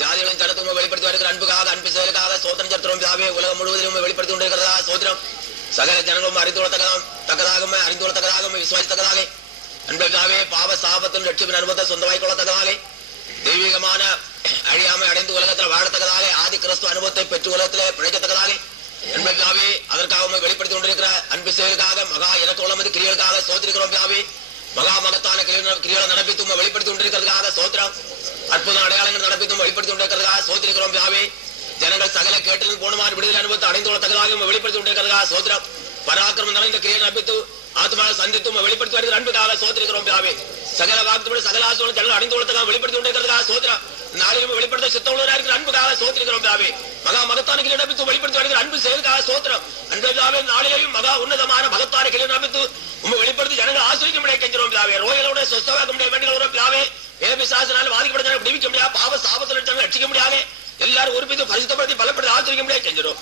ஜாதிகளின் தனத்துவம் வெளிப்படுத்தி வருகிற அன்புக்காக அன்பு செயலுக்காக சோத்திரம் செலுத்தும் பிதாவே. உலகம் முழுவதிலும் வெளிப்படுத்தி கொண்டிருக்கிறதா சோத்திரம். சகல ஜனங்களும் அறிந்துள்ளத்தக்கதாகவும் அறிந்துள்ளத்தக்கதாகவும் விசுவாசித்தக்கதாக அன்பு பிதாவே. பாவ சாபத்தின் ரட்சிப்பின் அனுபவத்தை சொந்தமாய் கொள்ளத்தக்கதாக தெய்வீகமான அழியாமை அடைந்து உலகத்தில் வாழத்தக்கதாக ஆதி கிறிஸ்துவ அனுபவத்தை பெற்று உலகத்திலே பிழைக்கத்தக்கதாக அன்பு பிதாவே. அதற்காக வெளிப்படுத்தி கொண்டிருக்கிற அன்பு செயலுக்காக மகா இறக்கோளமது கிரியலுக்காக சோத்திரிக்கிறோம் பிதாவே. மகா மகத்தான கிரிகளை நடப்பித்தும் வெளிப்படுத்தி கொண்டிருக்கிறதுக்காக சோத்திரம். அற்புத அடையாளங்கள் நடப்பித்தும் வெளிப்படுத்தி கொண்டிருக்கிறதுக்காக சோத்திரிக்கிறோம் பிதாவே. ஜனங்கள் சகல கேட்டது போனமான விடுதலை அனுபவத்தை அடைந்துள்ளத்தக்கதாக வெளிப்படுத்தி கொண்டிருக்கிறதுக்காக சோத்திரம். பராக்கிரமம் நிறைந்த கிரியை நடப்பித்து ஆத்மாவை சந்தித்தும் வெளிப்படுத்தி வருகிற அன்புக்காக சோத்திரிக்கிறோம் பிதாவே. சகல வாக்குப்படி சகல ஆசோடு ஜனங்கள் அடைந்துள்ளதுக்காக வெளிப்படுத்தி கொண்டிருக்கிறதுக்காக சோத்திரம். நாளிலும் வெளிப்படுத்த சித்தமுள்ளவராக இருக்கிற அன்புக்காக சோத்திரிக்கிறோம் பிதாவே. மகா மகத்தான கிரியை நடப்பித்து வெளிப்படுத்தி வருகிற அன்பு செயலுக்காக சோத்திரம். அன்பு பிதாவே. நாளிலேயும் மகா உன்னதமான மகத்தான கிரியை நடப்பித்து வெளிப்படுத்தி ஜனங்கள் ஆசிரிக்க முடியாது கெஞ்சிரோம் பிதாவே. ரோயலோட சொஸ்தவாக்க முடியாது வேண்டிய பிதாவே. பிசாசினால் பாதிக்கப்பட்ட விடுவிக்க முடியாது. பாவ சாபத்தில் ரட்சிக்க முடியாது. எல்லாரும் உறுப்பித்து பரிசுத்தப்படுத்தி பலப்படுத்தி ஆசிரிக்க முடியாது கெஞ்சிரோம்.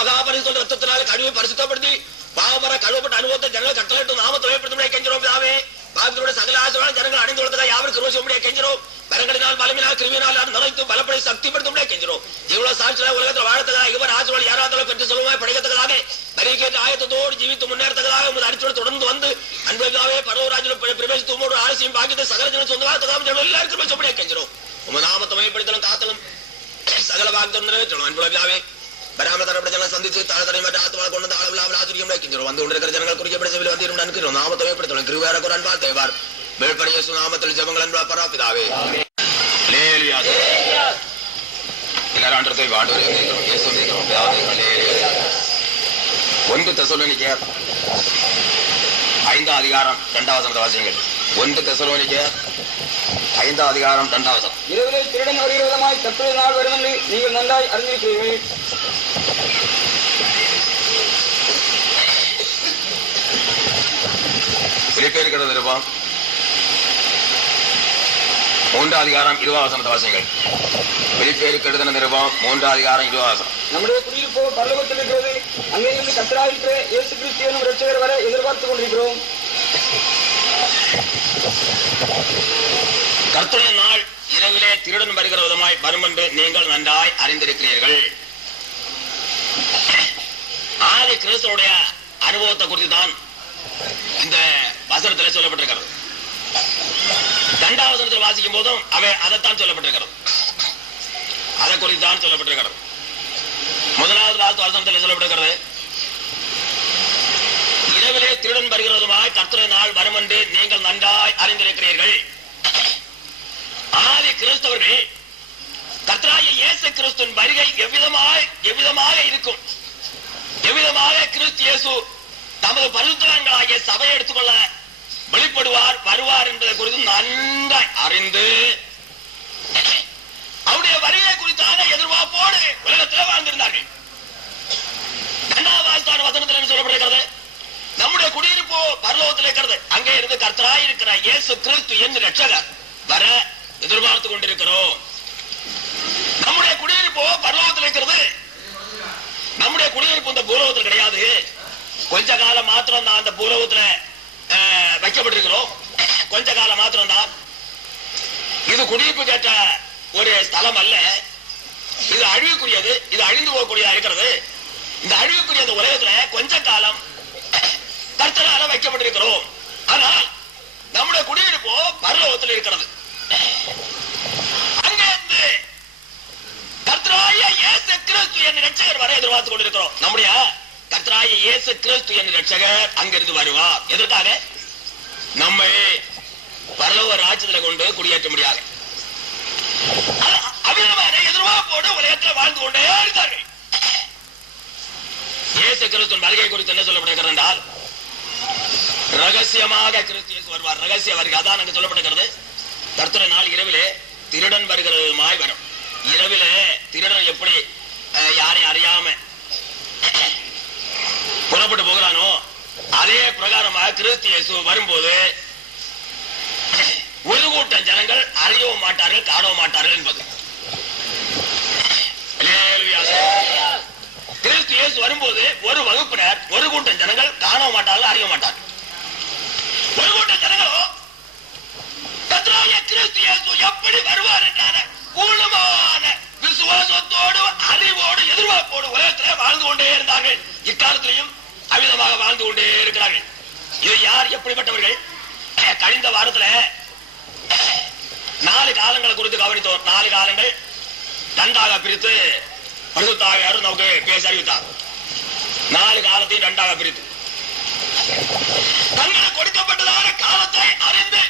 மகாபரிசுத்த ரத்தத்தினால கழுவி பரிசுத்தப்படுத்தி பாவமர கழுவப்பட்ட அனுபவத்தை ஜனங்கள் கட்டளையிட்டு நாமத்தை ஏற்படுத்த முடியாது கெஞ்சிரோம் பிதாவே. பாவத்தோட சகல ஆசையான ஜனங்கள் அடைந்து கொள்வதற்காக யாருக்கு ரோஷ முடியாது கெஞ்சிரோம். பரங்களினால் பலமினால் கிருமியினால் நுழைத்து பலப்படி சக்திப்படுத்த முடியாது கெஞ்சிரோம். இவ்வளவு சாட்சியாக உலகத்தில் வாழத்ததாக இவர் ஆசைகள் யாராவது பெற்று சொல்லுவாய் படைக்கத்தக்கதாக நரிக்கேற்ற ஆயத்தத்தோடு ஜீவித்து முன்னேறத்தக்கதாக உங்கள் அடிச்சோடு தொடர்ந்து வந்து அன்புக்காகவே பரவராஜில் பிரவேசித்து உங்களோட ஆலசியம் பாக்கிட்டு சகல ஜன சொந்தமாக எல்லாருக்கும் பேச முடியாது கெஞ்சிரோம். உங்க நாமத்தை மையப்படுத்தலும் காத்தலும் சகல வாக்குத்தம் நிறைவேற்றணும். அன்புக்காகவே பராம தரப்பட்ட ஜனங்களை சந்தித்து தாழ்த்தனை மற்ற ஆத்மா கொண்டு வந்து அளவில்லாமல் ஆச்சரியம் வைக்கின்றோம். வந்து கொண்டிருக்கிற ஜனங்கள் குறிக்கப்பட்ட செவியில் வந்து அனுக்கிறோம். நாமத்தை மையப்படுத்தணும். கிருபையான ஒரு அன்பா தேவார் வேள்படைய நாமத்தில் ஜெபங்கள் அன்பா பராபிதாவே. ஒன்று தெசலோனிக்கேயர் 5 அதிகாரம் 2 வாசியங்கள். 1 தெசலோனிக்கேயர் 5 அதிகாரம் 2 இரவிலே திருடன் வருகிற விதமாய் கர்த்தருடைய நாள் வரும் என்று நீங்கள் நன்றாய் அறிந்திருக்கிறீர்கள். பிலிப்பியர் நிருபம் 3 அதிகாரம் 20 வாசியங்கள். பிலிப்பியருக்கு எழுதின நிருபம் 3 அதிகாரம் 20. நம்முடைய குடியிருப்போ பரலோகத்தில் இருக்கிறது. அங்கிருந்து கர்த்தராகிய இயேசு கிறிஸ்து என்னும் இரட்சகர் வரை எதிர்பார்த்துக் கொண்டிருக்கிறோம். கர்த்தருடைய நாள் இரவிலே திருடன் வருகிற விதமாய் வரும் என்று நீங்கள் நன்றாய் அறிந்திருக்கிறீர்கள். ஆதி கிறிஸ்துவோடைய அனுபவத்தை குறித்து தான் இந்த வசனத்தில் சொல்லப்பட்டிருக்கிறது. 2வது வசனத்தில் வாசிக்கும் போதும் அவை அதைத்தான் சொல்லப்பட்டிருக்கிறது. அதை குறித்து தான் சொல்லப்பட்டிருக்கிறது. 1வது வசனத்தில் சொல்லப்பட்டிருக்கிறது இரவிலே திருடன் வருகிறதுமாய் கர்த்தருடைய நாள் வரும் என்று நீங்கள் நன்றாய் அறிந்திருக்கிறீர்கள். ஆதி கிறிஸ்தவர்கள் கர்த்தராகிய இயேசு கிறிஸ்துவின் வருகை எவ்விதமாக இருக்கும், எவ்விதமாக கிறிஸ்து இயேசு தமது பரிசுத்தவான்களாகிய சபையை எடுத்துக்கொள்ள வெளிப்படுவார் வருவார் என்பதை குறித்து நன்றாய் அறிந்து அவருடைய வருகை குறித்தான எதிர்பார்ப்போடு உலகத்தில் வாழ்ந்திருந்தார்கள். 2வது வசனத்தில் சொல்லப்பட்டிருக்கிறது நம்முடைய குடியிருப்போ பரலோகத்தில் இருக்கிறது. அங்கே இருந்து கர்த்தராய் இருக்கிற இயேசு கிறிஸ்து என்று இரட்சகர் வர எதிர்பார்த்து கொண்டிருக்கிறோம். நம்முடைய குடியிருப்போ பரலோகத்தில் இருக்கிறது. நம்முடைய குடியிருப்பு இந்த பூலோகத்தில் கிடையாது. கொஞ்ச காலம் மாத்திரம் தான் அந்த பூலோகத்தில் வைக்கப்பட்டிருக்கிறோம். கொஞ்ச காலம் மாத்திரம் தான். இது குடியிருப்பு கேட்ட ஒரு ஸ்தலம் அல்ல. இது அழிவுக்குரியது. இது அழிந்து போகக்கூடியதா இருக்கிறது. இந்த அழிவுக்குரிய உலகத்துல கொஞ்ச காலம் கர்த்தரால வைக்கப்பட்டிருக்கிறோம். ஆனால் நம்முடைய குடியிருப்போ பரலோகத்தில் இருக்கிறது. அங்கிருந்து கர்த்தராகிய இயேசு கிறிஸ்து என்ற இரட்சகர் வரை எதிர்பார்த்து கொண்டிருக்கிறோம். நம்முடைய கர்த்தராகிய இயேசு கிறிஸ்து என்ற இரட்சகர் அங்கிருந்து வருவார். எதற்காக? நம்மை பரலோக ராஜ்யத்தில் கொண்டு குடியேற்ற முடியாது. அவ்விதமான எதிர்பார்ப்போடு உலகத்தில் வாழ்ந்து கொண்டே இருந்தார்கள். இயேசு கிறிஸ்துவின் வருகை குறித்து என்ன சொல்லப்படுகிறது என்றால் ரகசியமாக கிறிஸ்து இயேசு வருவார். ரகசிய வருகை அதான் அங்கு சொல்லப்படுகிறது. கர்த்தருடைய நாள் இரவிலே திருடன் வருகிறதுமாய் வரும். இரவிலே திருடன் எப்படி யாரையும் அறியாம புறப்பட்டு போகிறானோ அதே பிரகாரமாக கிறிஸ்து இயேசு வரும்போது ஒரு கூட்டம் ஜனங்கள் அறியவும் மாட்டார்கள் காணவும் மாட்டார்கள் என்பது. கிறிஸ்து இயேசு வரும்போது ஒரு வகுப்பினர் ஒரு கூட்டம் ஜனங்கள் காணவும் மாட்டார்கள் அறிய மாட்டார்கள். ஒரு கூட்டம் ஜனங்களோ கர்த்தராகிய கிறிஸ்து இயேசு எப்படி வருவார் என்றான பூர்ணமான விசுவாசத்தோடு அறிவோடு எதிர்பார்ப்போடு உலகத்திலே வாழ்ந்து கொண்டே இருந்தார்கள். இக்காலத்திலையும் அவிதமாக வாழ்ந்து கொண்டே இருக்கிறார்கள். இது யார் எப்படிப்பட்டவர்கள்? கழிந்த வாரத்துல 4 காலங்களை குறித்து கவனித்தோம். 4 காலங்கள் 2ஆக பிரித்து பரிசுத்த ஆவியானவர் நமக்கு பேசி அறிவித்தார். 4 காலத்தையும் 2ஆக பிரித்து தங்களுக்கு கொடுக்கப்பட்டதான காலத்தை அறிந்து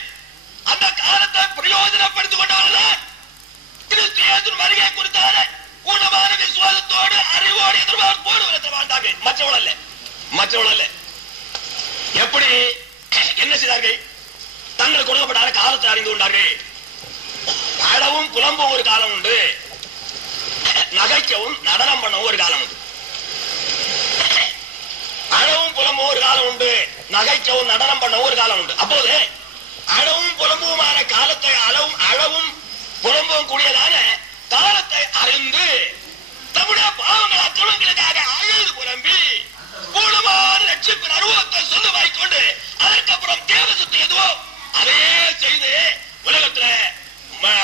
அந்த காலத்தை பிரயோஜனப்படுத்திக் கொண்டவர்கள் கிறிஸ்து இயேசுவின் வருகை குறித்தான பூர்ணமான விசுவாசத்தோடு அறிவோடு எதிர்பார்ப்போடு வாழ்ந்தார்கள். மற்றவர்கள் அல்ல. எப்படி என்ன செய்தார்கள்? தங்களுக்கு கொடுக்கப்பட்ட காலத்தை அறிந்து கொண்டார்கள். அழவும் புலம்பும் ஒரு காலம் உண்டு, நகைக்கவும் நடனம் பண்ணவும் ஒரு காலம் உண்டு. அழவும் புலம்பும் ஒரு காலம் உண்டு, நகைக்கவும் நடனம் பண்ணவும் ஒரு காலம் உண்டு. அப்போது அழவும் புலம்புமான காலத்தை அழவும் புலம்பவும் கூடியதான காலத்தை அறிந்து தம்முடைய பாவங்கள் அக்கிரமங்களுக்காக அழுது புலம்பி பூர்ணமான ரட்சிப்பின் அனுபவத்தை சொந்தமாக்கிக் கொண்டு அதற்கப்புறம் தேவசத்து எதுவோ அதே செய்து உலகத்துல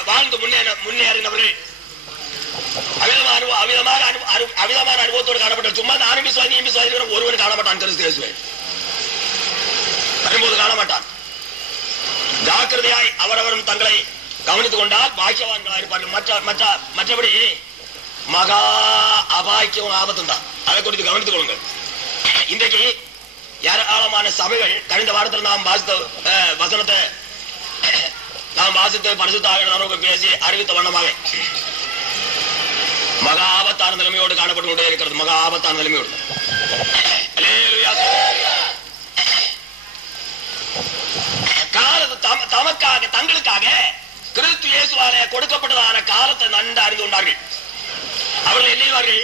வாழ்ந்து முன்னேறினவர்கள் அவிதமான அனுபவத்தோடு காணப்பட்ட. சும்மா நானும் விசுவாசி ஒருவன் காணப்பட்டான். கிறிஸ்து இயேசுவை வரும்போது காணமாட்டான். ஜாக்கிரதையாய் அவரவரும் தங்களை கவனித்துக் கொண்டால் பாக்கியவான்களாக இருப்பார்கள். மற்றபடி மகா அபாக்கியம் ஆபத்தும் தான். அதை குறித்து கவனித்துக் கொள்ளுங்கள். இன்றைக்கு ஏராளமான சபைகள் கழிந்த வாரத்தில் நாம் வாசித்த வசனத்தை நாம் வாசித்து பரிசுத்த ஆவியானவர் பேசி அறிவித்த வண்ணமாக மகா ஆபத்தான நிலைமையோடு காணப்பட்டு கொண்டே இருக்கிறது. மகா ஆபத்தான நிலைமையோடு தமக்காக தங்களுக்காக கிறிஸ்து இயேசுவாலே கொடுக்கப்பட்டதான காலத்தை நன்கு அறிந்து கொண்டார்கள். அவர்கள் எண்ணிவார்கள்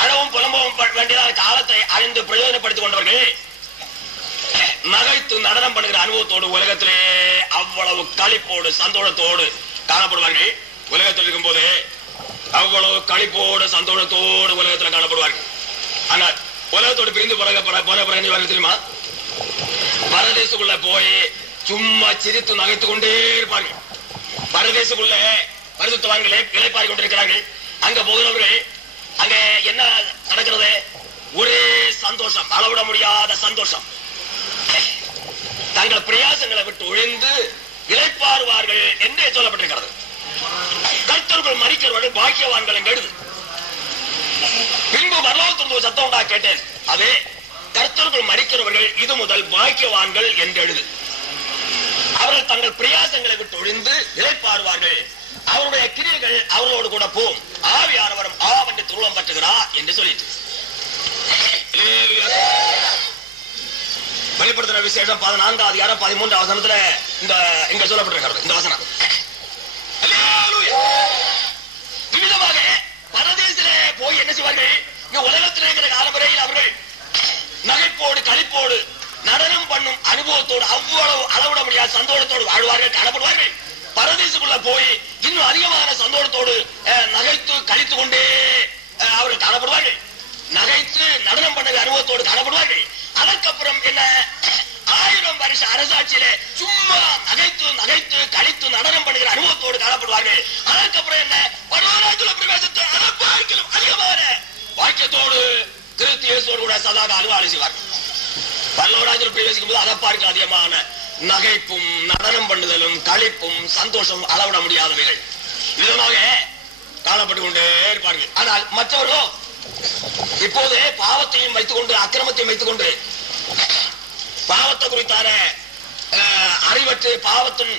அழவும் புலம்பவும் வேண்டியதான காலத்தை அறிந்து பிரயோஜனப்படுத்திக் கொண்டவர்கள் நகைத்து நடனம் பண்ணுகிற அனுபவத்தோடு உலகத்திலே அவ்வளவு களிப்போடு சந்தோஷத்தோடு காணப்படுவார்கள். உலகத்தில் இருக்கும் போது அவ்வளவு களிப்போடு சந்தோஷத்தோடு உலகத்தில் காணப்படுவார்கள். ஆனால் உலகத்தோடு பிரிந்து போன தெரியுமா? பரதேசுக்குள்ள போய் சும்மா சிரித்து நகைத்துக் கொண்டே இருப்பார்கள். பரதேசுக்குள்ள பரிசுத்தவான்களே இளைப்பாறிக் கொண்டிருக்கிறார்கள். அங்க போகிறவர்கள் அங்க என்ன நடக்கிறது? ஒரே சந்தோஷம், அளவிட முடியாத சந்தோஷம். தங்கள் பிரயாசங்களை விட்டு ஒழிந்து இளைப்பாறுவார்கள் என்றே சொல்லப்பட்டிருக்கிறது. கர்த்தர்கள் மரிக்கிறவர்கள் பாக்கியவான்கள் என்று எழுது. பின்பு பரலோகத்திலிருந்து ஒரு சத்தம் உண்டா கேட்டேன். அது கர்த்தர்கள் மரிக்கிறவர்கள் இது முதல் பாக்கியவான்கள் என்று எழுது. அவர்கள் தங்கள் பிரயாசங்களை விட்டு ஒழிந்து இளைப்பாறுவார்கள். அவருடைய கிரியைகள் அவர்களோடு கூட போம். ஆவியானவரும் ஆவென்று துருளம் பற்றுகிறார் என்று சொல்லிட்டு வெளிப்படுத்தின விசேஷம் 14 அதிகாரம் 13 வசனத்துல இங்க சொல்லப்பட்டிருக்கிறது. இந்த வசனம் விதமாக பரதேசிலே போய் என்ன செய்வார்கள்? இங்க உலகத்தில் இருக்கிற காலவரையில் அவர்கள் நகைப்போடு களிப்போடு நடனம் பண்ணும் அனுபவத்தோடு அவ்வளவு அளவிட முடியாத சந்தோஷத்தோடு வாழ்வார்கள், காணப்படுவார்கள். பரதேசுக்குள்ள போய் இன்னும் அதிகமான சந்தோஷத்தோடு நகைத்து கழித்துக் கொண்டே அவர்கள் காணப்படுவார்கள். நகைத்து நடனம் பண்ணுகிற அனுபவத்தோடு காணப்படுவார்கள். அதற்கப்புறம் என்ன? 1000 வருஷ அரசாட்சியிலே சும்மா நகைத்து கழித்து நடனம் பண்ணுகிற அனுபவத்தோடு காணப்படுவார்கள். அதற்கப்புறம் என்ன? பரலோகராஜ்ய பிரவேசத்தை அதற்காலும் அதிகமான வாக்கியத்தோடு கிறிஸ்து இயேசுவோடு கூட சதா காலம் செய்வார்கள். பரலோகராஜ்ய பிரவேசிக்கும் போது அதற்காலும் அதிகமான நகைப்பும் நடனம் பண்ணுதலும் களிப்பும் சந்தோஷம் அளவிட முடியாதவைகள் விதமாக காணப்பட்டு கொண்டே இருப்பார்கள். ஆனால் மற்றவர்களோ இப்போதே பாவத்தையும் வைத்துக் கொண்டு அக்கிரமத்தையும் வைத்துக் கொண்டு பாவத்தை குறித்தான அறிவற்று பாவத்தின்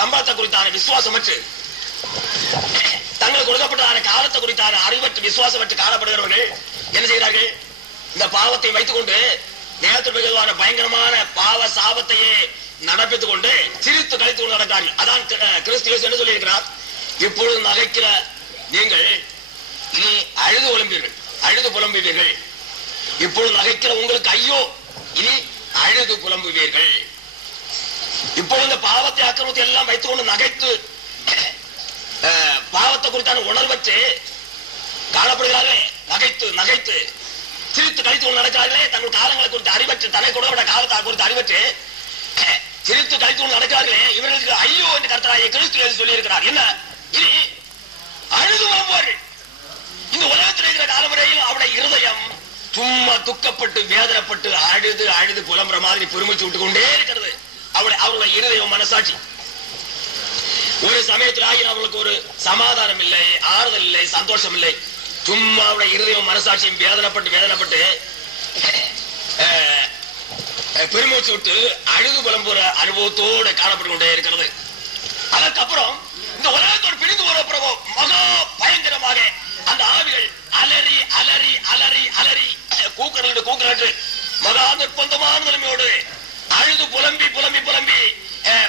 சம்பளத்தை குறித்தான விசுவாசமற்று தங்களுக்கு கொடுக்கப்பட்டதான காலத்தை குறித்தான அறிவற்று விசுவாசமற்று காணப்படுகிறவர்கள் என்ன செய்கிறார்கள்? இந்த பாவத்தை வைத்துக் கொண்டு நேரத்தில் மிகுதியான பயங்கரமான பாவ சாபத்தையே நடப்பித்துக் கொண்டு சிரித்து கழித்துக் கொண்டு நடக்கிறார்கள். அதான் கிறிஸ்து இயேசு என்ன சொல்லி இருக்கிறார்? இப்பொழுது நகைக்கிற நீங்கள் இனி அழுது புலம்புவீர்கள். இப்பொழுது நகைக்கிற உங்களுக்கு ஐயோ, இனி அழுது புலம்புவீர்கள். இப்பொழுது இந்த பாவத்தை அக்கிரமத்தை எல்லாம் வைத்துக் கொண்டு நகைத்து பாவத்தை குறித்தான உணர்வற்று காணப்படுகிறார்களே, நகைத்து சிரித்து கழித்து கொண்டு நடக்கிறார்களே, தங்கள் காலங்களை குறித்து அறிவற்று தன்னை கொடுக்கப்பட்ட காலத்தை குறித்து அறிவற்று சிரித்து கைத்தூள் நடக்கிறார்களே, இவர்களுக்கு ஐயோ என்று கர்த்தராகிய கிறிஸ்து சொல்லி இருக்கிறார். என்ன? இனி அழுது வருவார்கள். இந்த உலகத்தில் இருக்கிற காலமுறையில் அவருடைய இருதயம் சும்மா துக்கப்பட்டு வேதனைப்பட்டு அழுது அழுது புலம்புற மாதிரி பெருமிச்சு விட்டு கொண்டே இருக்கிறது. அவருடைய இருதயம் மனசாட்சி. ஒரு சமயத்தில் ஆகிய அவர்களுக்கு ஒரு சமாதானம் இல்லை, ஆறுதல் இல்லை, சந்தோஷம் இல்லை. சும்மா அவருடைய இருதயம் மனசாட்சியும் வேதனைப்பட்டு பெருமூச்சு விட்டு அழுது புலம்புற அனுபவத்தோடு காணப்பட்டு கொண்டே இருக்கிறது. அதற்கப்புறம் இந்த உலகத்தோடு பிரிந்து போற பிறகு மகா பயங்கரமாக அந்த ஆவிகள் அலறி அலறி அலறி அலறி கூக்கரட்டு மகா நிர்பந்தமான நிலைமையோடு அழுது புலம்பி புலம்பி புலம்பி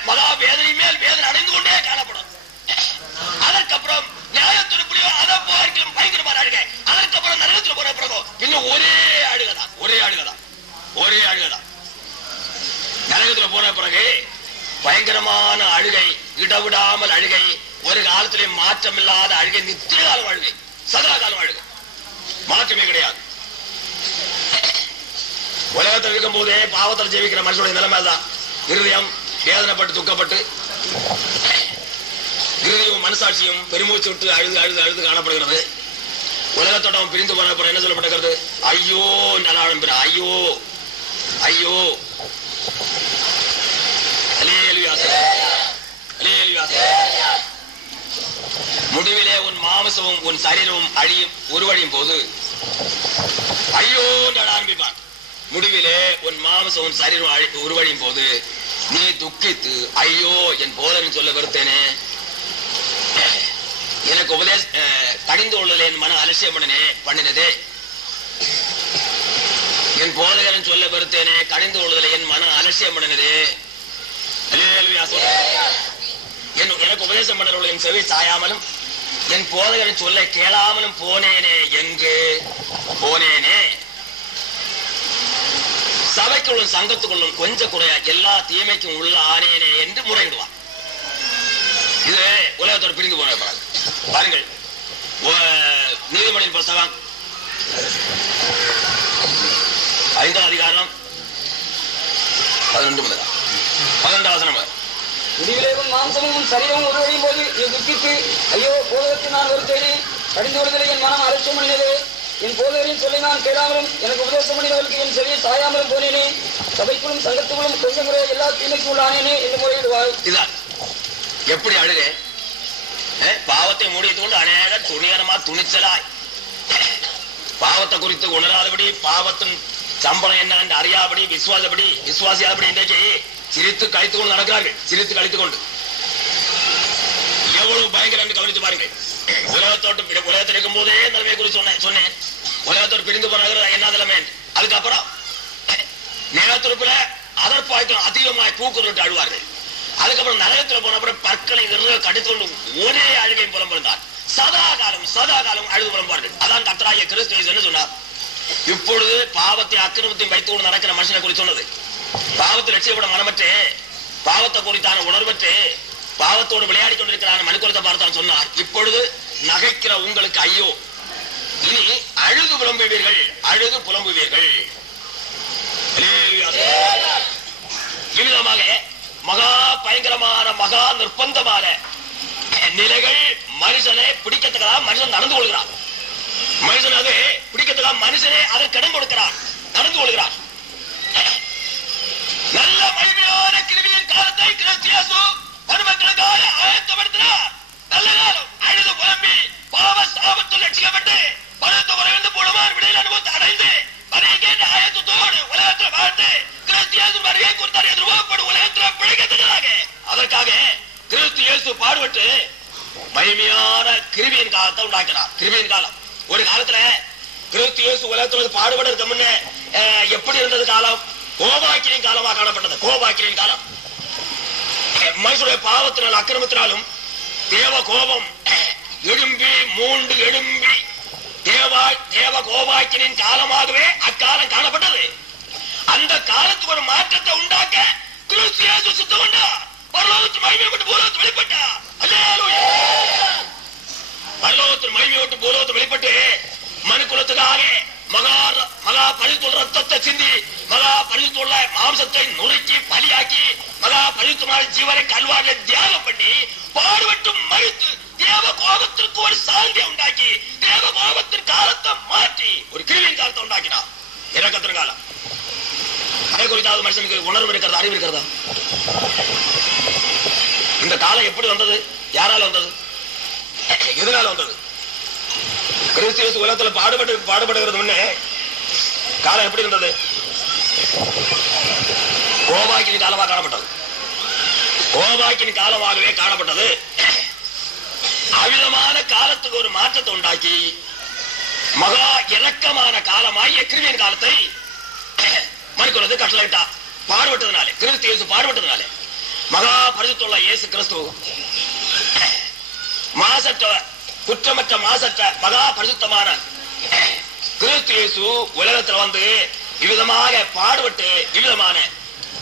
மகா வேதனை மேல் வேதனை அடைந்து கொண்டே காணப்படும். அதற்கப்புறம் நியாயத்திற்குரிய அதை பார்க்கும் பயங்கரமான அழுகை. அதற்கப்புறம் நரகத்தில் போற பிறகு இன்னும் ஒரே அழுகதான். நரகத்தில் போன பிறகு பயங்கரமான அழுகை, இடவிடாமல் அழுகை, ஒரு காலத்திலே மாற்றம் இல்லாத அழுகை, நித்திய காலம் அழுகை, சதா காலம் அழுகை, மாற்றமே கிடையாது. உலகத்தில் இருக்கும் போதே பாவத்தில் ஜெயிக்கிற மனுஷனுடைய நிலைமை தான். இருதயம் வேதனைப்பட்டு துக்கப்பட்டு இருதயம் மனசாட்சியும் பெருமூச்சு விட்டு அழுது அழுது அழுது காணப்படுகிறது. உலகத்தோடம் பிரிந்து போன அப்புறம் என்ன சொல்லப்பட்டிருக்கிறது? ஐயோ நலாடம் பெற, ஐயோ ஐயோ. முடிவிலே உன் மாமிசமும் உன் சரீரமும் அழியும் உருவழியும் போது ஐயோ ஆரம்பிப்பான். முடிவிலே உன் மாமிசம் உன் சரீரம் உருவழியும் போது நீ துக்கித்து ஐயோ என் போதனை சொல்ல வெறுத்தேனே, எனக்கு கடிந்து கொள்ளல என் மன அலட்சியம் பண்ணினதே, என் போதகரன் சொல்ல வெறுத்தேனே, கடிந்து கொள்ளுதலை என் மன அலட்சியம் பண்ணினதே. எனக்கு உபதேசம் பண்ண என் செவி சாயாமலும் என் போதகரன் சொல்ல கேளாமலும் போனேனே என்று போனேனே. சபைக்குள்ளும் சங்கத்துக்குள்ளும் கொஞ்சம் குறையா எல்லா தீமைக்கும் உள்ள ஆனேனே என்று முறையிடுவான். இது உலகத்தோடு பிரிந்து போன பாருங்கள். நீதிமொழியின் புஸ்தகம் 5ஆம் அதிகாரம் 12 முடிவிலேயும் மாம்சமும் சரீரமும் உருவடையும் போது நீ துக்கித்து ஐயோ போதகத்தை நான் ஒருத்தேனே, கடிந்து வருதலை என் மனம் அலட்சியம் பண்ணினதே, என் போதகரின் சொல்லி நான் கேளாமலும் எனக்கு உபதேசம் பண்ணினவர்களுக்கு என் செவியை சாயாமலும் போனேனே, சபைக்குள்ளும் சங்கத்துக்குள்ளும் கொஞ்சம் முறை எல்லா தீமைக்கும் உள்ளானேனே என்று முறையிடுவாள். இதான் எப்படி அழுகை. பாவத்தை மூடியது கொண்டு அநேக துணிகரமா துணிச்சலாய் பாவத்தை குறித்து உணராதபடி பாவத்தின் சம்பளம் என்ன என்று அறியாதபடி விசுவாசியாதபடி இன்றைக்கு சிரித்து கழித்துக் கொண்டு நடக்கிறார்கள். சிரித்து கழித்துக் கொண்டு எவ்வளவு பயங்கரம் என்று கவனித்து பாருங்கள். உலகத்தில் இருக்கும் போதே நிலைமை குறித்து சொன்னேன். உலகத்தோடு பிரிந்து போன என்ன நிலைமை. அதுக்கப்புறம் நேரத்திற்குள்ள அதற்பாய்க்கும் அதிகமாய் கூக்குரட்டு அழுவார்கள். அதுக்கப்புறம் நரகத்தில் போன அப்புறம் பற்களை கடித்து கொண்டு ஒரே அழுகை புலம்பிருந்தார். சதா காலம் அழுது புலம்பார்கள். அதான் கர்த்தராகிய கிறிஸ்து என்ன சொன்னார்? இப்பொழுது பாவத்தை அக்கிரமத்தையும் வைத்து கொண்டு நடக்கிற மனுஷனை குறித்து சொன்னது. பாவத்தை லட்சியப்பட மனமற்று பாவத்தை குறித்தான உணர்வற்று பாவத்தோடு விளையாடி கொண்டிருக்கிறான மனுக்குலத்தை பார்த்தான் சொன்னார். இப்பொழுது நகைக்கிற உங்களுக்கு ஐயோ, இனி அழுது புலம்புவீர்கள். இவ்விதமாக மகா பயங்கரமான மகா நிர்பந்தமான நிலைகள் மனுஷனை பிடிக்கத்தக்கதாக மனுஷன் நடந்து கொள்கிறான். மனுஷன் அது பிடிக்கத்தக்கதாக மனுஷனே அதற்கு இடம் கொடுக்கிறான், நடந்து கொள்கிறான். நல்ல மகிமையான கிருபையின் காலத்தை கிறிஸ்து இயேசு மனுமக்களுக்காக ஆயத்தப்படுத்தினார். நல்ல காலம் அழுது புலம்பி பாவ சாபத்தில் ரட்சிக்கப்பட்டு பணத்தை உறவிந்து போடுவார் விடையில் அனுபவத்தை அடைந்து அதை கேட்ட ஆயத்தத்தோடு உலகத்தில் வாழ்ந்து கிறிஸ்து இயேசு வருகை குறித்தார் எதிர்பார்ப்படும் உலகத்தில் பிழைக்கத்தக்கதாக அதற்காக கிறிஸ்து இயேசு பாடுபட்டு மகிமையான கிருபையின் காலத்தை உண்டாக்கினார். கிருபையின் காலம் ஒரு காலத்துல கிறிஸ்து இயேசு உலகத்தில் பாடுபட இருக்க முன்னே எப்படி இருந்தது காலம்? கோபாக்கிரின் காலமாக காணப்பட்டது. கோபாக்கிரின் காலம் மனுஷனுடைய பாவத்தினால் அக்கிரமத்தினாலும் தேவ கோபம் எழும்பி தேவ கோபாக்கிரின் காலமாகவே அக்காலம் காணப்பட்டது. அந்த காலத்துக்கு ஒரு மாற்றத்தை உண்டாக்க கிறிஸ்து இயேசு சுத்தம் கொண்டார். பரலோகத்தில் மகிமை விட்டு பூலோகத்தில் வெளிப்பட்டார். அல்லேலூயா. பரலோகத்தில் மகிமை விட்டு பூலோகத்தில் வெளிப்பட்டு மனுக்குலத்துக்காக மகா பரிசுத்த ரத்தத்தை சிந்தி மகா பரிசுத்த மாம்சத்தை நுழைக்கி பலியாக்கி மகா பரிசுத்தமான ஜீவனை கல்வாரில் தியாகம் பண்ணி பாடுபட்டு மறுத்து தேவ கோபத்திற்கு ஒரு சாந்தியை உண்டாக்கி தேவ கோபத்தின் காலத்தை மாற்றி ஒரு கிருவியின் காலத்தை உண்டாக்கினார். இரக்கத்தின் காலம். அதை குறித்தாவது மனுஷனுக்கு உணர்வு இருக்கிறது, அறிவு இருக்கிறதா? இந்த காலம் எப்படி வந்தது? யாரால வந்தது? எதனால வந்தது? கிறிஸ்து உலகத்துல பாடுபடுகிறது முன்னே காலம் எப்படி இருந்தது? கோபாக்கின் காலமாக காணப்பட்டது. கோபாக்கின் காலமாகவே காணப்பட்டது. அவிதமான காலத்துக்கு ஒரு மாற்றத்தை உண்டாக்கி மகா இறக்கமான காலமாகிய கிருவியின் காலத்தை மறுக்கிறது கட்டளையிட்டா. பாடுபட்டதுனாலே, கிறிஸ்து இயேசு பாடுபட்டதுனாலே மகா பரிசுத்தமுள்ள இயேசு கிறிஸ்து மாசற்ற குற்றமற்ற மாசற்ற மகா பரிசுத்தமான கிறிஸ்து இயேசு உலகத்துல வந்து இவ்விதமாக பாடுபட்டு இவ்விதமான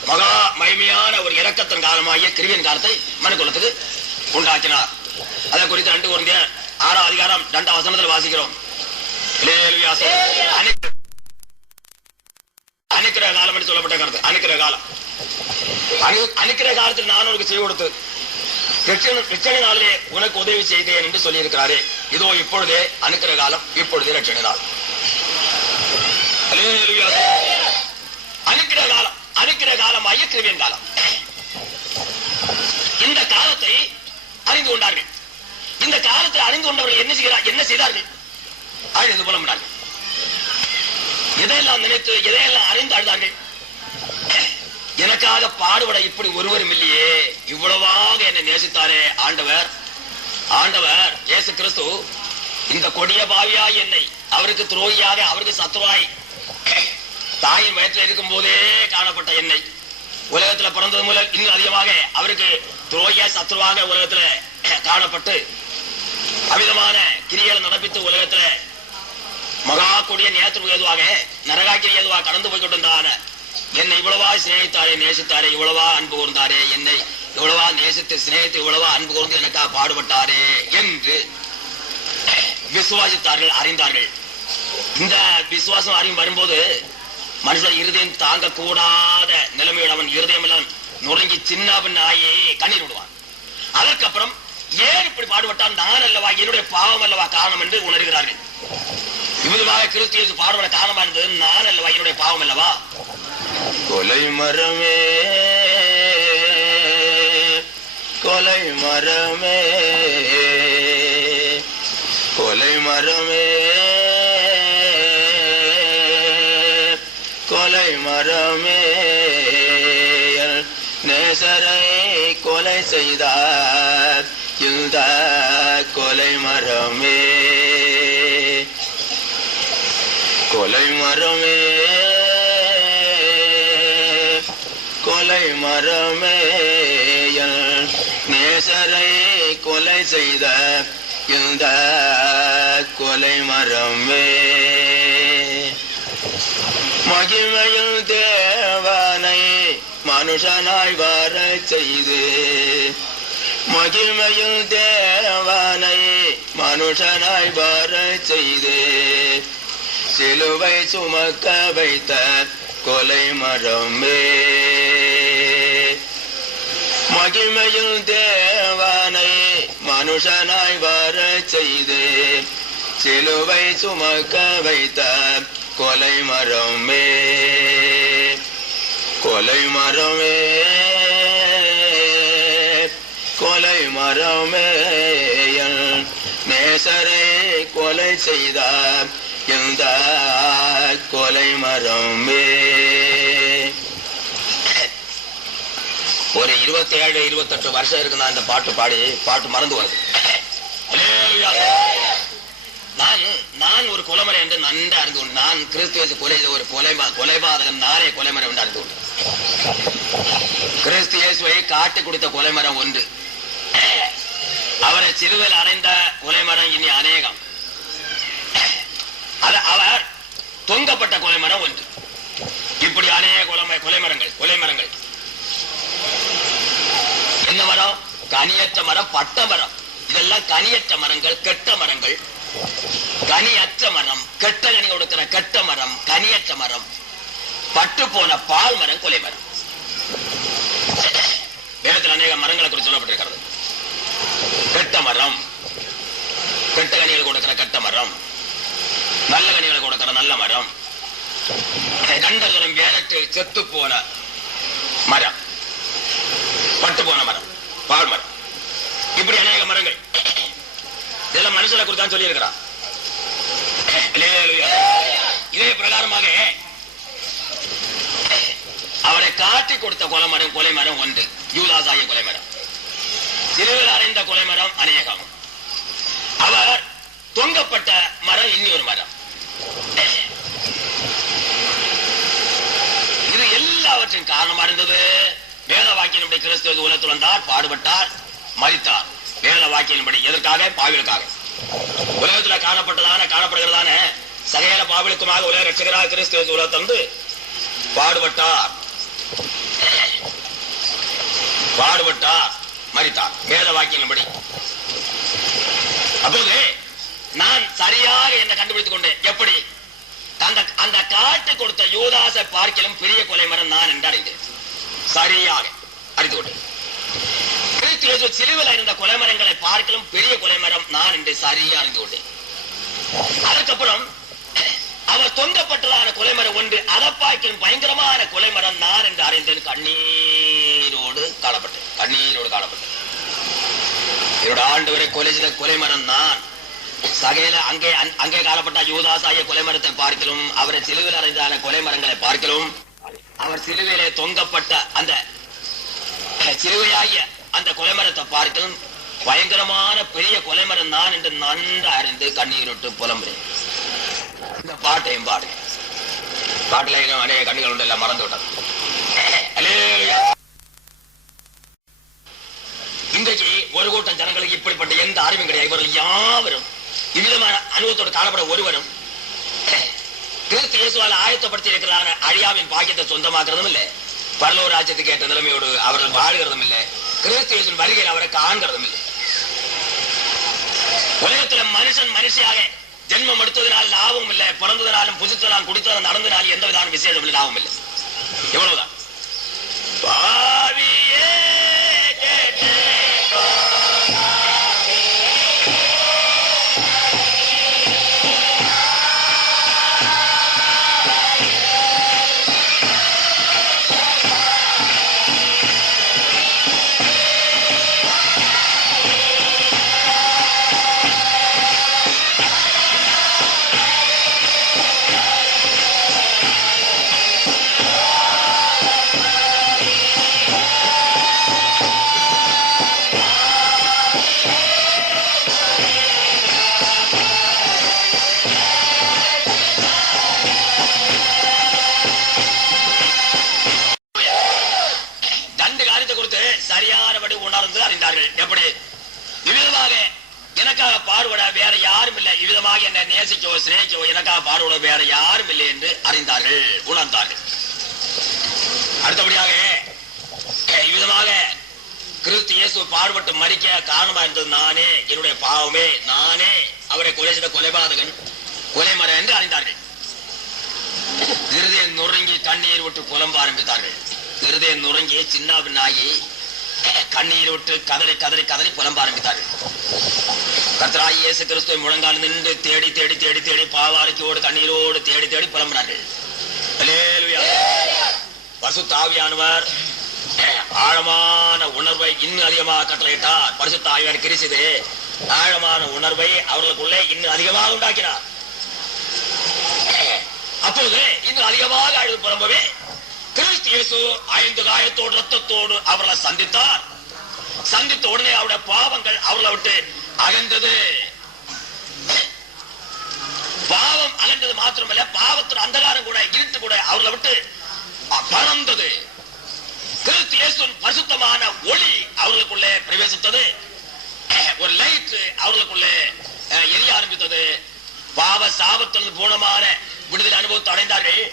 மகா மகிமையான ஒரு இரக்கத்தின் காலமாகிய கிருவியின் காலத்தை மனுக்குலத்துக்கு உண்டாக்கினார். அதை குறித்து 2 கொரிந்தியர் 6ஆம் அதிகாரம் 2ஆம் வசனத்தில் வாசிக்கிறோம். அனுக்கிற காலம் என்று சொல்லப்பட்ட கருத்து. அனுக்கிற காலம். அனுக்கிற காலத்தில் நான் உனக்கு செய்து கொடுத்து ரட்சணை நாளிலே உனக்கு உதவி செய்தேன் என்று சொல்லி இருக்கிறாரே. இதோ இப்பொழுதே அனுக்கிற காலம், இப்பொழுதே ரட்சணை நாள். அனுக்கிற காலம், அனுக்கிற காலமாகிய கிருவியின் காலம். இந்த காலத்தை அறிந்து கொண்டார்கள். இந்த காலத்தை அறிந்து கொண்டவர்கள் என்ன செய்தார்கள்? அழுது புலம்பினார்கள். எதையெல்லாம் நினைத்து எதையெல்லாம் அறிந்து அழுதார்கள். எனக்காக பாடுபட இப்படி ஒருவரும் இல்லையே, இவ்வளவாக என்னை நேசித்தாரே ஆண்டவர். ஆண்டவர் இயேசு கிறிஸ்து இந்த கொடிய பாவியாய் என்னை, அவருக்கு துரோகியாக, அவருக்கு சத்துருவாய் தாயின் வயிற்றில் இருக்கும் போதே காணப்பட்ட என்னை, உலகத்துல பிறந்தது முதல் இன்னும் அதிகமாக அவருக்கு துரோகியாய் சத்துருவாக உலகத்துல காணப்பட்டு அவிதமான கிரியைகளை நடப்பித்து உலகத்துல மகா கொடிய நேரத்திற்கு ஏதுவாக நரகாக்கிரி ஏதுவாக கடந்து போய் கொண்டிருந்தான என்னை இவ்வளவா சிநேகித்தாரே, நேசித்தாரே, இவ்வளவா அன்பு கூர்ந்தாரே, என்னை இவ்வளவா நேசித்து சிநேகித்து இவ்வளவா அன்பு கூர்ந்து எனக்காக பாடுபட்டாரே என்று விசுவாசித்தார்கள், அறிந்தார்கள். இந்த விசுவாசம் அறியும் வரும்போது மனுஷன் இருதயம் தாங்க கூடாத நிலைமையோட அவன் இருதயம் எல்லாம் நுழைங்கி சின்ன பின்ன ஆகி கண்ணீர் விடுவான். அதற்கப்புறம் ஏன் இப்படி பாடுபட்டான்? நான் அல்லவா, என்னுடைய பாவம் அல்லவா காரணம் என்று உணர்கிறார்கள். இவ்விதமாக கிறிஸ்து இயேசு பாடுபட காரணமா இருந்தது நான் அல்லவா, என்னுடைய பாவம் அல்லவா. கொலை மரமே, கொலை மரமே, கொலை மரமே, கொலை மரமே, நேசரை கொலை செய்தார் இந்த கொலை மரமே, கொலை மரமே, கொலை மரமே, நேசரை கொலை செய்த இந்த கொலை மரமே, மகிமையில் தேவனை மனுஷனாய் வர செய்து, மகிமையில் தேவனை மனுஷனாய் வர செய்து, சிலுவை சுமக்க வைத்த கொலை மரமே, மகிமையில் தேவனை மனுஷனாய் வர செய்து, சிலுவை சுமக்க வைத்த கொலை மரமே, கொலை மரமே, கொலை மரமே, நேசரை கொலை செய்த இந்த கொலை மரமே. ஒரு 27-28 வருஷம் இருக்கு நான் இந்த பாட்டு பாடி பாட்டு மறந்து வருது. நான் ஒரு கொலைமறை என்று நன்றாக அறிந்து கொண்டு, நான் கிறிஸ்துவ கொலை ஒரு கொலைபாதகன், நானே கொலைமறை என்று அறிந்து கொண்டு, கிறிஸ்து இயேசுவை காட்டி கொடுத்த கொலைமரம் ஒன்று, அவரை சிலுவையில் அடைந்த கொலைமரம் இனி அநேகம். அவர் தொங்கப்பட்ட கொலைமரம் ஒன்று. இப்படி அநேக கொலைமரங்கள். என்ன மரம்? கனியற்ற மரம், பட்ட மரம். இதெல்லாம் கனியற்ற மரங்கள், கெட்ட மரங்கள், கனியற்ற மரம், கெட்ட கனி கொடுக்கிற கெட்ட மரம், கனியற்ற மரம், பட்டு போன பால் மரம், கொலை மரம். வேதத்தில் அநேக மரங்களை குறித்து சொல்லப்பட்டிருக்கிறது. கெட்ட மரம், கெட்ட கனிகளை கொடுக்கிற கெட்ட மரம், நல்ல கனிகளை கொடுக்கிற நல்ல மரம், கண்டதும் வேரட்டு செத்து போன மரம், பட்டு போன மரம், பால் மரம், இப்படி அநேக மரங்கள். இதெல்லாம் மனுஷனை குறித்தான் சொல்லி இருக்கிறான். இதே பிரகாரமாக அவரை காட்டி கொடுத்த கொலைமரம், கொலை மரம் ஒன்று, யூதாசாய கொலை மரம். சிலுவையில் அறைந்த கொலை மரம் அநேகம். அவர் தொங்கப்பட்ட மரம் இன்னொரு மரம். இது எல்லாவற்றின் காரணமா இருந்தது. வேத வாக்கியனுடைய கிறிஸ்துவ உலகத்தில் வந்தார், பாடுபட்டார், மரித்தார். வேத வாக்கியன்படி எதற்காக? பாவிகளுக்காக. உலகத்தில் காணப்படுகிறதான சகல பாவிகளுக்குமாக உலக ரட்சகராக கிறிஸ்துவ உலகத்திலிருந்து பாடுபட்டார், மரித்தார். வேத வாக்கியன்படி. அப்போது நான் சரியாக என்ன கண்டுபிடித்துக் கொண்டேன். எப்படி? அந்த காட்டு கொடுத்த யூதாசை பார்க்கிலும் பெரிய கொலை மரம் நான் என்று அறிந்தேன். சரியாக அறிந்து கொண்டேன். கிறிஸ்து சிலுவையில் இருந்த கொலை மரங்களை பார்க்கிலும் பெரிய கொலை மரம் நான் என்று சரியாக அறிந்து கொண்டேன். அதுக்கப்புறம் அவர் தொங்கப்பட்டதான கொலைமரம் ஒன்று, அதை பார்க்கிலும் பயங்கரமான கொலைமரம் நான் என்று அறிந்தேன். கண்ணீரோடு காணப்பட்டேன். என்னோட ஆண்டு வரை கொலைமரம் நான். சகையில அங்கே காணப்பட்ட யூதாசாய கொலைமரத்தை பார்க்கலும், அவரை சிலுவையில் அறைந்தான கொலைமரங்களை பார்க்கலும், அவர் சிலுவையிலே தொங்கப்பட்ட அந்த சிலுவையாகிய அந்த கொலைமரத்தை பார்க்கலும் பயங்கரமான பெரிய கொலைமரம் நான் என்று நன்கு அறிந்து கண்ணீரோட்டு புலம்புறேன். இந்த பாட்டையும் பாடுங்க. பாட்டுல அநேக கண்ணிகள் உண்டு, எல்லாம் மறந்து விட்டது. இன்றைக்கு ஒரு கூட்டம் ஜனங்களுக்கு இப்படிப்பட்ட எந்த அறிவும் கிடையாது. இவர்கள் யாவரும் இவ்விதமான அனுபவத்தோடு காணப்பட ஒருவரும் கிறிஸ்து இயேசுவால் ஆயத்தப்படுத்தி இருக்கிறான அழியாவின் பாக்கியத்தை சொந்தமாக்குறதும் இல்லை, பரலோக ராஜ்யத்துக்கு ஏற்ற நிலைமையோடு அவர்கள் வாழ்கிறதும் இல்லை, கிறிஸ்து இயேசுவின் வருகையில் அவரை காண்கிறதும் இல்லை. உலகத்தில் மனுஷியாக ஜென்மம் எடுத்ததினால் லாபம் இல்லை, பிறந்ததினாலும் புதுத்தனால் குடித்ததால் நடந்ததினால் எந்த விதமான விசேஷம் இல்லை, லாபம் இல்லை. எவ்வளவுதான். சரியானபடி உணர்ந்து அறிந்தார்கள். எப்படி? இவ்விதமாக எனக்காக பாடுபட வேற யாரும் இல்லை, இவ்விதமாக என்னை நேசிக்கவோ சிநேகிக்கவோ எனக்காக பாடுபட வேற யாரும் இல்லை என்று அறிந்தார்கள், உணர்ந்தார்கள். அடுத்தபடியாக இவ்விதமாக கிறிஸ்து இயேசு பாடுபட்டு மரிக்க காரணமா இருந்தது நானே, என்னுடைய பாவமே, நானே அவரை கொலை செய்த கொலைபாதகன், கொலைமரம் என்று அறிந்தார்கள். இருதயம் நுறங்கி கண்ணீர் விட்டு புலம்ப ஆரம்பித்தார்கள். இருதயம் நுறங்கி சின்ன பின்னாகி கண்ணீர் விட்டு கதறி கதறி கதறி புலம்ப ஆரம்பித்தார்கள். கர்த்தராகிய இயேசு கிறிஸ்துவை முழங்கால் நின்று தேடி தேடி தேடி தேடி பாவாரிக்கையோடு கண்ணீரோடு தேடி தேடி புலம்பினார்கள். பரிசுத்த ஆவியானவர் ஆழமான உணர்வை இன்னும் அதிகமாக கட்டளையிட்டார். பரிசுத்த ஆவியானவர் கிறிஸ்து ஆழமான உணர்வை அவர்களுக்குள்ளே இன்னும் அதிகமாக உண்டாக்கினார். அப்போது இன்னும் அதிகமாக அழுது புலம்பவே கிறிஸ்து இயேசு 5 காயத்தோடு ரத்தத்தோடு அவர்களை சந்தித்தார். சந்தித்த உடனே அவருடைய பாவங்கள் அவர்களை விட்டு அகன்றது. பாவம் அகன்றது மாத்திரமல்ல, பாவத்தின் அந்தகாரம் கூட இருட்டு கூட அவர்களை விட்டு பறந்தது. கிறிஸ்து இயேசுவின் பரிசுத்தமான ஒளி அவர்களுக்குள்ளே பிரவேசித்தது. ஒரு லைட் அவர்களுக்குள்ளே எரிய ஆரம்பித்தது. பாவ சாபத்திலிருந்து பூர்ணமான விடுதலை அனுபவத்தை அடைந்தார்கள்.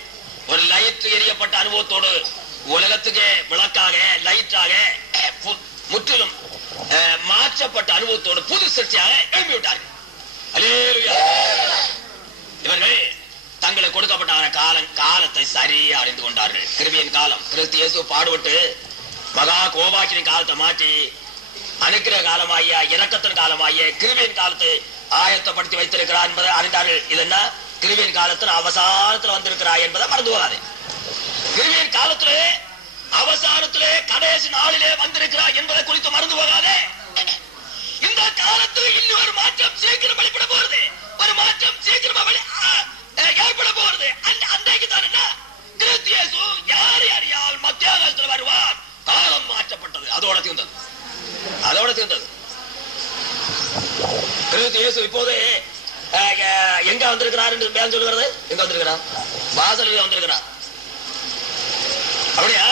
ஒரு லைட் எரியப்பட்ட அனுபவத்தோடு உலகத்துக்கு விளக்காக லைட்டாக முற்றிலும் மாற்றப்பட்ட அனுபவத்தோடு புது சக்தியாக எழுப்பிவிட்டார்கள். அல்லேலூயா. இவர்கள் தங்களுக்கு கொடுக்கப்பட்ட காலத்தை சரியா அறிந்து கொண்டார்கள். கிருபையின் காலம், கிறிஸ்து இயேசு பாடுபட்டு மகா கோபாக்கின் காலத்தை மாற்றி அனுக்கிரக காலமாகிய இரக்கத்தின் காலமாகிய கிருபையின் காலத்தை ஆயத்தப்படுத்தி வைத்திருக்கிறார் என்பதை அறிந்தார்கள். இது என்ன? கிருபையின் காலத்தில் அவசானத்தில் வந்திருக்கிறார் என்பதை மறந்து போகாது. கிருபையின் காலத்திலே அவசானத்திலே கடைசி நாளிலே வந்திருக்கிறார் என்பதை குறித்து மறந்து போகாதே. இந்த காலத்தில் இன்னும் ஒரு மாற்றம் சீக்கிரம் வெளிப்பட போறது. ஒரு மாற்றம் சீக்கிரமா ஏற்பட போறது. அன்றைக்கு தான் என்ன? கிறிஸ்து இயேசு யார் அறியால் மத்திய காலத்தில் வருவார். காலம் மாற்றப்பட்டது. அதோட தீர்ந்தது. கிறிஸ்து இயேசு இப்போது எங்க வந்திருக்கிறார் என்று மேல் சொல்லுகிறது? எங்க வந்திருக்கிறார்? வாசலில் வந்திருக்கிறார். அப்படியா?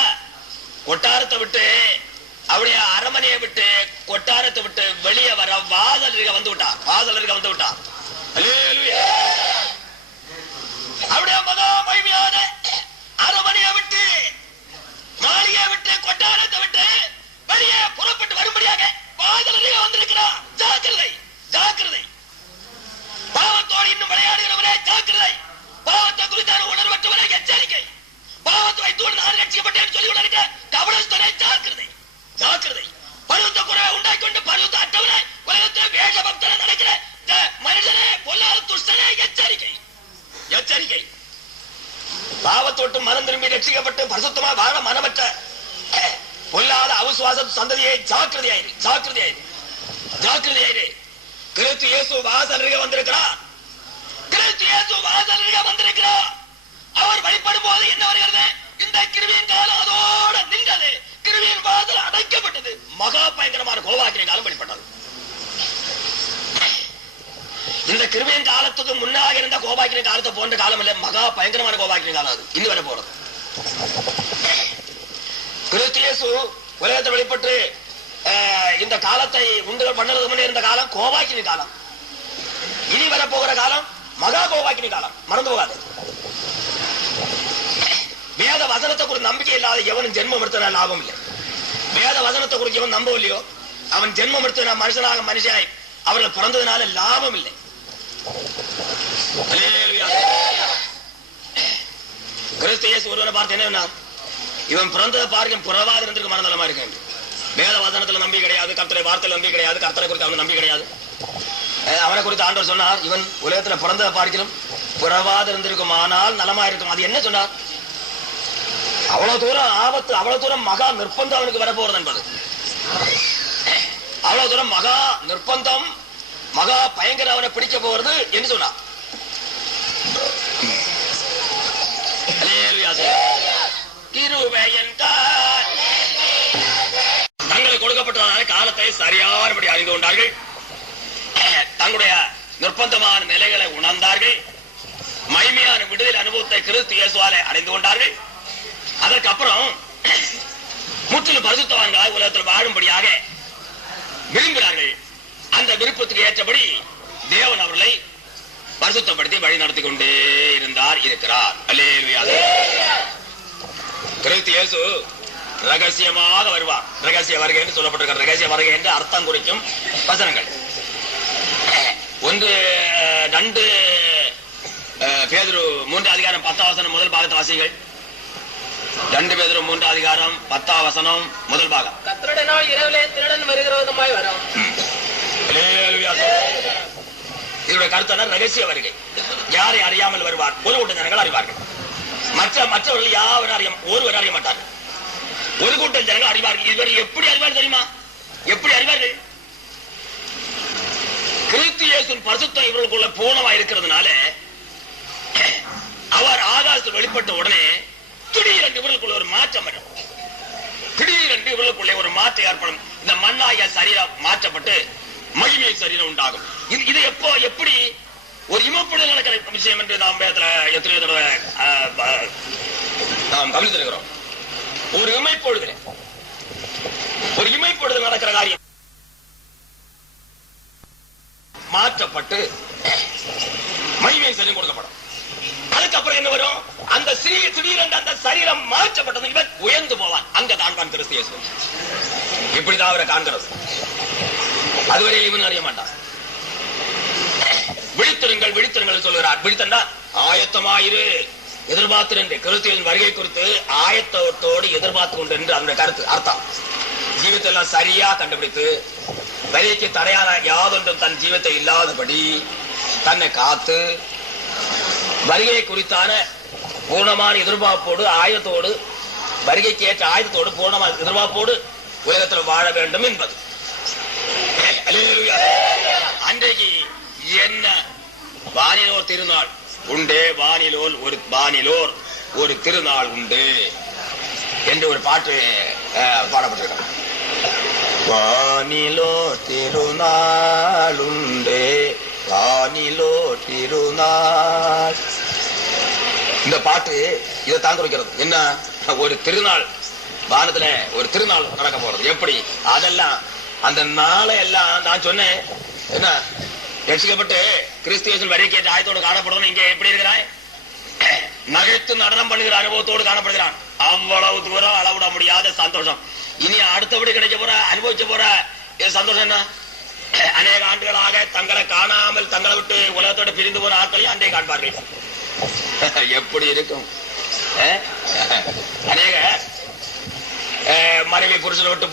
கொட்டாரத்தை விட்டு, அப்படியே அரமனையை விட்டு, கொட்டாரத்தை விட்டு வெளியே வர வாசலருக வந்து விட்டார். அல்லேலூயா. அப்படியே மகா மகிமையான அரமனையை விட்டு, மாளிகையை விட்டு, கொட்டாரத்தை விட்டு வெளியே புறப்பட்டு வரும்படியாக வாசலருக வந்திருக்கிறார். ஜாக்கிரதை. பாவத்தோடு இன்னும் விளையாடுகிறவரே ஜாக்கிரதை. பாவத்தை குறித்தான உணர்வற்றவரே எச்சரிக்கை. பாவத்தை வைத்து நான் ரட்சிக்கப்பட்டேன் சொல்லி உணர்கிற கவனஸ்தனை ஜாக்கிரதை. பருவத்தை குறைவை உண்டாக்கி கொண்டு பருவத்தை அற்றவனை உலகத்தில் வேஷ பக்தனை நடக்கிற மனிதனே, பொல்லாத துஷ்டனே எச்சரிக்கை. பாவத்தோட்டு மனம் திரும்பி ரட்சிக்கப்பட்டு பரிசுத்தமா வாழ மனமற்ற பொல்லாத அவிசுவாச சந்ததியை ஜாக்கிரதையாயிரு. கிறிஸ்து இயேசு வாசலருக வந்திருக்கிறார். அவர் வழிபடும் போது என்ன வருகிறது? இந்த கிருபையின் காலம் அதோட நின்றது. கிருபையின் வாசல் அடைக்கப்பட்டது. மகா பயங்கரமான கோபாக்கின காலம் வெளிப்பட்டது. இந்த கிருபையின் காலத்துக்கு முன்னாக இருந்த கோபாக்கின காலத்தை போன்ற காலம் இல்ல. மகா பயங்கரமான கோபாக்கின காலம் அது. இன்னும் வர போறது. கிறிஸ்து இயேசு உலகத்தை வெளிப்பட்டு இந்த காலத்தை உண்டுகள் பண்ணுறதுக்கு முன்னே இருந்த காலம் கோபாக்கின காலம். இனி வரப்போகிற காலம் மகா கோபாக்கின காலம். மறந்து போகாது. வேத வசனத்தை குறித்து நம்பிக்கை இல்லாத எவனும் ஜென்மம் எடுத்த லாபம் இல்லை. வேத வசனத்தை குறித்து எவன் நம்பவில்லையோ அவன் ஜென்மம் எடுத்த மனுஷனாய் அவர்கள் பிறந்ததுனால லாபம் இல்லை. கிறிஸ்து இயேசு ஒருவனை பார்த்து என்ன, இவன் பிறந்ததை பார்க்க புறவாத இருந்திருக்க மனநலமா இருக்கேன். வேத வசனத்துல நம்பி கிடையாது, கர்த்தரை வார்த்தையில நம்பி கிடையாது, கர்த்தரை குறித்து அவன் நம்பி கிடையாது. அவனை குறித்து ஆண்டவர் சொன்னார், இவன் உலகத்துல பிறந்ததை பார்க்கணும் புறவாத இருந்திருக்கும், ஆனால் நலமா இருக்கும். அது என்ன சொன்னார்? அவ்வளவு தூரம் ஆபத்து, அவ்வளவு தூரம் மகா நிர்பந்தம் அவனுக்கு வரப்போறது என்பது. அவ்வளவு தூரம் மகா நிர்பந்தம், மகா பயங்கர அவனை பிடிக்க போறது என்று சொன்னார். தங்களுக்கு கொடுக்கப்பட்ட காலத்தை சரியானபடி அறிந்து கொண்டார்கள். தங்களுடைய நிர்பந்தமான நிலைகளை உணர்ந்தார்கள். மகிமையான விடுதலை அனுபவத்தை கிறிஸ்து இயேசுவாலே அடைந்து கொண்டார்கள். அதற்கப்புறம் முற்றிலும் பரிசுத்தவான்களாய் உலகத்தில் வாழும்படியாக விரும்பினார்கள். அந்த விருப்பத்துக்கு ஏற்றபடி தேவன் அவர்களை பரிசுத்தப்படுத்தி வழி நடத்தி கொண்டே இருக்கிறார். அல்லேலூயா. கிறிஸ்து இயேசு ரகசியமாக வருவார். ரகசிய வருகை என்று சொல்லப்பட்டிருக்கிறது. ரகசிய வருகை என்று அர்த்தம் குறிக்கும் வசனங்கள் 1-2 பேதுரு 3 அதிகாரம் 10 வசனம் முதல் பாகத்தை வாசிங்கள். 2 பேதுரு 3 அதிகாரம் 10 வசனம் முதல் பாகம். கர்த்தருடைய நாள் இரவிலே திருடன் வருகிறவருமாய் வரும். இதனுடைய கருத்து ரகசிய வருகை. யாரை அறியாமல் வருவார்? ஒரு கூட்டம் ஜனங்கள் அறிவார்கள். மற்றவர்கள் யாரும் ஒருவர் அறிய மாட்டார்கள். ஒரு கூட்டம் ஜனங்கள் அறிவார்கள். இவர் எப்படி அறிவார்கள் தெரியுமா? எப்படி அறிவார்கள்? கிறிஸ்து இயேசுவின் பரிசுத்தம் இவர்களுக்குள்ள பூர்ணமா இருக்கிறதுனால அவர் ஆகாசத்தில் வெளிப்பட்ட உடனே திடீரென்று இவர்களுக்குள்ள ஒரு மாற்றம் வரும். திடீரென்று இவர்களுக்குள்ளே ஒரு மாற்றம் ஏற்படும். இந்த மண்ணாகிய சரீரம் மாற்றப்பட்டு மகிமை சரீரம் உண்டாகும். இது எப்படி ஒரு இமப்படுதல் நடக்கிற விஷயம் என்று நாம் எத்தனையோ தடவை நாம் கவனித்திருக்கிறோம். ஒரு இமைப்பொழுது நடக்கிற காரியம் மாற்றப்பட்டு மகிமை சரீரம் கொடுக்கப்படும். அதுக்கப்புறம் என்ன வரும்? அந்த திடீரென்று அந்த சரீரம் மாற்றப்பட்டது. இவன் உயர்ந்து போவான். அங்க காண்பான் கிறிஸ்து இயேசு. இப்படிதான் அவரை காண்கிறது. அதுவரை இவன் அறிய மாட்டான். விழித்திருங்கள் விழித்திருங்கள் சொல்கிறார். விழித்தண்டா ஆயத்தமாயிரு, எதிர்பார்த்து கிறிஸ்துவின் வருகை குறித்து ஆயத்தத்தோடு எதிர்பார்த்து கொண்டு என்று அந்த கருத்து அர்த்தம். ஜீவத்தை எல்லாம் சரியா கண்டுபிடித்து வருகைக்கு தடையான யாதொன்றும் தன் ஜீவத்தை இல்லாதபடி தன்னை காத்து வருகை குறித்தான பூர்ணமான எதிர்பார்ப்போடு ஆயத்தோடு வருகைக்கு ஏற்ற ஆயத்தோடு பூர்ணமான எதிர்பார்ப்போடு உலகத்தில் வாழ வேண்டும் என்பது. அன்றைக்கு என்ன வானிலோர் திருநாள் உண்டே, வானிலோர் ஒரு திருநாள் உண்டு என்று ஒரு பாட்டு பாடப்பட்டிருக்கிறது. வானிலோ திருநாள் உண்டே, வானிலோ திருநாள். இந்த பாட்டு இதைத்தான் குறிக்கிறது. என்ன, ஒரு திருநாள் வானத்துல ஒரு திருநாள் நடக்க போறது. எப்படி அதெல்லாம் அந்த நாளை எல்லாம் நான் சொன்னேன். என்ன, ரட்சிக்கப்பட்டு கிறிஸ்துவின் வருகைக்கு ஆயத்தோடு காணப்படணும். இங்க எப்படி இருக்கிறாய், நகைத்து நடனம் பண்ணுகிற அனுபவத்தோடு காணப்படுகிறான். அவ்வளவு தூரம் அளவிட முடியாத சந்தோஷம். இனி அடுத்தபடி கிடைக்க போற அனுபவிச்ச போற சந்தோஷம் என்ன, அநேக ஆண்டுகளாக தங்களை காணாமல் தங்களை விட்டு உலகத்தோடு பிரிந்து போன ஆட்களையும் அன்றைய காண்பார்கள். எப்படி இருக்கும். அநேக மனைவி புருஷனை விட்டு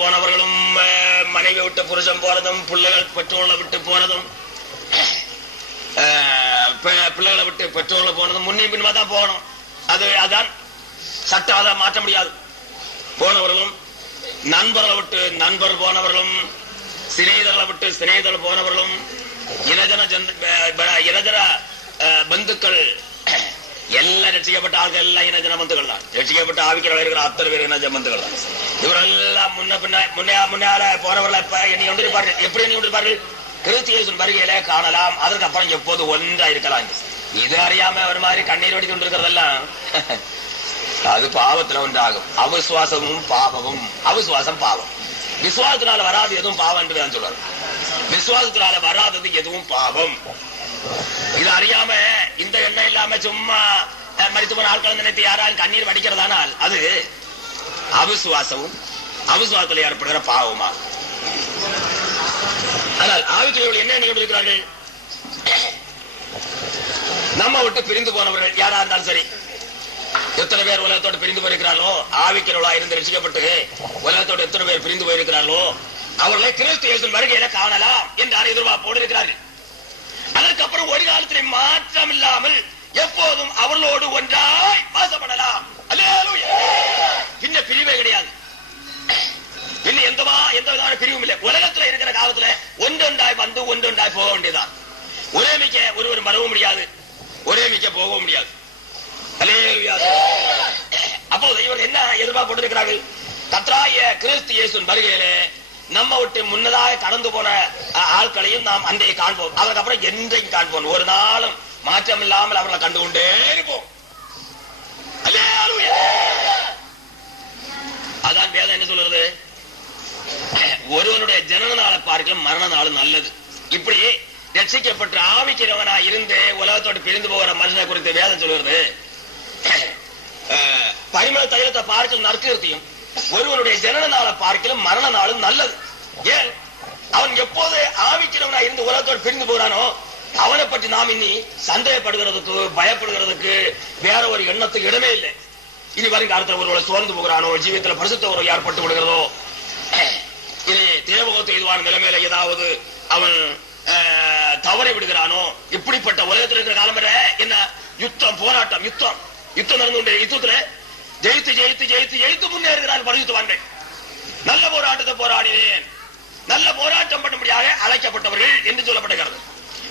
போனவர்களும், மனைவி விட்டு புருஷன் போறதும், பிள்ளைகள் பெற்றோர்களை விட்டு போனதும், பிள்ளைகளை விட்டு பெற்றோர்களை போனதும் முன்னே பின்மா தான் போகணும். அதான் சட்டம், அதை மாற்ற முடியாது. போனவர்களும், நண்பர்களை விட்டு நண்பர் போனவர்களும், சிநேகிதர்களை விட்டு சிநேகிதர் போனவர்களும், இனஜன பந்துக்கள் எல்லாம் ரட்சிக்கப்பட்ட ஆள்கள் எல்லாம் இனஜன பந்துக்கள் தான். ரட்சிக்கப்பட்ட ஆவிக்கிறவர்கள் இருக்கிற அத்தனை பேர் இனஜன பந்துக்கள் தான். இவரெல்லாம் முன்னால போனவர்களை எண்ணி கொண்டிருப்பார்கள். எப்படி எண்ணி கொண்டிருப்பார்கள், கிறிஸ்து இயேசுவின் வருகையில காணலாம், அதற்கு அப்புறம் எப்போது ஒன்றா இருக்கலாம். இது அறியாம ஒரு மாதிரி கண்ணீர் வடி கொண்டிருக்கிறதெல்லாம் அது பாவத்துல ஒன்றாகும். அவிசுவாசமும் பாவமும். அவிசுவாசம் பாவம். விசுவாசத்தினால வராது எதுவும் பாவம் என்று தான் சொல்றாரு. விசுவாசத்தினால வராதது எதுவும் பாவம். இது அறியாம இந்த எண்ணம் இல்லாம சும்மா மரித்து போன ஆட்கள் நினைத்து யாராலும் கண்ணீர் வடிக்கிறதானால் அது அவிசுவாசமும் அவிசுவாசத்தில் ஏற்படுகிற பாவமா. ஆனால் ஆவிக்குரியவர்கள் என்ன நினைக்கிறார்கள், நம்ம விட்டு பிரிந்து போனவர்கள் யாரா இருந்தாலும் சரி, எத்தனை பேர் உலகத்தோடு பிரிந்து போயிருக்கிறார்களோ, ஆவிக்கிறவர்களா இருந்து ரசிக்கப்பட்டு உலகத்தோடு எத்தனை பேர் பிரிந்து போயிருக்கிறார்களோ அவர்களை கிறிஸ்து இயேசுவின் வருகையில காணலாம் என்று எதிர்பார்ப்போடு இருக்கிறார்கள். அதற்கப்புறம் ஒரு காலத்திலே மாற்றம் இல்லாமல் எப்போதும் அவர்களோடு ஒன்றாய் வாசப்படலாம். பின்ன பிரிவே கிடையாது. பின்ன எந்த விதமான பிரிவும் இல்லை. உலகத்துல இருக்கிற காலத்துல ஒன்றொன்றாய் வந்து ஒன்றொன்றாய் போக வேண்டியதான். ஒரே மிக்க ஒருவர் மறவும் முடியாது, ஒரே மிக்க போகவும் முடியாது. அப்போது இவர் என்ன எதிர்பார்ப்பட்டிருக்கிறார்கள், கர்த்தராகிய கிறிஸ்து இயேசுவின் வருகையிலே நம்ம விட்டு முன்னதாக கடந்து போன ஆட்களையும் நாம் அன்றைய காண்போம். அதுக்கப்புறம் என்றையும் காண்போம். ஒரு நாளும் மாற்றம் இல்லாமல் அவர்களை கண்டுகொண்டே இருப்போம். அதான் வேதம் என்ன சொல்றது, ஒருவனுடைய ஜனன நாளை பார்க்கலாம் மரண நாள் நல்லது. இப்படி ரட்சிக்கப்பட்டு ஆவிக்கிறவனா இருந்து உலகத்தோடு பிரிந்து போகிற மனுஷனை குறித்து வேதம் சொல்கிறது. பரிமள தைலத்தை பார்க்கலும் நற்கீர்த்தியும், ஒருவனுடைய ஜனன நாளை பார்க்கலும் மரண நாளும் நல்லது. ஏன், அவன் எப்போது ஆவிக்கிறவனா இருந்து உலகத்தோடு பிரிந்து போறானோ அவனை பற்றி நாம் இனி சந்தேகப்படுகிறதுக்கு பயப்படுகிறதுக்கு வேற ஒரு எண்ணத்துக்கு இடமே இல்லை. இனி வருங்காலத்தில் ஒருவரை சோர்ந்து போகிறானோ, ஜீவியத்தில் பரிசுத்த உறவு ஏற்பட்டு விடுகிறதோ, இனி தேவகோத்து எதுவான நிலைமையில ஏதாவது அவன் தவறி விடுகிறானோ, இப்படிப்பட்ட உலகத்தில் இருக்கிற காலம் என்ன யுத்தம், போராட்டம், யுத்தம் நடந்து கொண்டே, யுத்தத்துல ஜெயித்து ஜெயித்து ஜெயித்து ஜெயித்து முன்னேறுகிறான் பரிசுத்தவான்கள். நல்ல போராட்டத்தை போராடினேன், நல்ல போராட்டம் பண்ணும்படியாக அழைக்கப்பட்டவர்கள் என்று சொல்லப்படுகிறது.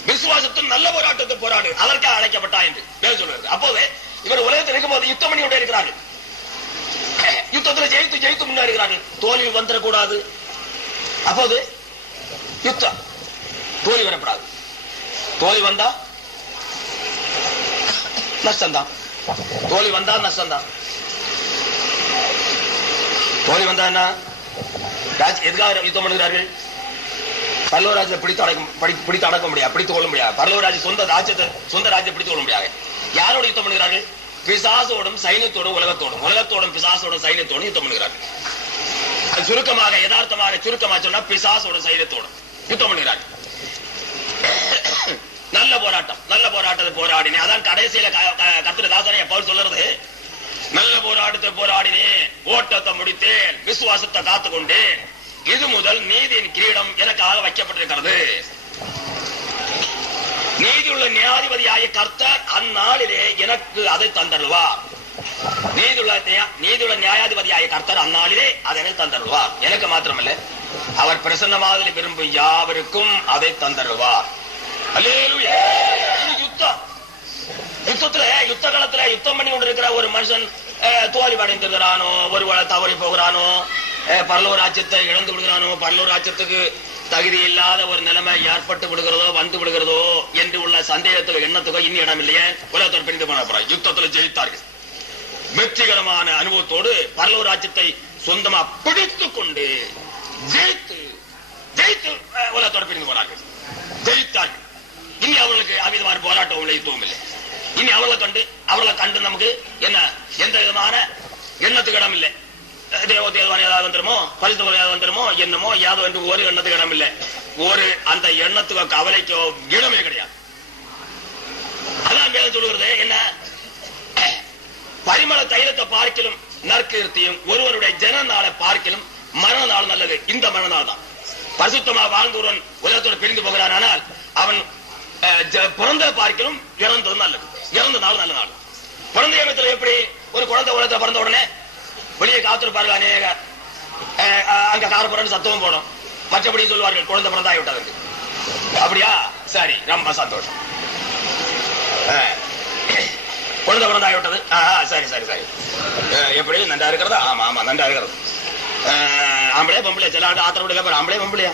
விசுவாசத்தில் நல்ல போராட்டத்தை போராடு, அதற்காக அழைக்கப்பட்டா என்று பேர் சொல்றது. அப்போது இவர் உலகத்தில் இருக்கும்போது யுத்தம் பண்ணி கொண்டே இருக்கிறார்கள். யுத்தத்தில் ஜெயித்து ஜெயித்து முன்னேறுகிறார்கள். தோல்வி வந்துடக்கூடாது. அப்போது யுத்தம், தோல்வி வரப்படாது. தோல்வி வந்தா நஷ்டம்தான். தோல்வி வந்தா நஷ்டம்தான். தோல்வி வந்தா என்ன, எதுக்காக யுத்தம் பண்ணுகிறார்கள், பல்லவராஜ்யத்தை பிடித்து அடக்க முடியாது, பிடித்துக் கொள்ள முடியாது. பல்லவராஜ் சொந்த ராஜ்யத்தை பிடித்துக் கொள்ள முடியாது. யாரோடு யுத்தம் பண்ணுகிறார்கள், பிசாசோடும் சைன்யத்தோடும் உலகத்தோடும் பிசாசோடும் சைன்யத்தோடும் யுத்தம் பண்ணுகிறார்கள். அது சுருக்கமாக யதார்த்தமாக சுருக்கமாக சொன்னா பிசாசோடும் சைன்யத்தோடும் யுத்தம் பண்ணுகிறார்கள். நல்ல போராட்டத்தை போராடினே. அதான் கடைசியில கர்த்தருடைய தாசனாகிய பவுல் சொல்றது, நல்ல போராட்டத்தை போராடினேன், ஓட்டத்தை முடித்தேன், விசுவாசத்தை காத்துக்கொண்டேன், இது முதல் நீதியின் கிரீடம் எனக்காக வைக்கப்பட்டிருக்கிறது. நீதியுள்ள நியாயாதிபதியாகிய கர்த்தர் அந்நாளிலே எனக்கு அதை தந்தருவார். நீதியுள்ள நியாயாதிபதியாகிய கர்த்தர் அந்நாளிலே அதை தந்தருவார். எனக்கு மாத்திரமல்ல, அவர் பிரசன்னமாக விரும்பும் யாவருக்கும் அதை தந்தருவார். அல்லேலூயா. யுத்த காலத்துல யுத்தம் பண்ணி கொண்டிருக்கிற ஒரு மனுஷன் தோல்வி அடைந்திருக்கிறானோ, ஒருவேளை தவறி போகிறானோ, பரலோக ராஜ்யத்தை இழந்து விடுகிறானோ, பரலோக ராஜ்யத்துக்கு தகுதி இல்லாத ஒரு நிலைமை ஏற்பட்டு விடுகிறதோ வந்து விடுகிறதோ என்று உள்ள சந்தேகத்துக்கு எண்ணத்துக்கோ இன்னும் இடம் இல்லையே. உலகத்தோடு பிரிந்து போன யுத்தத்தில் ஜெயித்தார்கள். வெற்றிகரமான அனுபவத்தோடு பரலோக ராஜ்யத்தை சொந்தமா பிடித்துக் கொண்டு ஜெயித்து உலகத்தோடு பிரிந்து போனார்கள், ஜெயித்தார்கள். இனி அவர்களுக்கு அவ்விதமான போராட்டம் உழைத்துவம் இல்லை. இனி அவர்களை கண்டு நமக்கு என்ன எந்த விதமான எண்ணத்துக்கு இடம் இல்லை. தேவதேவான ஏதாவது வந்துருமோ, பரிசு ஏதாவது வந்துருமோ, என்னமோ யாதோ என்று ஒரு எண்ணத்துக்கு இடம் இல்லை. ஒரு அந்த எண்ணத்துக்கோ கவலைக்கோ இடமே கிடையாது. அதான் வேதம் சொல்லுகிறது என்ன, பரிமள தைலத்தை பார்க்கிலும் நற்கீர்த்தியும் ஒருவருடைய ஜன நாளை பார்க்கிலும் மரண நாள் நல்லது. இந்த மரண நாள் தான். பரிசுத்தமா வாழ்ந்தவன் உலகத்தோடு பிரிந்து போகிறான். ஆனால் அவன் பிறந்த பார்க்கிலும் இறந்தது நல்லது. இறந்த நாள் நல்ல நாள். குழந்தை இடத்துல எப்படி ஒரு குழந்தை உலகத்தை பிறந்த உடனே வெளியே காத்திருப்பார்கள் அநேக, அங்க காரப்புறன்னு சத்தமும் போடும். மற்றபடி சொல்வார்கள் குழந்தை பிறந்தாகி விட்டது. அப்படியா, சரி, ரொம்ப சந்தோஷம். குழந்தை பிறந்தாகி விட்டது, சரி சரி சரி, எப்படி நன்றா இருக்கிறதா? ஆமா ஆமா நன்றா இருக்கிறது. ஆம்பளை பொம்பளை, சில ஆண்டு ஆத்திர விட ஆம்பளை பொம்பளையா,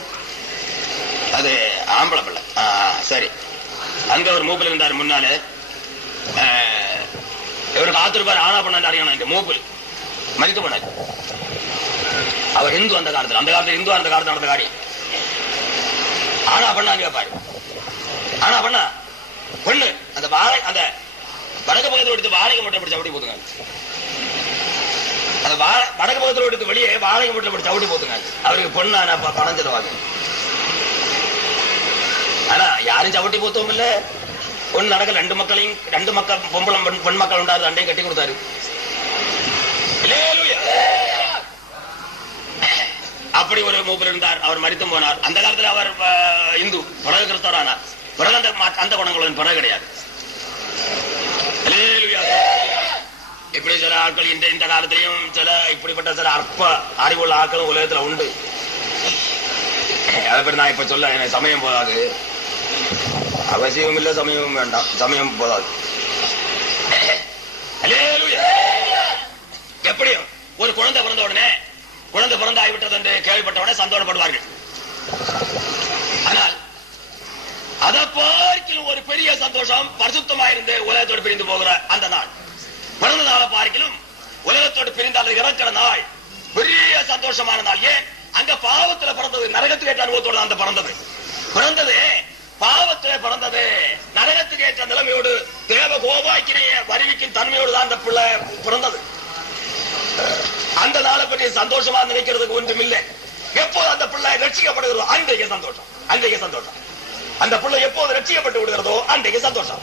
அது ஆம்பளை பிள்ளை. சரி. அங்க ஒரு மூப்பில் இருந்தார் முன்னாலே, இவருக்கு ஆத்திருப்பார். ஆனா பண்ணாரு இங்க மூப்பில் மதித்து போனார். அவர் இந்து. அந்த காலத்துல இந்து, அந்த காலத்துல நடந்த காரியம். ஆனா பண்ணாங்க கேட்பாரு. ஆனா பண்ணா பொண்ணு அந்த வாழை, அந்த வடக்கு பக்கத்தில் எடுத்து வாழைக்கு மட்டும் பிடிச்ச அப்படி போத்துங்க. அந்த வடக்கு பக்கத்தில் எடுத்து வெளியே வாழைக்கு மட்டும் பிடிச்ச அப்படி போத்துங்க. அவருக்கு பொண்ணு பணம் செலவாங்க. ஆனா யாரும் சவட்டி போத்தவும் இல்ல, ஒண்ணு நடக்க. ரெண்டு மக்கள் பொம்பளை பெண் மக்கள் உண்டாரு, அண்டையும் கட்டி கொடுத்தாரு. அப்படி ஒரு மூப்பர் இருந்தார். அவர் மரித்தும் போனார். அந்த காலத்துல அவர் இந்து, பிறகு கிறிஸ்தவர் ஆனார். பிறகு அந்த குணங்களும் பிறகு கிடையாது. இப்படி சில ஆட்கள் இந்த காலத்திலையும் சில இப்படிப்பட்ட சில அற்ப அறிவுள்ள ஆட்களும் உலகத்துல உண்டு. அதை பற்றி நான் இப்ப சொல்ல எனக்கு சமயம் போதாது. அவசியமும் இல்லை, சமயமும் வேண்டாம். சமயம் போதாது. எப்படியும் ஒரு குழந்தை பிறந்த உடனே, குழந்தை பிறந்து ஆகிவிட்டது என்று கேள்விப்பட்ட உடனே சந்தோஷப்படுவார்கள். ஆனால் அதை பார்க்கிலும் ஒரு பெரிய சந்தோஷம் பரிசுத்தமாயிருந்து உலகத்தோடு பிரிந்து போகிற அந்த நாள். பிறந்த நாளை பார்க்கிலும் உலகத்தோடு பிரிந்தால் இறக்கிற நாள் பெரிய சந்தோஷமான நாள். ஏன்? அங்க பாவத்துல பிறந்தது, நரகத்துக்கு ஏற்ற அனுபவத்தோடு அந்த பிறந்தது பாவத்திலே பிறந்தது. நரகத்துக்கு ஏற்ற நிலைமையோடு தேவ கோபாக்கினைய வருவிக்கும் தன்மையோடு தான் அந்த பிள்ளை பிறந்தது. அந்த நாளை பற்றி சந்தோஷமா நினைக்கிறதுக்கு ஒன்றும் இல்லை. எப்போது அந்த பிள்ளை ரட்சிக்கப்படுகிறதோ அன்றைக்கு சந்தோஷம். அந்த பிள்ளை எப்போது ரட்சிக்கப்பட்டு விடுகிறதோ அன்றைக்கு சந்தோஷம்.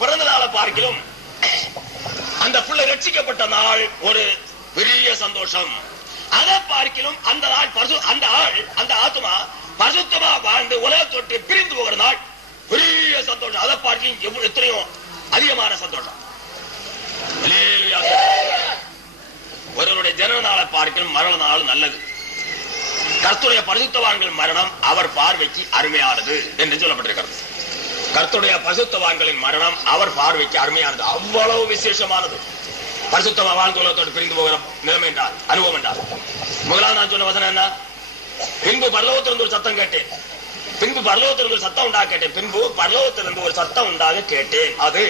பிறந்த நாளை பார்க்கிலும் அந்த பிள்ளை ரட்சிக்கப்பட்ட நாள் ஒரு பெரிய சந்தோஷம். அதை பார்க்கிலும் அந்த நாள் அந்த ஆத்மா பரிசுத்தமா வாழ்ந்து உலகத்தொட்டு பிரிந்து போகிற நாள் பெரிய சந்தோஷம். அதை பார்க்க எத்தனையோ அதிகமான சந்தோஷம். ஒருவருடைய ஜனன நாளை பார்க்கிலும் மரண நாள் நல்லது. கர்த்தருடைய பரிசுத்தவான்கள் மரணம் அவர் பார்வைக்கு அருமையானது என்று சொல்லப்பட்டிருக்கிறது. கர்த்தருடைய பரிசுத்தவான்களின் மரணம் அவர் பார்வைக்கு அருமையானது, அவ்வளவு விசேஷமானது. பரிசுத்தமா வாழ்ந்து உலகத்தோடு பிரிந்து போகிற நிலைமை என்றால், அனுபவம் என்றால், முதலாவது நான் சொன்ன வசனம் என்ன? பின்பு பரலோகத்திலிருந்து ஒரு சத்தம் கேட்டேன். பின்பு பரலோகத்திலிருந்து ஒரு சத்தம் உண்டாக கேட்டேன். பின்பு பரலோகத்திலிருந்து ஒரு சத்தம் உண்டாக கேட்டேன். அது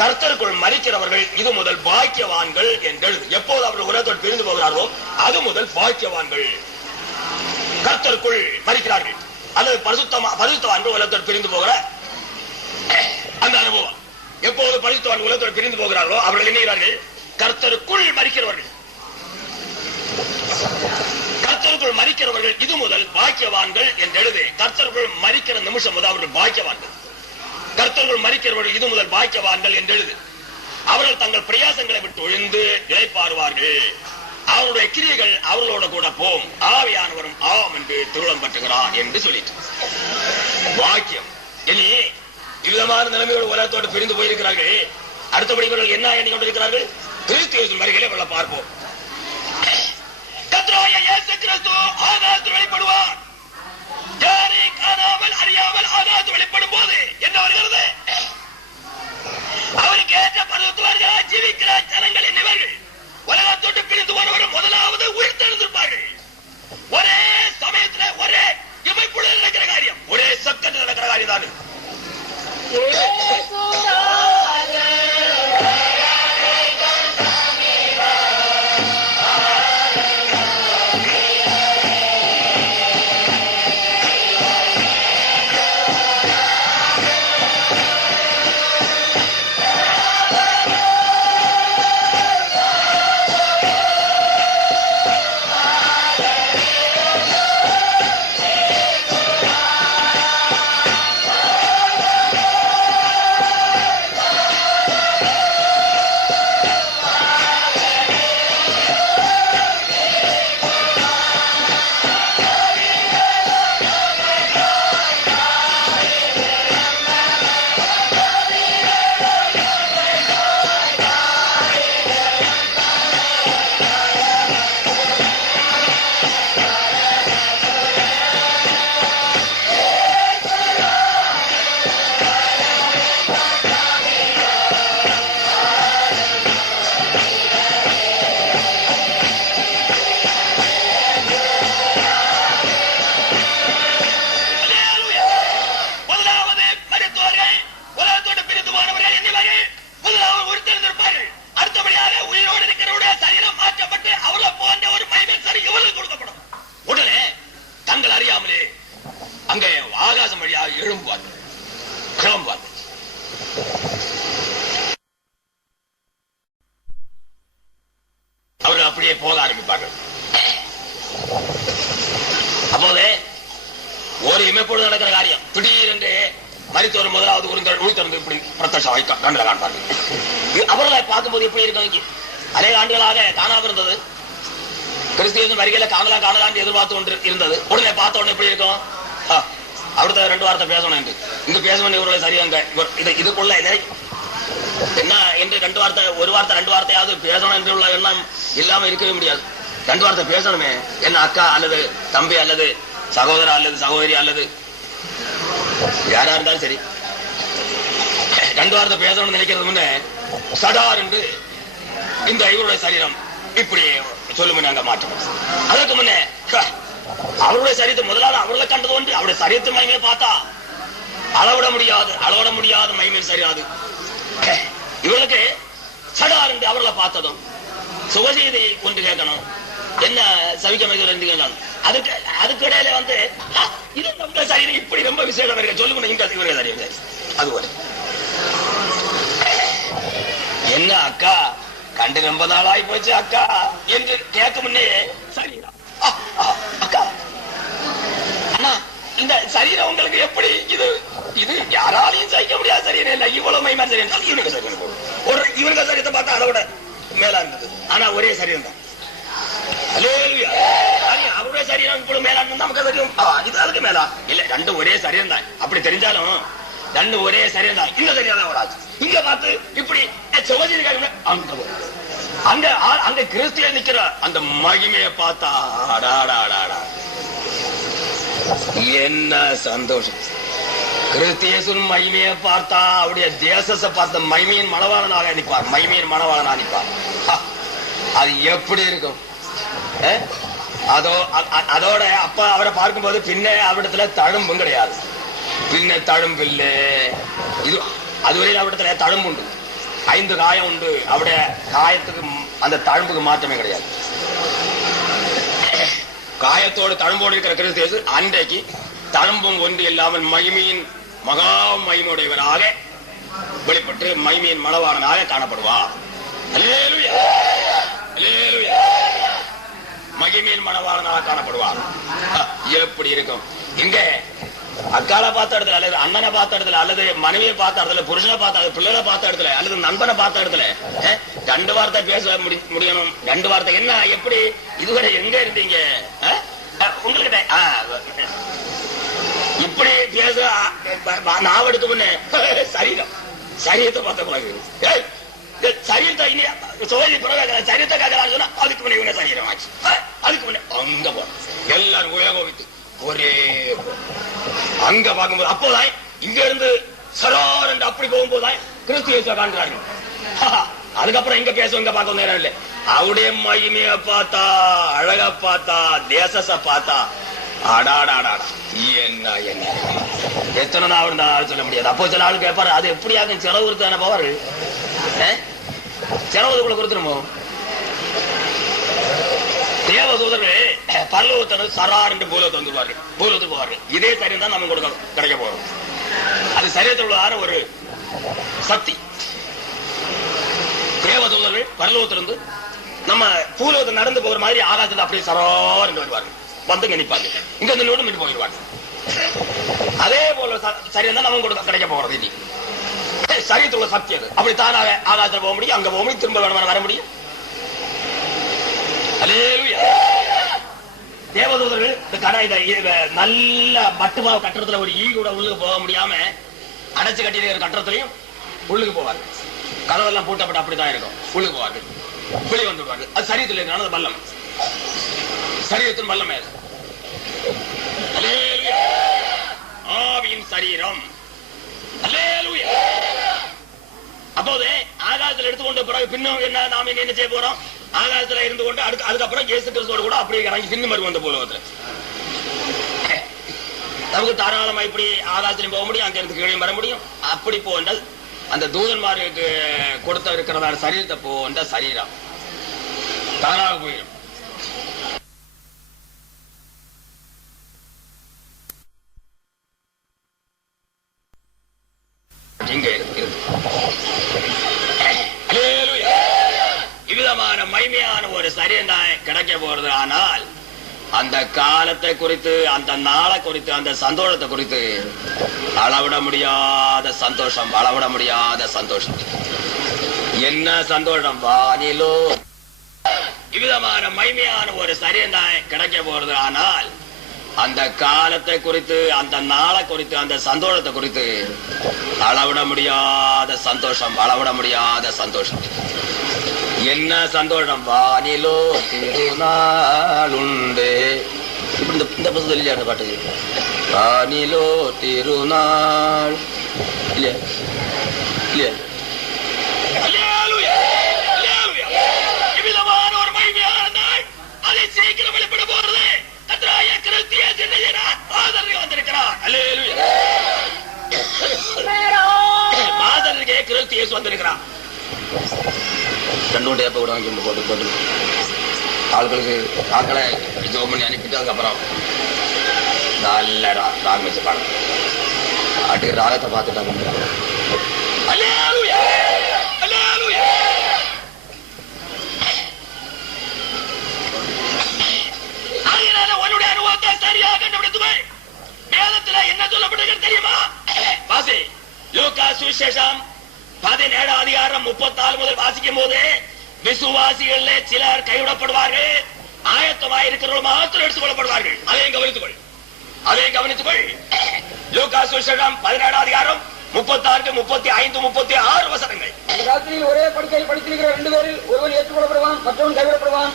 கர்த்தருக்குள் மரிக்கிறவர்கள் இது முதல் பாக்கியவான்கள் என்று. எப்போது அவர்கள் உலகத்தோடு பிரிந்து போகிறார்களோ அது முதல் பாக்கியவான்கள். கர்த்தருக்குள் மரிக்கிறார்கள் அல்லது பரிசுத்தவான்கள் உலகத்தோடு பிரிந்து போகிற அந்த அனுபவம். எப்போது பரிசுத்தவான்கள் உலகத்தோடு பிரிந்து போகிறார்களோ அவர்கள் எண்ணுகிறார்கள் கர்த்தருக்குள் மரிக்கிறவர்கள். கர்த்தருக்குள் கர்த்தருக்குள் மரிக்கிறவர்கள் இது முதல் பாக்கியவான்கள் என்று எழுது. கர்த்தருக்குள் மரிக்கிற நிமிஷம் முதல் அவர்கள் பாக்கியவான்கள். கர்த்தருக்குள் மரிக்கிறவர்கள் இது முதல் பாக்கியவான்கள் என்று எழுது. அவர்கள் தங்கள் பிரயாசங்களை விட்டு ஒழிந்து இளைப்பாறுவார்கள். அவருடைய கிரியைகள் அவர்களோட கூட போம். ஆவியானவரும் ஆம் என்று திருளம் பற்றுகிறார் என்று சொல்லிட்டு வாக்கியம். இனி விதமான நிலைமையோடு உலகத்தோடு பிரிந்து போயிருக்கிறார்கள். அடுத்தபடி இவர்கள் என்ன எண்ணிக்கொண்டிருக்கிறார்கள்? கிறிஸ்து இயேசு வருகையிலே இவர்களை பார்ப்போம். கர்த்தராகிய இயேசு கிறிஸ்து ஆகாயத்தில் வெளிப்படுவார். யாரை காணாமல் அறியாமல் ஆகாயத்தில் வெளிப்படும் போது என்ன வருகிறது? அவருக்கு ஏற்ற பருவத்துவார்களாக ஜீவிக்கிற ஜனங்கள் என்னவர்கள்? உலகத்தோட்டு பிரிந்து போனவர்கள் முதலாவது உயிர்த்தெழுந்திருப்பார்கள். ஒரே சமயத்தில் ஒரே இமைப்புள்ள நடக்கிற காரியம், ஒரே சக்கத்தில் நடக்கிற காரியம் தான். அவர்கள் அப்படியே போக ஆரம்பிப்பார்கள். அப்போது ஒரு இமைப்பொழுது நடக்கிற காரியம் திடீரென்று மரித்தோர் முதலாவது உயிர்த்தெழுந்து இப்படி பிரத்யட்சமாய் கண்ணில் காண்பார்கள். அவர்களை பார்க்கும்போது எப்படி இருக்க அநேக ஆண்டுகளாக காணாம இருந்தது. கிறிஸ்துவின் வருகையில காணலாம் எதிர்பார்த்து கொண்டு இருந்தது. உடனே பார்த்த உடனே எப்படி இருக்கும்? அடுத்த 2 வார்த்தை பேசணும் என்று இங்கு பேசணும். இவர்களை சரியாங்க இதுக்குள்ள என்ன என்று 2 வார்த்தை 1 வார்த்தை 2 வார்த்தையாவது பேசணும் என்று உள்ள எண்ணம் இல்லாம இருக்கவே முடியாது. 2 வார்த்தை பேசணுமே. என்ன அக்கா அல்லது தம்பி அல்லது சகோதரா அல்லது சகோதரி அல்லது யாரா இருந்தாலும் சரி 2 வார்த்தை பேசணும்னு நினைக்கிறது முன்னே சடார் என்று இந்த இவருடைய சரீரம் இப்படி சொல்லுமே நாங்க மாற்றோம். அதற்கு முன்னே அவருடைய சரீரத்தை முதலாவது அவர்களை கண்டது ஒன்று. அவருடைய சரீரத்தின் மகிமையை பார்த்தா அளவிட முடியாத மகிமையின் சரியாது. இவர்களுக்கு சடார் என்று அவர்களை பார்த்ததும் சுகசெய்தி ஒன்று கேட்கணும். என்ன சவிக்க அதுக்கு இடையில இது நம்ம சரீரம் இப்படி ரொம்ப விசேஷம் இருக்க சொல்லுங்க. இவர்கள் சரீரம் அது ஒரு என்ன அக்கா கண்டு ரொம்ப நாளாய் போச்சு அக்கா என்று கேட்க முன்னே சரீரம் அக்கா அண்ணா இந்த சரீரம் உங்களுக்கு எப்படி இது யாராலையும் சகிக்க முடியாத சரீரம் இல்ல. இவ்வளவு மகிமையான சரீரம் இவனுக்கு சரீரம் ஒரு இவனுக்கு சரீரத்தை பார்த்தா அதை விட மேலா இருந்தது. ஆனா ஒரே சரீரம் தான். அவருடைய சரீரம் இப்படி மேலா நமக்கு சரீரம் இது அதுக்கு மேலா இல்ல. 2 ஒரே சரீரம் தான். அப்படி தெரிஞ்சாலும் 2 ஒரே சரீரம் தான். இந்த சரீரம் தான் வராது. இங்க பார்த்து இப்படி அங்க கிறிஸ்துவில நிக்கிற அந்த மகிமையை பார்த்தா என்ன சந்தோஷம். கிறிஸ்தியேசுவின் மகிமையை பார்த்தா அவருடைய தேசத்தை பார்த்த மகிமையின் மணவாளனாக நிற்பார். மகிமையின் மணவாளனாக நிற்பார். அது எப்படி இருக்கும்? அதோட அப்ப அவரை பார்க்கும்போது பின்ன அவரிடத்துல தழும்பும் கிடையாது. பின்ன தழும்பு இல்ல. இது அதுவரையில் அவரிடத்துல தழும்பு உண்டு. 5 காயம் உண்டு. அவருடைய காயத்துக்கு அந்த தழும்புக்கு மாற்றமே கிடையாது. காயத்தோடு தழும்போடு இருக்கிற கிறிஸ்து அன்றைக்கு தழும்பும் ஒன்று இல்லாமல் மகிமையின் மகா மகிமையுடையவராக வெளிப்பட்டு மகிமையின் மணவாளனாக காணப்படுவார். மகிமையின் மணவாளனாக காணப்படுவார். எப்படி இருக்கும்? இங்க அக்கால பார்த்த இடத்துல அல்லது அண்ணனை பார்த்த இடத்துல அல்லது மனைவியை பார்த்த இடத்துல புருஷனை பார்த்த பிள்ளைகளை பார்த்த இடத்துல அல்லது நண்பனை பார்த்த இடத்துல 2 வார்த்தை பேச முடியணும். 2 வார்த்தை என்ன எப்படி இதுவரை எங்க இருந்தீங்க உங்ககிட்ட இப்படி பேச நான் எடுக்க முன்னே சரீரத்தை பார்த்த பிறகு சரீரத்தை சரீரத்தை கேட்கலாம் சொன்னா அதுக்கு முன்னே இவங்க சரீரம் ஆச்சு. அதுக்கு முன்னே அங்க போ எல்லாரும் உபயோகித்து ஒரே அங்க பார்க்கும்போது அப்போதான் இங்க இருந்து சரார் என்று அப்படி போகும்போதுதான் கிறிஸ்து இயேசுவை காண்கிறார்கள். அதுக்கப்புறம் இங்க பேச இங்க பார்க்க நேரம் இல்லை. அவருடைய மகிமைய பார்த்தா அழகா பார்த்தா தேசத்தை பார்த்தா அடாடாடா என்ன என்ன எத்தனை நாள் இருந்தாலும் சொல்ல முடியாது. அப்போ சில ஆள் கேட்பாரு அது எப்படியாக செலவு தானே போவாரு செலவுக்குள்ள கொடுத்துருமோ. தேவதூதர்கள் பரலோகத்தில் சரார் என்று பூலோகத்தை வந்துருவார்கள். பூலோகத்துக்கு போவார்கள். இதே சரியம் தான் நம்ம கொடுக்க கிடைக்க போறோம். அது சரியத்தில் உள்ள ஒரு சக்தி. தேவதூதர்கள் பரலோகத்திலிருந்து நம்ம பூலோகத்தை நடந்து போகிற மாதிரி ஆகாசத்தில் அப்படியே சரார் என்று வருவார்கள். வந்து நினைப்பாங்க இங்க இருந்து நோடு போயிடுவாங்க. அதே போல சரியம் தான் நம்ம கொடுக்க கிடைக்க போறது. இனி சரியத்துள்ள சக்தி அது. அப்படி தானாக ஆகாசத்தில் போக முடியும், அங்க போக முடியும், திரும்ப வர முடியும். தேவதூதர்கள் நல்ல மட்டுமாவ கட்டடத்துல ஒரு ஈ கூட உள்ளுக்கு போக முடியாம அடைச்சு கட்டியிருக்கிற கட்டடத்திலையும் உள்ளுக்கு போவாங்க. கதவெல்லாம் பூட்டப்பட்டு அப்படித்தான் இருக்கும். உள்ளுக்கு போவாங்க, வெளியே வந்துடுவாங்க. அது சரீரத்தில் இருக்கிற பல்லம், சரீரத்தின் பல்லமே ஆவியின் சரீரம். அப்போது ஆகாசத்தில் எடுத்துக்கொண்ட பிறகு பின்னும் என்ன நாம என்ன செய்ய போறோம்? ஆகாசத்துல இருந்து கொண்டு அதுக்கப்புறம் இயேசு கிறிஸ்துவோட கூட அப்படியே இறங்கி பின்னு மறு வந்த போல நமக்கு தாராளமா இப்படி ஆகாசத்திலும் போக முடியும், அங்க இருந்து கீழே வர முடியும். அப்படி போன்றால் அந்த தூதன்மாருக்கு கொடுத்த இருக்கிறதான சரீரத்தை போன்ற சரீரம் தானாக போயிடும். இவ்விதமான மகிமையான ஒரு சரீரம் தான் கிடைக்க போறது. ஆனால் அந்த காலத்தை குறித்து, அந்த நாளை குறித்து, அந்த சந்தோஷத்தை குறித்து அளவிட முடியாத சந்தோஷம், அளவிட முடியாத சந்தோஷம். என்ன சந்தோஷம்? வானிலோ இவ்விதமான மகிமையான ஒரு சரீரம் தான் கிடைக்க போறது. ஆனால் அந்த காலத்தை குறித்து, அந்த நாளை குறித்து, அந்த சந்தோஷத்தை குறித்து அளவிட முடியாத சந்தோஷம், அளவிட முடியாத சந்தோஷம். என்ன சந்தோஷம்? வானிலோ திருநாளுண்டு. இப்படி இந்த புத்தகம் இல்லையா அந்த பாட்டு? வானிலோ திருநாள் இல்லையா? இல்லையா? ஒரு மகிமையான நாள், அதை சீக்கிரம் வெளிப்பட போறது. வந்திருக்கிறான். போட்டு ஆட்களுக்கு ஆட்களை ஜோம் பண்ணி அனுப்பிட்டு அதுக்கப்புறம் நல்ல ராகம் வச்சு பாடம் ஆட்டுக்கு ராகத்தை பார்த்துட்டாங்க. உன்னுடைய அனுபவத்தை சரியாக கண்டுபிடித்துவை. வேதத்துல என்ன சொல்லப்படுகிறது தெரியுமா? வாசி லூக்கா சுவிசேஷம் 17 அதிகாரம் 34 முதல் வாசிக்கும் போது விசுவாசிகள் சிலர் கைவிடப்படுவார்கள், ஆயத்தமாயிருக்கிறவர்கள் மாத்திரம் எடுத்துக் கொள்ளப்படுவார்கள். அதையும் கவனித்துக்கொள், அதையும் கவனித்துக்கொள். லூக்கா சுவிசேஷம் 17 அதிகாரம் 36, 35, 36 வசனங்கள். ராத்திரியில் ஒரே படுக்கையில் படித்திருக்கிற 2 பேரில் ஒருவன் ஏற்றுக்கொள்ளப்படுவான், மற்றவன் கைவிடப்படுவான்.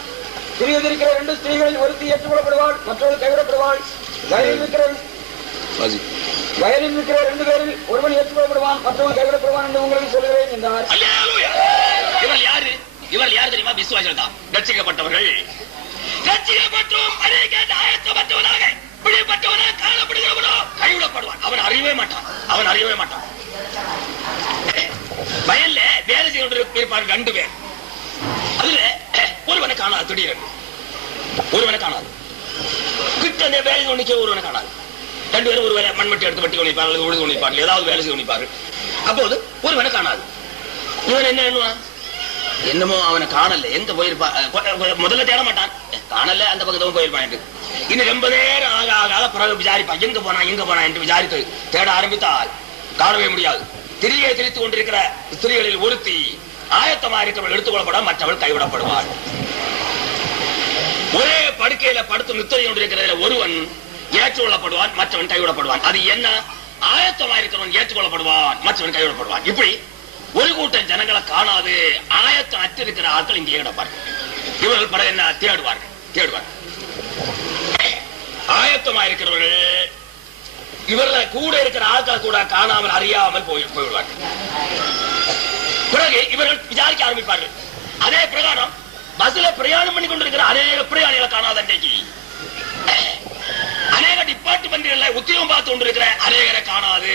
பிரிவதிருக்கிற 2 ஸ்திரீகளில் ஒருத்தி ஏற்றுக்கொள்ளப்படுவாள், மற்றவள் கைவிடப்படுவாள். வயலில் இருக்கிற 2 பேரில் ஒருவன் ஏற்றுக்கொள்ளப்படுவான், மற்றவன் கைவிடப்படுவான் என்று உங்களுக்கு சொல்லுகிறேன் என்றார். இவர்கள் யாரு? இவர்கள் யார் தெரியுமா? விசுவாசிகள் தான். ரட்சிக்கப்பட்டவர்கள். ரட்சிக்கப்பட்டும் ஆயத்தமற்றவனாக பிடிப்பட்டவனாக காணப்படுகிறவனோ கைவிடப்படுவான். அவன் அறியவே மாட்டான், அவன் அறியவே மாட்டான். வயல்ல வேலை செய்து இருப்பார்கள் 2 பேர். அதுல ஒருவனை காணாது, திடீரென்று ஒருவனை காணாது. கிட்ட வேலை ஒன்றிக்க ஒருவனை காணாது. 2 பேரும் ஒரு வேலை மண்மட்டி எடுத்து வட்டி ஒழிப்பார்கள், உழுது ஒழிப்பார்கள், ஏதாவது வேலை செய்து ஒழிப்பார்கள். அப்போது ஒருவனை காணாது. இவன் என்ன எண்ணுவான்? என்னமோ அவனை காணல, எங்க போயிருப்பா. முதல்ல தேட மாட்டான், காணல, அந்த பக்கத்தும் போயிருப்பான். இன்னும் ரொம்ப நேரம் ஆக பிறகு விசாரிப்பான், எங்க போனா என்று விசாரித்து தேட ஆரம்பித்தால் காணவே முடியாது. திரியை திரித்துக் கொண்டிருக்கிற ஸ்திரீகளில் ஒருத்தி ஆயத்தமாக இருக்கிறவள் எடுத்துக்கொள்ளப்பட, மற்றவள் கைவிடப்படுவாள். ஒரே படுக்கையில படுத்து நித்திரை கொண்டிருக்கிற ஒருவன் ஏற்றுக்கொள்ளப்படுவான், மற்றவன் கைவிடப்படுவான். அது என்ன? ஆயத்தமாக இருக்கிறவன் ஏற்றுக்கொள்ளப்படுவான், மற்றவன் கைவிடப்படுவான். இப்படி ஒரு கூட்டம் ஜனங்களை காணாது ஆயத்தம் அற்றிருக்கிற ஆட்கள் இங்கே இடப்பார்கள். இவர்கள் பிறகு என்ன தேடுவார்கள். ஆயத்தமாக இருக்கிறவர்கள் இவர்களை கூட இருக்கிற ஆட்கள் கூட காணாமல் அறியாமல் போய்விடுவார்கள். பிறகு இவர்கள் விசாரிக்க ஆரம்பிப்பார்கள். அதே பிரகாரம் பஸ்ல பிரயாணம் பண்ணி கொண்டிருக்கிற அநேக பிரயாணிகளை காணாத அன்றைக்கு அநேக டிபார்ட்மெண்ட்ல உத்தியோகம் பார்த்து கொண்டிருக்கிற அநேகரை காணாது.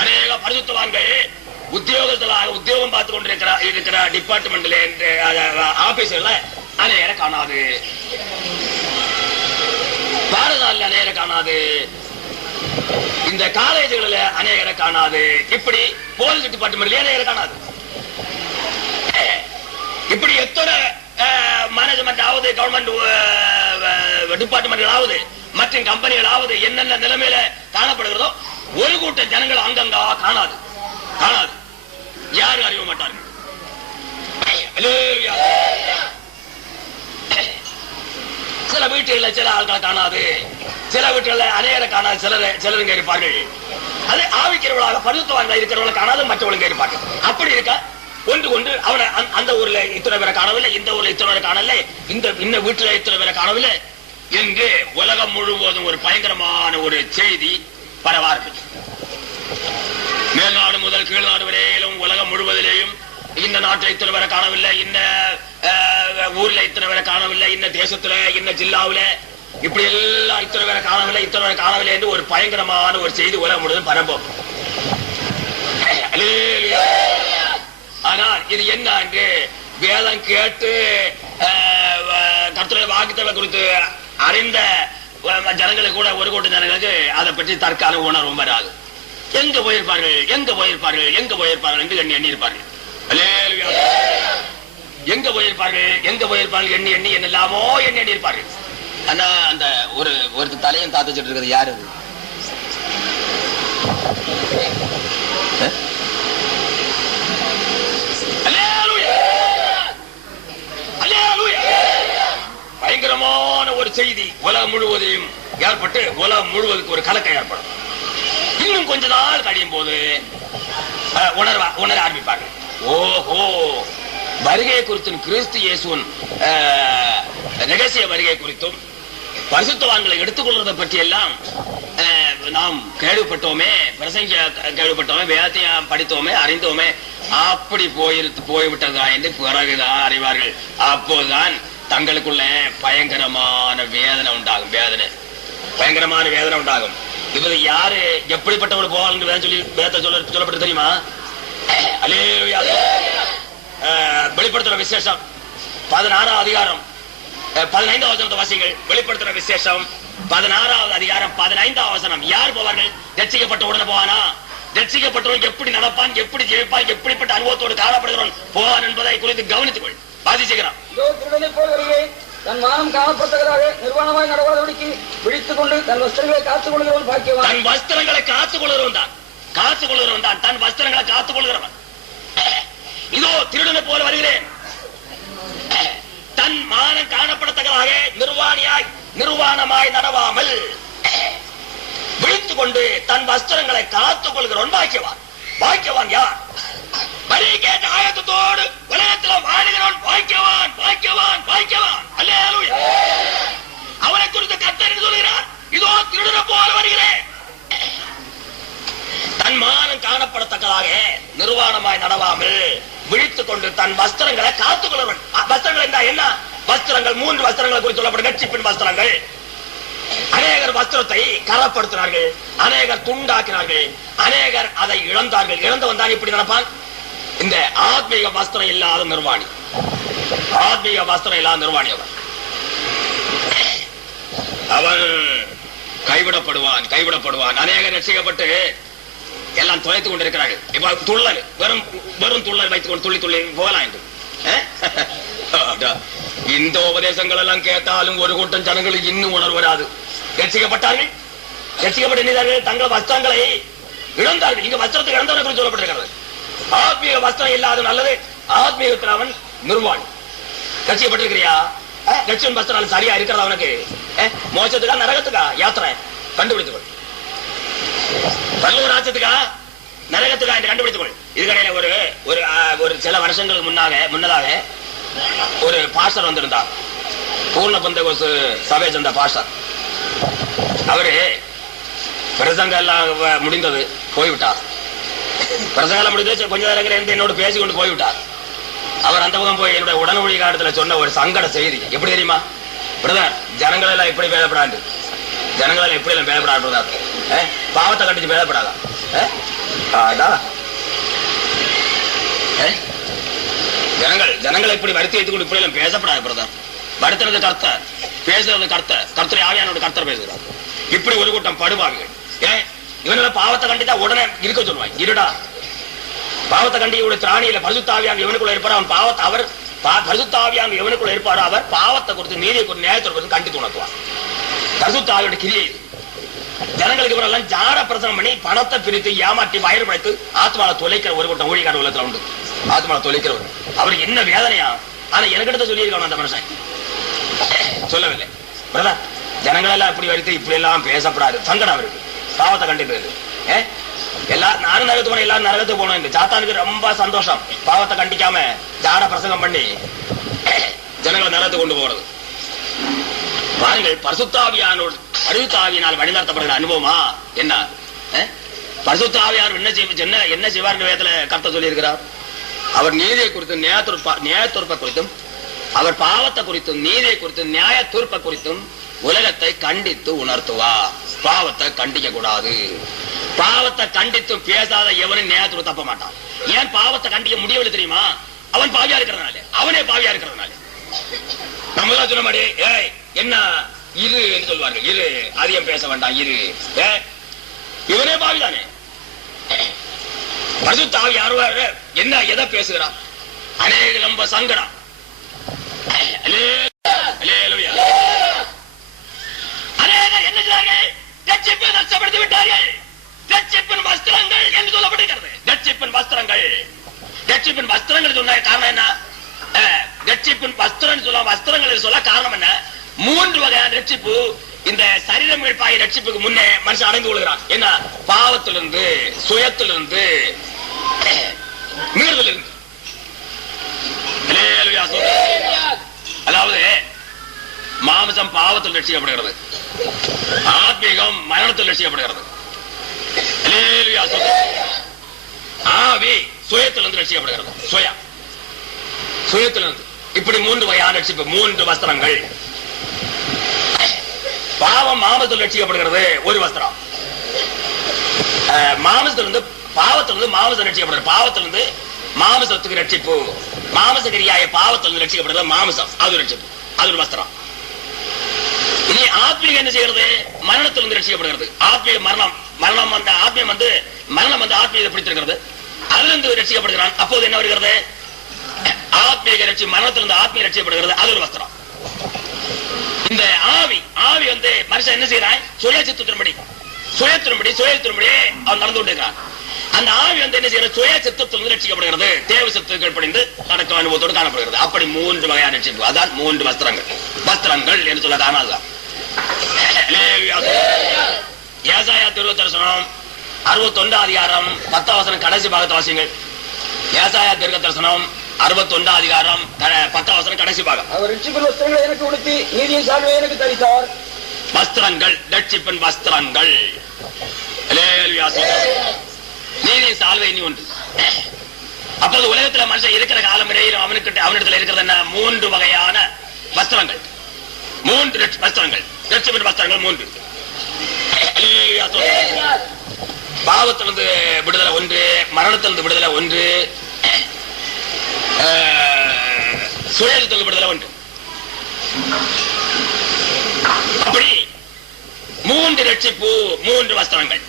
அநேக பரிசுத்தவான்கள் உத்தியோகத்திலாக உத்தியோகம் பார்த்து கொண்டிருக்கிற டிபார்ட்மெண்ட்ல ஆபீஸ்ல அநேகரை காணாது. பாரதால அநேகரை காணாது. இந்த காலேஜ்களில் அநேகரை காணாது. இப்படி போலீஸ் டிபார்ட்மெண்ட்ல அநேகரை காணாது. இப்படி எத்தனை மேனேஜ்மெண்ட் ஆகுது, கவர்மெண்ட் டிபார்ட்மெண்ட்களாவது மற்றும் கம்பெனிகளாவது என்னென்ன நிலைமையில காணப்படுகிறதோ ஒரு கூட்ட ஜனங்கள் அங்கங்க காணாது. யாரும் அறிய மாட்டார்கள். சில வீட்டுகளில் சில ஆட்களை காணாது, சில வீட்டுகளில் அநேகரை காணாது, சிலருங்க இருப்பார்கள். அது ஆவிக்கிறவர்களாக பரிசுத்தவான்கள் இருக்கிறவங்களை காணாது, மற்றவர்களுங்க இருப்பார்கள். அப்படி இருக்க ஒன்று கொண்டு அவனை அந்த ஊர்ல இத்தனை பேரை காணவில்லை, இந்த ஊர்ல இத்தனை பேரை காணவில்லை, இந்த வீட்டுல இத்தனை பேரை காணவில்லை என்று உலகம் முழுவதும் ஒரு பயங்கரமான ஒரு செய்தி பரவார்கள். மேல்நாடு முதல் கீழ்நாடு வரையிலும் உலகம் முழுவதிலேயும் இந்த நாட்டில் இத்தனை பேரை காணவில்லை, இந்த ஊர்ல இத்தனை பேரை காணவில்லை, இந்த தேசத்துல இந்த ஜில்லாவில இப்படி எல்லாம் இத்தனை பேரை காணவில்லை என்று ஒரு பயங்கரமான ஒரு செய்தி உலகம் முழுவதும் பரப்பும். ஆனால் இது என்ன என்று வேதம் கேட்டு கர்த்தருடைய வாக்குத்தத்தங்களை குறித்து அறிந்த ஜனங்களுக்கு கூட ஒரு கூட்ட ஜனங்களுக்கு அதை பற்றி தற்கால உணர்வும் வராது. எங்க போயிருப்பார்கள் என்று எண்ணி இருப்பார்கள். எங்க போயிருப்பார்கள் எண்ணி என்னெல்லாமோ எண்ணி இருப்பார்கள். ஆனா அந்த ஒரு தலையும் தாத்துச்சிட்டு இருக்கிறது யாரு? பயங்கரமான ஒரு செய்தி உலகம் முழுவதையும் ஏற்பட்டு உலகம் முழுவதுக்கு ஒரு கலக்கம் ஏற்படும். இன்னும் கொஞ்ச நாள் கழியும் போது உணர ஆரம்பிப்பார்கள். ஓஹோ, வருகை குறித்தும் கிறிஸ்து இயேசுவின் ரகசிய வருகை குறித்தும் பரிசுத்தவான்களை எடுத்துக்கொள்றதை பற்றி எல்லாம் நாம் கேள்விப்பட்டோமே, கேள்விப்பட்டோமே, வேதத்தையும் படித்தோமே, அறிந்தோமே, அப்படி போய்விட்டதா என்று பிறகுதான் அறிவார்கள். அப்போதுதான் தங்களுக்குள்ள பயங்கரமான வேதனை உண்டாகும். இவர் யாரு, எப்படிப்பட்டவர் போவாங்க சொல்லப்பட்டு தெரியுமா? வெளிப்படுத்துற விசேஷம் 16ஆம் அதிகாரம் 15ஆம் வசனத்தை வாசிங்கள். வெளிப்படுத்துற விசேஷம் 16ஆவது அதிகாரம் 15ஆம் வசனம். யார் போவார்கள்? ரட்சிக்கப்பட்ட உடனே போவானா? ரட்சிக்கப்பட்டவன் எப்படி நடப்பான், எப்படி ஜெயிப்பான், எப்படிப்பட்ட அனுபவத்தோடு காணப்படுகிறவன் போவான் என்பதை குறித்து கவனித்துக்கொள். வாசிச்சுக்கிறான். தன் மானம் காணப்பட்டதாக நிர்வாணமாய் நடவாதபடிக்கு விழித்துக் கொண்டு தன் வஸ்திரங்களை காத்துக் கொள்கிறவன் பாக்கியவான். தன் வஸ்திரங்களை காத்துக் கொள்கிறவன் தான் தன் வஸ்திரங்களை காத்துக் கொள்கிறவன். இதோ திருடனை போல வருகிறேன். தன் மானம் காணப்படத்தக்கதாக நிர்வாணமாய் நடவாமல் விழித்துக் கொண்டு தன் வஸ்திரங்களை காத்துக் கொள்கிறவன் பாக்கியவான் யார்? வரி கேட்ட ஆயத்தத்தோடு உலகத்தில் வாழுகிறவன் பாக்கியவான். அல்லேலூயா. அவனை குறித்து கர்த்தர் சொல்கிறார், இதோ திருடனை போல வருகிறேன். தன் மானம் காணப்படத்தக்கதாக நிர்வாணமாய் நடவாமல் விழித்துக் கொண்டு தன் வஸ்திரங்களை காத்துக் கொள்கிறவன். வஸ்திரங்கள் என்றால் என்ன? வஸ்திரங்கள் 3 வஸ்திரங்களை குறித்து சொல்லப்படும். ரட்சிப்பின் வஸ்திரங்கள். அநேகர் வஸ்திரத்தை கரப்படுத்தினார்கள், அநேகர் துண்டாக்கினார்கள், அநேகர் அதை இழந்தவன் தான் இப்படி நடப்பான். இந்த ஆத்மீக வஸ்திரம் இல்லாத நிர்வாணி, அவன் கைவிடப்படுவான். அநேகர் ரட்சிக்கப்பட்டு எல்லாம் துளைத்துக் கொண்டிருக்கிறார்கள். இப்ப துள்ளல், வெறும் துள்ளல் வைத்துக் கொண்டு துள்ளி போகலாம் என்று இந்த உபதேசங்கள் எல்லாம் கேட்டாலும் ஒரு கூட்டம் ஜனங்களுக்கு இன்னும் உணர்வு வராது. ரட்சிக்கப்பட்டார்கள், ரட்சிக்கப்பட்டார்கள், தங்கள் வஸ்திரங்களை இழந்தார்கள். இங்க வஸ்திரத்தை இழந்தவனை குறித்து சொல்லப்பட்டிருக்கிறது. ஆத்மீக வஸ்திரம் இல்லாத நல்லது, ஆத்மீகத்தில் அவன் நிர்வாணி. ரட்சிக்கப்பட்டிருக்கிறியா? ரட்சியன் வஸ்திரம் சரியா இருக்கிறது அவனுக்கு? மோசத்துக்கா நரகத்துக்கா யாத்திரை கண்டுபிடித்துக்கொள். பரலோக ராஜ்யத்துக்கா நரகத்துக்கா என்று கண்டுபிடித்துக்கொள். இதுக்கடையில ஒரு சில வருஷங்களுக்கு முன்னதாக ஒரு பாஸ்டர் வந்திருந்தார். பூர்ண பந்தகோசு சபையை சேர்ந்த பாஸ்டர். அவரு பிரசங்கம் எல்லாம் முடிந்தது, போய்விட்டார். பிரசங்கம் எல்லாம் முடிந்தது, கொஞ்ச நேரம் இருந்து என்னோட பேசிக்கொண்டு போய்விட்டார். அவர் அந்த பக்கம் போய் என்னுடைய உடனடி காலத்துல சொன்ன ஒரு சங்கட செய்தி எப்படி தெரியுமா? பிரதர், ஜனங்கள் எல்லாம் எப்படி பேசப்படாது, ஜனங்கள் எல்லாம் எப்படி எல்லாம் பேசப்படாது பிரதர், பாவத்தை கண்டிச்சு பேசப்படாதா? ஜனங்களை இப்படி வருத்தி வைத்துக் கொண்டு இப்படி எல்லாம் பேசப்படாது பிரதர். வருத்துறது கர்த்தர், பேசுறது கர்த்தர், கர்த்தரை ஆவியானோட கர்த்தர் பேசுகிறார். இப்படி ஒரு கூட்டம் படுபாவிகள். இவனால பாவத்தை கண்டித்தா உடனே இருக்க சொல்லுவாங்க. இருடா, பாவத்தை கண்டியோட திராணியில பரிசுத்தாவியான் எவனுக்குள்ள இருப்பார், அவன் பாவத்தை அவர் பரிசுத்தாவியான் எவனுக்குள்ள இருப்பாரோ அவர் பாவத்தை குறித்து நீதியை குறித்து நியாயத்தை குறித்து கண்டித்து உணர்த்துவார். பரிசுத்தாவியோட கிரியை இது. ஜனங்களுக்கு இவரெல்லாம் ஜாட பிரசனம் பண்ணி பணத்தை பிரித்து ஏமாற்றி வயிறு படைத்து ஆத்மாவை தொலைக்கிற ஒரு கூட்டம் ஊழியக்கார உலகத்துல உண்டு. ஆத்மாவை தொலைக்கிறவர் அவருக்கு என்ன வேதனையா? ஆனா எனக்கிட்ட சொல்லியிருக்காங்க அந்த மனுஷன், சொல்லவில்லை. பிரதர், ஜனங்கள் எல்லாம் இப்படி வரைத்து இப்படி எல்லாம் பேசப்படாது, சங்கடம் இருக்கு, பாவத்தை கண்டித்து. எல்லாரும் நானும் நரகத்து போனேன், எல்லாரும் நரகத்துக்கு போனோம் என்று சாத்தானுக்கு ரொம்ப சந்தோஷம். பாவத்தை கண்டிக்காம ஜாட பிரசங்கம் பண்ணி ஜனங்களை நரகத்து கொண்டு போறது. பாருங்கள், பரிசுத்தாவியினால் வழிநடத்தப்படுகிற அனுபவமா என்ன? பரிசுத்தாவியார் என்ன செய்வார் வேதத்துல கர்த்தர் சொல்லி இருக்கிறார்? அவர் நீதியை குறித்தும் நியாய தீர்ப்பை குறித்தும், அவர் பாவத்தை குறித்தும் நீதியை குறித்தும் நியாய தீர்ப்பை குறித்தும் உலகத்தை கண்டித்து உணர்த்துவார். பாவத்தை கண்டிக்க கூடாது. பாவத்தை கண்டித்து பேசாத எவனும் நேரத்துக்கு தப்ப மாட்டான். ஏன் பாவத்தை கண்டிக்க முடியவில்லை தெரியுமா? அவன் பாவியா இருக்கிறதுனால, அவனே பாவியா இருக்கிறதுனால. நம்ம தான் சொல்ல மாட்டே, ஏய் என்ன இரு என்று சொல்வார்கள். இரு, அதிகம் பேச வேண்டாம், இரு. இவனே பாவிதானே. பரிசுத்தாவி யாரோ என்ன எதை பேசுகிறான்? அநேக ரொம்ப சங்கடம். அநேகர் என்ன செய்தார்கள்? ரட்சிப்பை நஷ்டப்படுத்தி விட்டார்கள். ரட்சிப்பின் வஸ்திரங்கள் என்று சொல்லப்படுகிறது. ரட்சிப்பின் வஸ்திரங்கள், ரட்சிப்பின் வஸ்திரங்கள் சொன்ன காரணம் என்ன? ரட்சிப்பின் வஸ்திரம் சொல்ல, வஸ்திரங்கள் சொல்ல காரணம் என்ன? 3 வகையான ரட்சிப்பு. இந்த சரீரங்கள் பாய் ரட்சிப்புக்கு முன்னே மனுஷன் அடைந்து கொள்கிறான். என்ன? பாவத்திலிருந்து, சுயத்திலிருந்து, மீறுதலிருந்து. அதாவது மாமிசம் பாவத்தில் ரட்சிக்கப்படுகிறது, ஆத்மீகம் மரணத்தில் ரட்சிக்கப்படுகிறது. ஆவி சுயத்திலிருந்து ரட்சிக்கப்படுகிறது. சுயத்திலிருந்து. இப்படி 3 வகையான ரட்சிப்பு, 3 வஸ்திரங்கள். பாவம் மாமிசத்தில் ரட்சிக்கப்படுகிறது, ஒரு வஸ்திரம். மாமிசத்திலிருந்து பாவத்திலிருந்து மாமிசம் ரட்சிக்கப்படுகிறது. பாவத்திலிருந்து மாமிசத்துக்கு ரட்சிப்பு. மாமிச கிரியாய பாவத்திலிருந்து ரட்சிக்கப்படுகிறது மாமிசம், அது ரட்சிப்பு, அது ஒரு வஸ்திரம். இனி ஆத்மீகம் என்ன செய்கிறது? மரணத்திலிருந்து ரட்சிக்கப்படுகிறது. ஆத்மீக மரணம் வந்து ஆத்மீகம் வந்து மரணம் வந்து ஆத்மீகத்தை பிடித்திருக்கிறது, அதிலிருந்து ரட்சிக்கப்படுகிறான். அப்போது என்ன வருகிறது? ஆத்மீக ரட்சி, மரணத்திலிருந்து ஆத்மீக ரட்சிக்கப்படுகிறது, அது ஒரு வஸ்திரம். இந்த ஆவி வந்து மனுஷன் என்ன செய்யறான்? சுயத்தின்படி அவன் நடந்து கொண்டிருக்கிறான். அந்த ஆவி வந்து என்ன செய்யறது? சுய சித்தத்திலிருந்து ரட்சிக்கப்படுகிறது, தேவ சித்தத்துக்கு படிந்து நடக்க அனுபவத்தோடு காணப்படுகிறது. அப்படி 3 வகையான ரட்சிப்பு. அதான் 3 வஸ்திரங்கள் என்று சொல்ல காரணம். ஏசாயா தீர்க்கதரிசனம் 61 அதிகாரம் 10 வசனம் கடைசி பாகத்தை வாசியுங்கள். ஏசாயா தீர்க்கதரிசனம் 61 அதிகாரம் 10 வசனம் கடைசி பாகம். அவர் ரட்சிப்பின் வஸ்திரங்களை எனக்கு உடுத்தி நீதியின் சால்வையை எனக்கு தரித்தார். வஸ்திரங்கள், ரட்சிப்பின் வஸ்திரங்கள். நீதியின் சால்வை இனி ஒன்று. அப்போது உலகத்தில் மனுஷன் இருக்கிற காலம் வரையிலும் அவனிடத்தில் இருக்கிறது என்ன? 3 வகையான வஸ்திரங்கள். 3 வஸ்திரங்கள், ரட்சிப்பின் வஸ்திரங்கள் 3. பாவத்திலிருந்து விடுதலை 1, மரணத்திலிருந்து விடுதலை 1, சுயத்திலிருந்து விடுதலை 1. அப்படி 3 ரட்சிப்பு, 3 வஸ்திரங்கள்.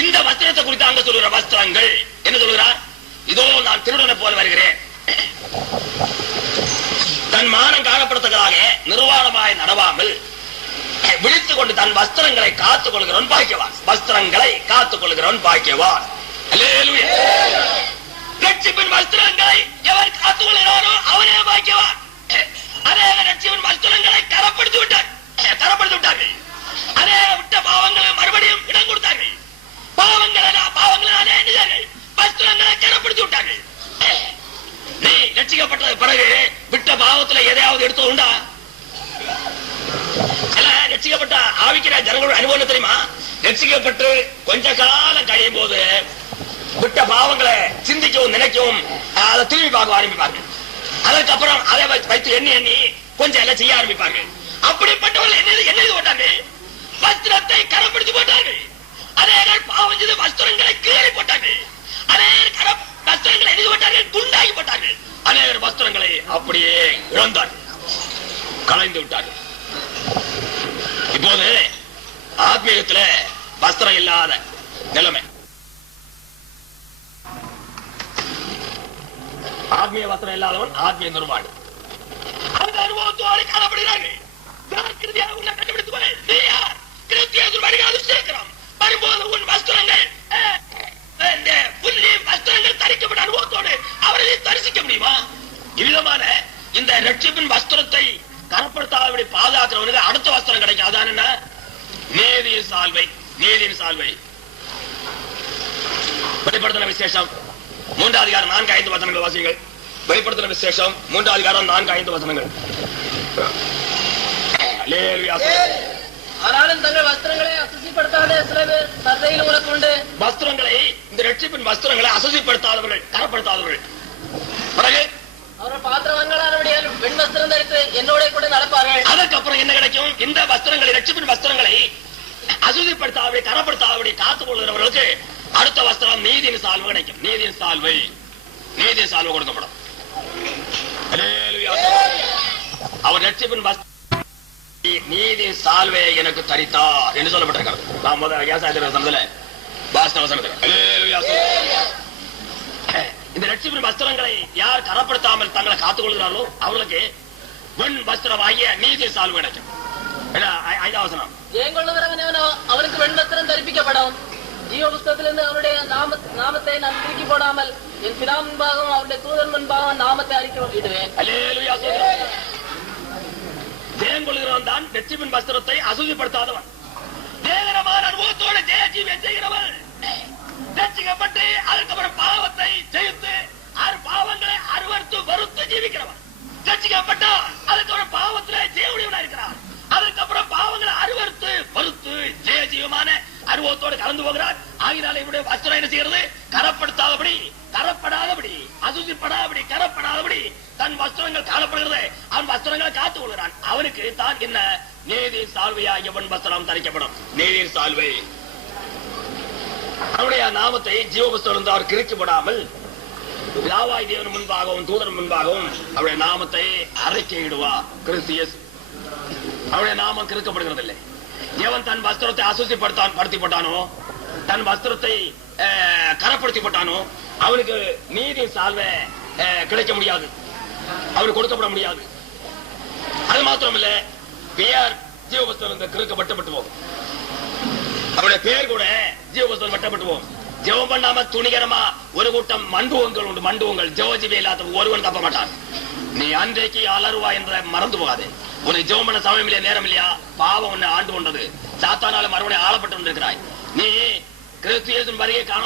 இந்த வஸ்திரத்தை குறித்து அங்க சொல்லுகிற வஸ்திரங்கள் என்ன சொல்லுகிறார்? இதோ நான் திருடனை போல வருகிறேன். தன் மானம் காணப்படுத்ததாக நிர்வாணமாய் நடவாமல் விழித்துக் கொண்டு தன் வஸ்திரங்களை காத்துக் கொள்கிறவன் பாக்கியவான். வஸ்திரங்களை காத்துக் கொள்கிறவன் பாக்கியவான். அல்லேலூயா. ரட்சிப்பின் வஸ்திரங்களை எவன் காத்துக் கொள்கிறானோ அவனே பாக்கியவான். அதே ரட்சிப்பின் வஸ்திரங்களை கரப்படுத்தி விட்டார்கள். அதே விட்ட பாவங்களை மறுபடியும் இடம் கொடுத்தார்கள். பாவங்களாலே வஸ்திரங்களை கரப்படுத்தி விட்டார்கள். நீ ரட்சிக்கப்பட்டது பிறகு விட்ட பாவத்துல எதையாவது எடுத்து உண்டா? ரட்சிக்கப்பட்ட ஆவிக்கிற ஜனங்களோட அனுபவம் தெரியுமா? ரட்சிக்கப்பட்டு கொஞ்ச காலம் கழியும் போது விட்ட பாவங்களை சிந்திக்கவும் நினைக்கவும் அதை திரும்பி பார்க்க ஆரம்பிப்பார்கள். அதற்கப்புறம் அதை வைத்து எண்ணி கொஞ்சம் எல்லாம் செய்ய ஆரம்பிப்பார்கள். அப்படிப்பட்டவர்கள் என்ன போட்டார்கள்? வஸ்திரத்தை கரப்படுத்தி போட்டார்கள். அதே பாவம் செய்து வஸ்திரங்களை கீறி போட்டார்கள். அதே வஸ்திரங்களை எழுதி போட்டார்கள், துண்டாகி போட்டார்கள். அநேகர் வஸ்திரங்களை அப்படியே இழந்தார்கள், கலைந்து விட்டார்கள். இப்போது ஆத்மீகத்துல வஸ்திரம் இல்லாத நிலைமை. ஆத்மீக வஸ்திரம் இல்லாதவன் ஆத்மீக நிர்வாணி. அந்த அனுபவத்தோடு காணப்படுகிறார்கள். வரும்போது உன் வஸ்திரங்கள் தரிக்கப்பட்ட அனுபவத்தோடு அவரை தரிசிக்க முடியுமா? இவ்விதமான இந்த ரட்சிப்பின் வஸ்திரத்தை கரப்படுத்தாதபடி பாதுகாக்கிறவனுக்கு அடுத்த வஸ்திரம் கிடைக்கும். அதான் என்ன? நீதியின் சால்வை. நீதியின் சால்வை. வெளிப்படுத்தின விசேஷம் 3 அதிகாரம் 4-5 வசனங்கள் வாசிங்கள். வெளிப்படுத்தின விசேஷம் 3 அதிகாரம் 4-5 வசனங்கள். ஆனாலும் தங்கள் வஸ்திரங்களை அசுசிப்படுத்தாத சில பேர் சந்தையில் உனக்கு உண்டு. வஸ்திரங்களை, இந்த ரட்சிப்பின் வஸ்திரங்களை அசுசிப்படுத்தாதவர்கள், கரப்படுத்தாதவர்கள். பிறகு அவர்கள் பாத்திரவான்களானபடியால் பெண் வஸ்திரம் தரித்து என்னோட கூட நடப்பார்கள். அதற்கப்புறம் என்ன கிடைக்கும்? இந்த வஸ்திரங்களை, ரட்சிப்பின் வஸ்திரங்களை அசுசிப்படுத்தாதபடி, கரப்படுத்தாதபடி காத்துக் கொள்கிறவர்களுக்கு அடுத்த வஸ்திரம் நீதியின் சால்வை கிடைக்கும். நீதியின் சால்வை. நீதியின் சால்வை கொடுக்கப்படும். அவர் ரட்சிப்பின் நீதி சால்வை எனக்கு தரித்தார் என்று சொல்லப்பட்டிருக்கிறது. நாம் முதல்ல இந்த ரட்சிப்பின் வஸ்திரங்களை யார் கரப்படுத்தாமல் தங்களை காத்துக் கொள்கிறார்களோ அவர்களுக்கு வெண் வஸ்திரம் ஆகிய நீதி சால்வை கிடைக்கும். 5ஆம் வசனம். ஏங்கொள்ளுகிறவனோ அவனுக்கு வெண் வஸ்திரம் தரிப்பிக்கப்படும். ஜீவ புஸ்தகத்திலிருந்து அவருடைய நாமத்தை நான் திருக்கி போடாமல் என் பிதா முன்பாகவும் அவருடைய தூதன் முன்பாகவும் நாமத்தை அறிக்கையிடுவேன். ஜெயங்கொள்கிறவன் தான் ரட்சிப்பின் வஸ்திரத்தை அசுசிப்படுத்தாதவன். தேவரமான அனுபவத்தோடு ஜெய ஜீவியம் செய்கிறவன் ரட்சிக்கப்பட்டு அதுக்கப்புறம் பாவத்தை ஜெயித்து பாவங்களை அறுவறுத்து வறுத்து ஜீவிக்கிறவன். ரட்சிக்கப்பட்டால் அதுக்கப்புறம் பாவத்திலே ஜெயவுடையவனா இருக்கிறான். அதுக்கப்புறம் பாவங்களை அறுவறுத்து வறுத்து ஜெய ஜீவமான அனுபவத்தோடு கலந்து போகிறார். ஆகினால இவருடைய வஸ்திரம் என்ன செய்கிறது? கரப்படுத்தாதபடி, கரப்படாதபடி, அசுசிப்படாதபடி, கரப்படாதபடி தன் வஸ்திரங்கள் காணப்படுகிறது. அவன் வஸ்திரங்களை காத்துக் கொள்கிறான். அவனுக்கு தான் என்ன? நீதியின் சால்வையாகிய அவன் வஸ்திரம் தரிக்கப்படும். நீதியின் சால்வை. அவருடைய நாமத்தை ஜீவ புஸ்தகத்திலிருந்து அவர் கிறுக்கி போடாமல் பிதாவாகிய தேவன் முன்பாகவும் தூதன் முன்பாகவும் அவருடைய நாமத்தை அறிக்கையிடுவார். கிறிஸ்து அவருடைய நாமம் கிறுக்கப்படுகிறது இல்லை. எவன் தன் வஸ்திரத்தை அசுசிப்படுத்தி போட்டானோ, தன் வஸ்திரத்தை கரப்படுத்தி போட்டானோ அவனுக்கு நீதி சால்வை கிடைக்க முடியாது, அவனுக்கு கொடுக்கப்பட முடியாது. அது மாத்திரமில்ல, பெயர் ஜீவபுஸ்தகம் கிறுக்கப்பட்டு போகும். அவருடைய பெயர் கூட ஜீவபுஸ்தகம் வெட்டப்பட்டு போகும். ஜெபம் பண்ணாம துணிகரமா ஒரு கூட்டம் மண்டுவங்கள் உண்டு. மண்டுவங்கள் ஜெவஜீவி இல்லாத ஒருவன் தப்ப மாட்டான். நீ அன்றைக்கு அலறுவா என்ற மறந்து போகாது. உனக்கு ஜெபம் பண்ண சமயம் இல்லையா, நேரம் இல்லையா? பாவம் ஒண்ணு ஆண்டு கொண்டது. சாத்தானால மறுபடியும் ஆளப்பட்டு கொண்டிருக்கிறாய். நீ கிறிஸ்து வருகை காண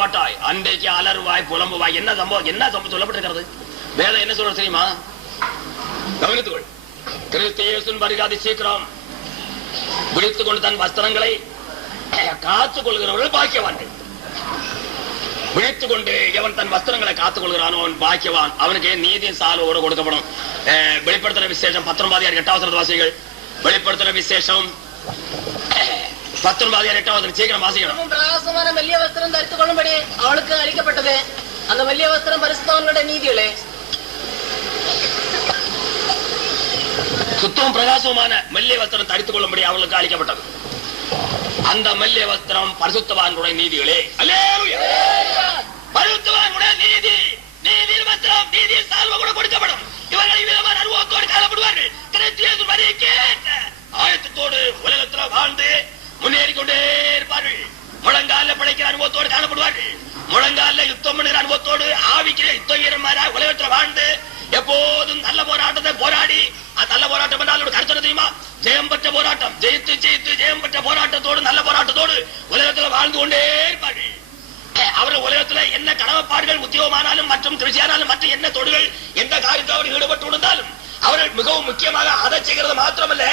மாட்டாய். அன்றைக்கு அலறுவாய், புலம்புவாய். என்ன சம்பவம் சொல்லப்பட்டிருக்கிறது? வேதம் என்ன சொல்ற தெரியுமா? கவனித்துக்கொள். கிறிஸ்து வருகாதி சீக்கிரம் விழித்துக் கொண்டு தன் வஸ்திரங்களை காத்துக் கொள்கிறவர்கள் பாக்கியவான்கள். விழித்துக் கொண்டு எவன் தன் வஸ்திரங்களை காத்துக் கொள்கிறானோ அவன் பாக்கியவான். அவனுக்கு நீதியின் சால்வோடு கொடுக்கப்படும். வெளிப்படுத்தின விசேஷம் 19 வாசிகள். வெளிப்படுத்தின விசேஷம் 19 சீக்கிரம் வாசிக்கணும். பிரகாசமான மெல்லிய வஸ்திரம் தரித்துக் கொள்ளும்படி அவளுக்கு அளிக்கப்பட்டது. அந்த மெல்லிய வஸ்திரம் பரிசுத்தவான்களுடைய நீதிகளே. சுத்தம் பிரகாசமான மெல்லிய வஸ்திரம் தரித்துக் கொள்ளும்படி அவளுக்கு அளிக்கப்பட்டது. அந்த மெல்லிய வஸ்திரம் பரிசுத்தவான்களுடைய நீதிகளே. அல்லேலூயா. பரிசுத்தவான்களுடைய நீதி, நீதியின் வஸ்திரம், நீதியின் சால்வை கூட கொடுக்கப்படும். அவர்கள் விதமான அனுபவத்தோடு காணப்படுவார்கள். கிறிஸ்து வருகைக்கு ஆயத்தத்தோடு உலகத்துல வாழ்ந்து முன்னேறி கொண்டே இருப்பார்கள். முழங்கால படைக்கிற அனுபவத்தோடு காணப்படுவார்கள். முழங்கால யுத்தம் பண்ணுகிற அனுபவத்தோடு ஆவிக்கிற யுத்த வீரமாராக உலகத்துல வாழ்ந்து எப்போதும் நல்ல போராட்டத்தை போராடி, நல்ல போராட்டம் என்றால் கருத்து தெரியுமா? ஜெயம் பெற்ற போராட்டம், ஜெயித்து ஜெயித்து ஜெயம் பெற்ற போராட்டத்தோடு நல்ல போராட்டத்தோடு உலகத்துல வாழ்ந்து கொண்டே இருப்பார்கள். அவர்கள் உலகத்துல என்ன கடமைப்பாடுகள் உத்தியோகமானாலும் மற்றும் கிருஷியானாலும் மற்ற என்ன தொழில்கள் எந்த காரியத்தில் அவர் ஈடுபட்டு இருந்தாலும் அவர்கள் மிகவும் முக்கியமாக அதை செய்கிறது மாத்திரமல்ல,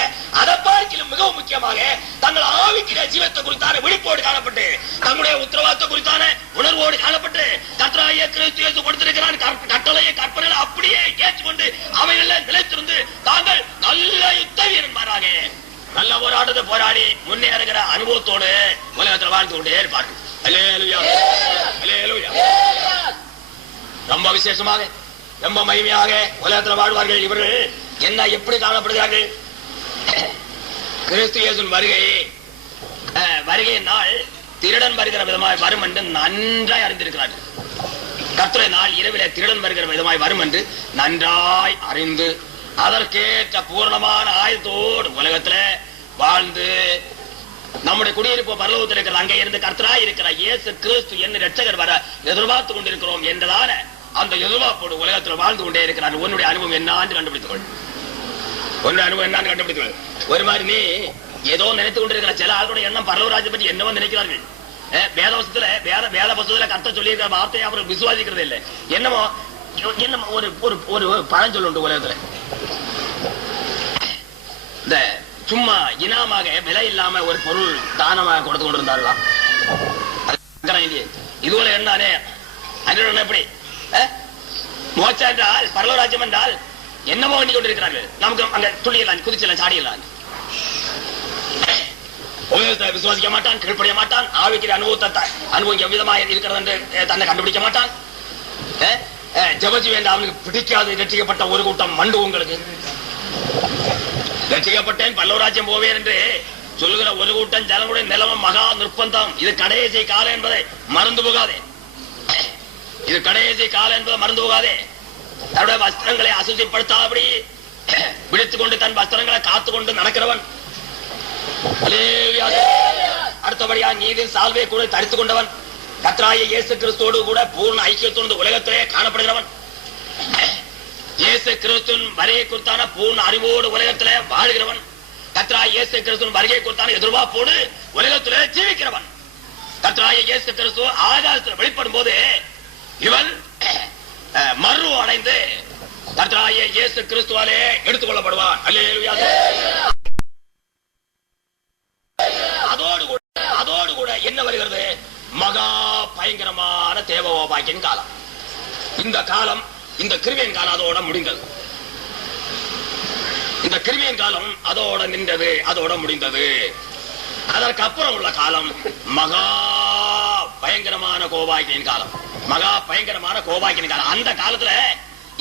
அதை பார்க்கிலும் மிகவும் முக்கியமாக தங்கள் ஆவிக்கிற ஜீவத்தை குறித்தான விழிப்போடு காணப்பட்டு தங்களுடைய உத்தரவாதத்தை குறித்தான உணர்வோடு காணப்பட்டு கர்த்தராகிய கிறிஸ்து இயேசு கொடுத்திருக்கிறார் கட்டளையை கற்பனை அப்படியே ஏற்றுக்கொண்டு அவைகளில் நிலைத்திருந்து தாங்கள் நல்ல யுத்த வீரன்மாராக நல்ல போராட்டத்தை போராடி முன்னேறுகிற அனுபவத்தோடு உலகத்தில் வாழ்ந்து கொண்டே இருப்பார்கள். அல்லேலூயா, அல்லேலூயா. ரொம்ப விசேஷமாக ரொம்ப மகிமையாக உலகத்தில் வாழ்வார்கள். இவர்கள் என்ன எப்படி காணப்படுகிறார்கள்? கிறிஸ்து இயேசுவின் வருகை நாள் திருடன் வருகிற விதமாய் வரும் என்று நன்றாய் அறிந்திருக்கிறார்கள். கர்த்தருடைய நாள் இரவிலே திருடன் வருகிற விதமாய் வரும் என்று நன்றாய் அறிந்து அதற்கேற்ற பூர்ணமான ஆயத்தோடு உலகத்துல வாழ்ந்து நம்முடைய குடியிருப்பு பரலோகத்தில் இருக்கிற அங்கே இருந்து கர்த்தராய் இருக்கிற இயேசு கிறிஸ்து என்ன ரட்சகர் வர எதிர்பார்த்து கொண்டிருக்கிறோம் என்றதான அந்த எதிர்பார்ப்போடு உலகத்தில் வாழ்ந்து கொண்டே இருக்கிறார். உன்னுடைய அனுபவம் என்னான்னு கண்டுபிடித்துக்கொள். உன்னுடைய அனுபவம் என்னான்னு கண்டுபிடித்துக்கொள். ஒரு மாதிரி நீ ஏதோ நினைத்துக் கொண்டிருக்கிற சில ஆளுடைய எண்ணம் பரலோகராஜ்யத்தை பற்றி என்னவோ நினைக்கிறார்கள். வேத புத்தகத்துல கர்த்தர் சொல்லி இருக்கிற வார்த்தையை அவர்கள் விசுவாசிக்கிறது இல்லை. என்னமோ ஒரு பழஞ்சொல் உண்டு உலகத்துல. இந்த சும்மா இனாமாக விலை இல்லாம ஒரு பொருள் தானமாக கொடுத்து கொண்டிருந்தார்களாம். இதுவரை என்னானே அன்று எப்படி மோட்சம் என்றால் பரலோராஜ்யம் என்றால் என்னமோ எண்ணி கொண்டிருக்கிறார்கள். நமக்கு அங்க துள்ளியலாம், குதிச்சலாம், சாடியலாம். விசுவாசிக்க மாட்டான், கீழ்ப்படிய மாட்டான், ஆவிக்கிற அனுபவத்தை அனுபவிக்க விதமாக இருக்கிறது என்று தன்னை கண்டுபிடிக்க மாட்டான். ஜபஜி வேண்டாம் அவனுக்கு பிடிக்காது. ரட்சிக்கப்பட்ட ஒரு கூட்டம் மண்டு உங்களுக்கு ரட்சிக்கப்பட்டேன் பல்லவராஜ்யம் போவேன் என்று சொல்லுகிற ஒரு கூட்டம் ஜனங்களுடைய நிலவம் மகா நிர்பந்தம். இது கடைசி காலம் என்பதை மறந்து போகாதே. இது கடைசி காலம் என்பதை மறந்து போகாதே. தன்னுடைய வஸ்திரங்களை அசுசிப்படுத்தாபடி விடுத்துக் கொண்டு தன் வஸ்திரங்களை காத்துக்கொண்டு நடக்கிறவன். அடுத்தபடியா நீதி சால்வை கூட தரித்துக் கொண்டவன். கர்த்தராகிய இயேசு கிறிஸ்துவோடு கூட பூர்ண ஐக்கியத்தோடு உலகத்திலே காணப்படுகிறவன். இயேசு கிறிஸ்துவின் வருகை குறித்தான பூர்ண அறிவோடு உலகத்திலே வாழ்கிறவன். கர்த்தராகிய இயேசு கிறிஸ்துவின் வருகை குறித்தான எதிர்பார்ப்போடு உலகத்திலே ஜீவிக்கிறவன். கர்த்தராகிய இயேசு கிறிஸ்து ஆகாசத்தில் வெளிப்படும் போது இவன் மறு அடைந்து கர்த்தராகிய இயேசு கிறிஸ்துவாலே எடுத்துக் கொள்ளப்படுவான். அல்லேலூயா. அதோடு கூட என்ன வருகிறது? மகா பயங்கரமான தேவபாக்கின் காலம். இந்த காலம், இந்த கிருபையின் காலம் அதோட முடிந்தது. இந்த கிருபையின் காலம் அதோட நின்றது, அதோட முடிந்தது. அதற்கு அப்புறம் உள்ள காலம் மகா பயங்கரமான கோபாக்கியின் காலம். மகா பயங்கரமான கோபாக்கியின் காலம். அந்த காலத்துல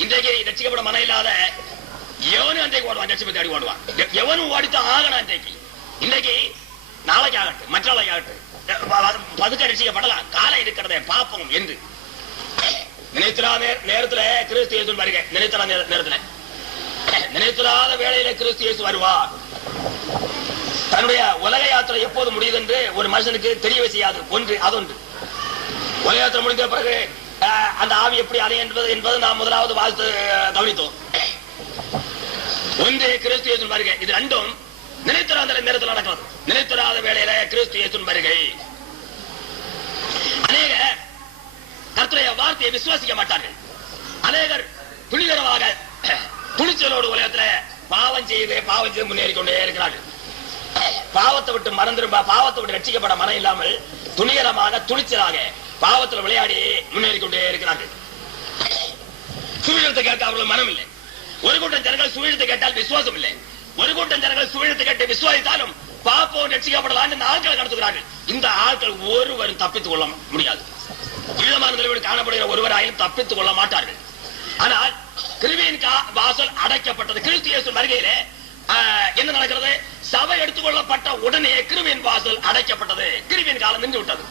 இன்றைக்கு ரட்சிக்கப்பட மனம் இல்லாத எவனும் அன்றைக்கு ஓடுவான், ரட்சிப்பை தேடி ஓடுவான். எவனும் ஓடித்தான் ஆகணும். இன்றைக்கு நாளைக்கு ஆகட்டும், மற்ற நாளைக்கு ஆகட்டும், பதுக்க ரட்சிக்கப்படலாம், காலம் இருக்கிறத பார்ப்போம் என்று நினைத்திராத நேரத்துல கிறிஸ்து இயேசு வருக. நினைத்திராத நேரத்துல, நினைத்திராத வேளையில கிறிஸ்து இயேசு வருவார். தன்னுடைய உலக யாத்திரை எப்போது முடியுது என்று ஒரு மனுஷனுக்கு தெரியவே செய்யாது. ஒன்று அதொன்று. உலக யாத்திரை முடிந்த பிறகு அந்த ஆவி எப்படி அலை என்பது நாம் முதலாவது வாழ்த்து கவனித்தோம். ஒன்று கிறிஸ்து இயேசு வருகை. இது ரெண்டும் நினைத்திராத நேரத்தில் நடக்கிறது. நினைத்திராத வேளையில கிறிஸ்து இயேசு வருகை. அநேக கர்த்தருடைய வார்த்தையை விசுவாசிக்க மாட்டார்கள். அநேகர் துணிகரமாக துணிச்சலோடு உலகத்தில் பாவம் செய்து முன்னேறி கொண்டே இருக்கிறார்கள். பாவத்தை விட்டு மறந்திருப்பா, பாவத்தை விட்டு ரட்சிக்கப்பட மனம் இல்லாமல் துணிகரமாக துணிச்சலாக பாவத்தில் விளையாடி முன்னேறி கொண்டே இருக்கிறார்கள். சுவிழத்தை கேட்க அவர்கள் மனம் இல்லை. ஒரு கூட்டம் ஜனங்கள் சுவிழத்தை கேட்டால் விசுவாசம் இல்லை. ஒரு கூட்டம் ஜனங்கள் சுவிழத்தை கேட்டு விசுவாசித்தாலும் பாப்போம் ரட்சிக்கப்படலாம் ஆட்களை நடத்துகிறார்கள். இந்த ஆட்கள் ஒருவரும் தப்பித்துக் கொள்ள முடியாது. விதமான நிலையோடு காணப்படுகிற ஒருவராயும் தப்பித்துக் கொள்ள மாட்டார்கள். ஆனால் கிருபையின் வாசல் அடைக்கப்பட்டது. கிறிஸ்து இயேசு வருகையிலே என்ன நடக்கிறது? சபை எடுத்துக்கொள்ளப்பட்ட உடனே கிருபையின் வாசல் அடைக்கப்பட்டது. கிருபையின் காலம் நின்று விட்டது.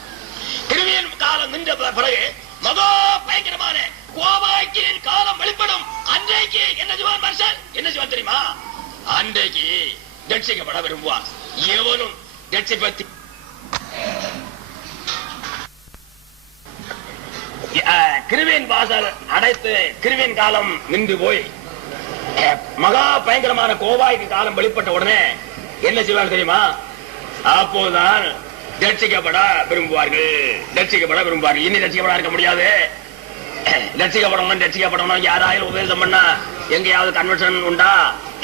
கிருபையின் காலம் நின்ற பிறகு மகா பயங்கரமான கோபாக்கின் காலம் வெளிப்படும். அன்றைக்கு என்ன செய்வான் மனுஷன்? என்ன செய்வான் தெரியுமா? அன்றைக்கு ரட்சிக்கப்பட விரும்புவான். எவனும் ரட்சிப்பத்தி கிருவின் வாசல் அடைத்து கிருவின் காலம் நின்று போய் மகா பயங்கரமான கோபாய்க்கு காலம் வெளிப்பட்ட உடனே என்ன செய்வாங்க தெரியுமா? அப்போதுதான் ரட்சிக்கப்பட விரும்புவார்கள். ரட்சிக்கப்பட விரும்புவார்கள். இனி ரட்சிக்கப்பட இருக்க முடியாது. ரட்சிக்கப்படணும் யாராவது உபதேசம் பண்ணா எங்கேயாவது கன்வென்ஷன் உண்டா?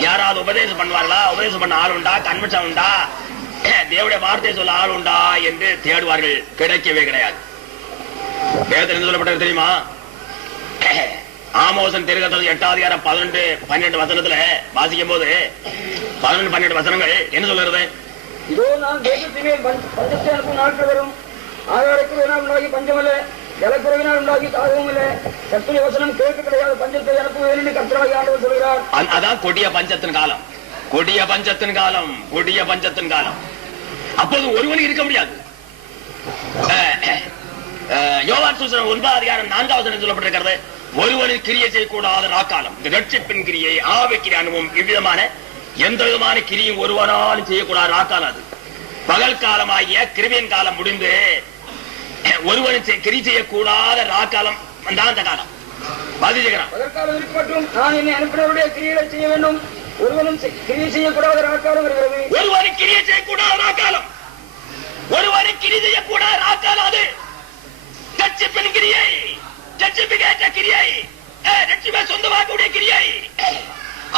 யாராவது உபதேசம் பண்ணுவார்களா? உபதேசம் பண்ண ஆள் உண்டா? கன்வென்ஷன் உண்டா? தேவனுடைய வார்த்தை சொல்ல ஆள் உண்டா என்று தேடுவார்கள். கிடைக்கவே கிடையாது. வேதத்தில் என்ன சொல்லப்பட்டது தெரியுமா? ஆமோசன் தீர்க்கதரிசி 8 11 12 வசனத்துல வாசிக்கும் போது 11 12 வசனங்கள் என்ன சொல்றது? இதோ நான் தேசத்தின் மேல் பஞ்சத்தை அனுப்பும் நாட்கள் வரும். ஆகாரக்குறைவினால் உண்டாகி பஞ்சமல்ல, ஜலக்குறைவினால் உண்டாகி தாகவும் இல்லை. கர்த்தருடைய வசனம் கேட்க கிடையாது பஞ்சத்தை அனுப்புவேன் என்று கர்த்தராகிய ஆண்டவர் சொல்கிறார். அதான் கொடிய பஞ்சத்தின் காலம். கொடிய பஞ்சத்தின் காலம். கொடிய பஞ்சத்தின் காலம். அப்போது ஒருவனுக்கு இருக்க முடியாது. யோவான் சுவிசேஷம் 9:4 சொல்லப்பட்டிருக்கிறது. ஒருவனின் கிரியை செய்யக்கூடாத நாக்காலம். இந்த ரட்சிப்பின் கிரியை ஆவிக்கிற அனுபவம் இவ்விதமான எந்த விதமான கிரியும் ஒருவனாலும் செய்யக்கூடாத நாக்காலம். அது பகல் காலமாகிய கிருவியின் காலம் முடிந்து ஒருவன் கிரி செய்யக்கூடாத நாக்காலம் தான் அந்த காலம். பகற்காலம் இருக்கட்டும், நான் என்னை அனுப்பினவருடைய கிரியை செய்ய வேண்டும். ஒருவனும் கிரியை செய்யக்கூடாத நாக்காலம் வருகிறது. ஒருவனுக்கு கிரியை செய்யக்கூடாத நாக்காலம். ஒருவனுக்கு கிரி செய்யக்கூடாத நாக்காலம். அது ரட்சிப்பின் கிரியை, ரட்சிப்புக்கேற்ற கிரியை, ரட்சிப்பை சொந்தமாக்கக்கூடிய கிரியை,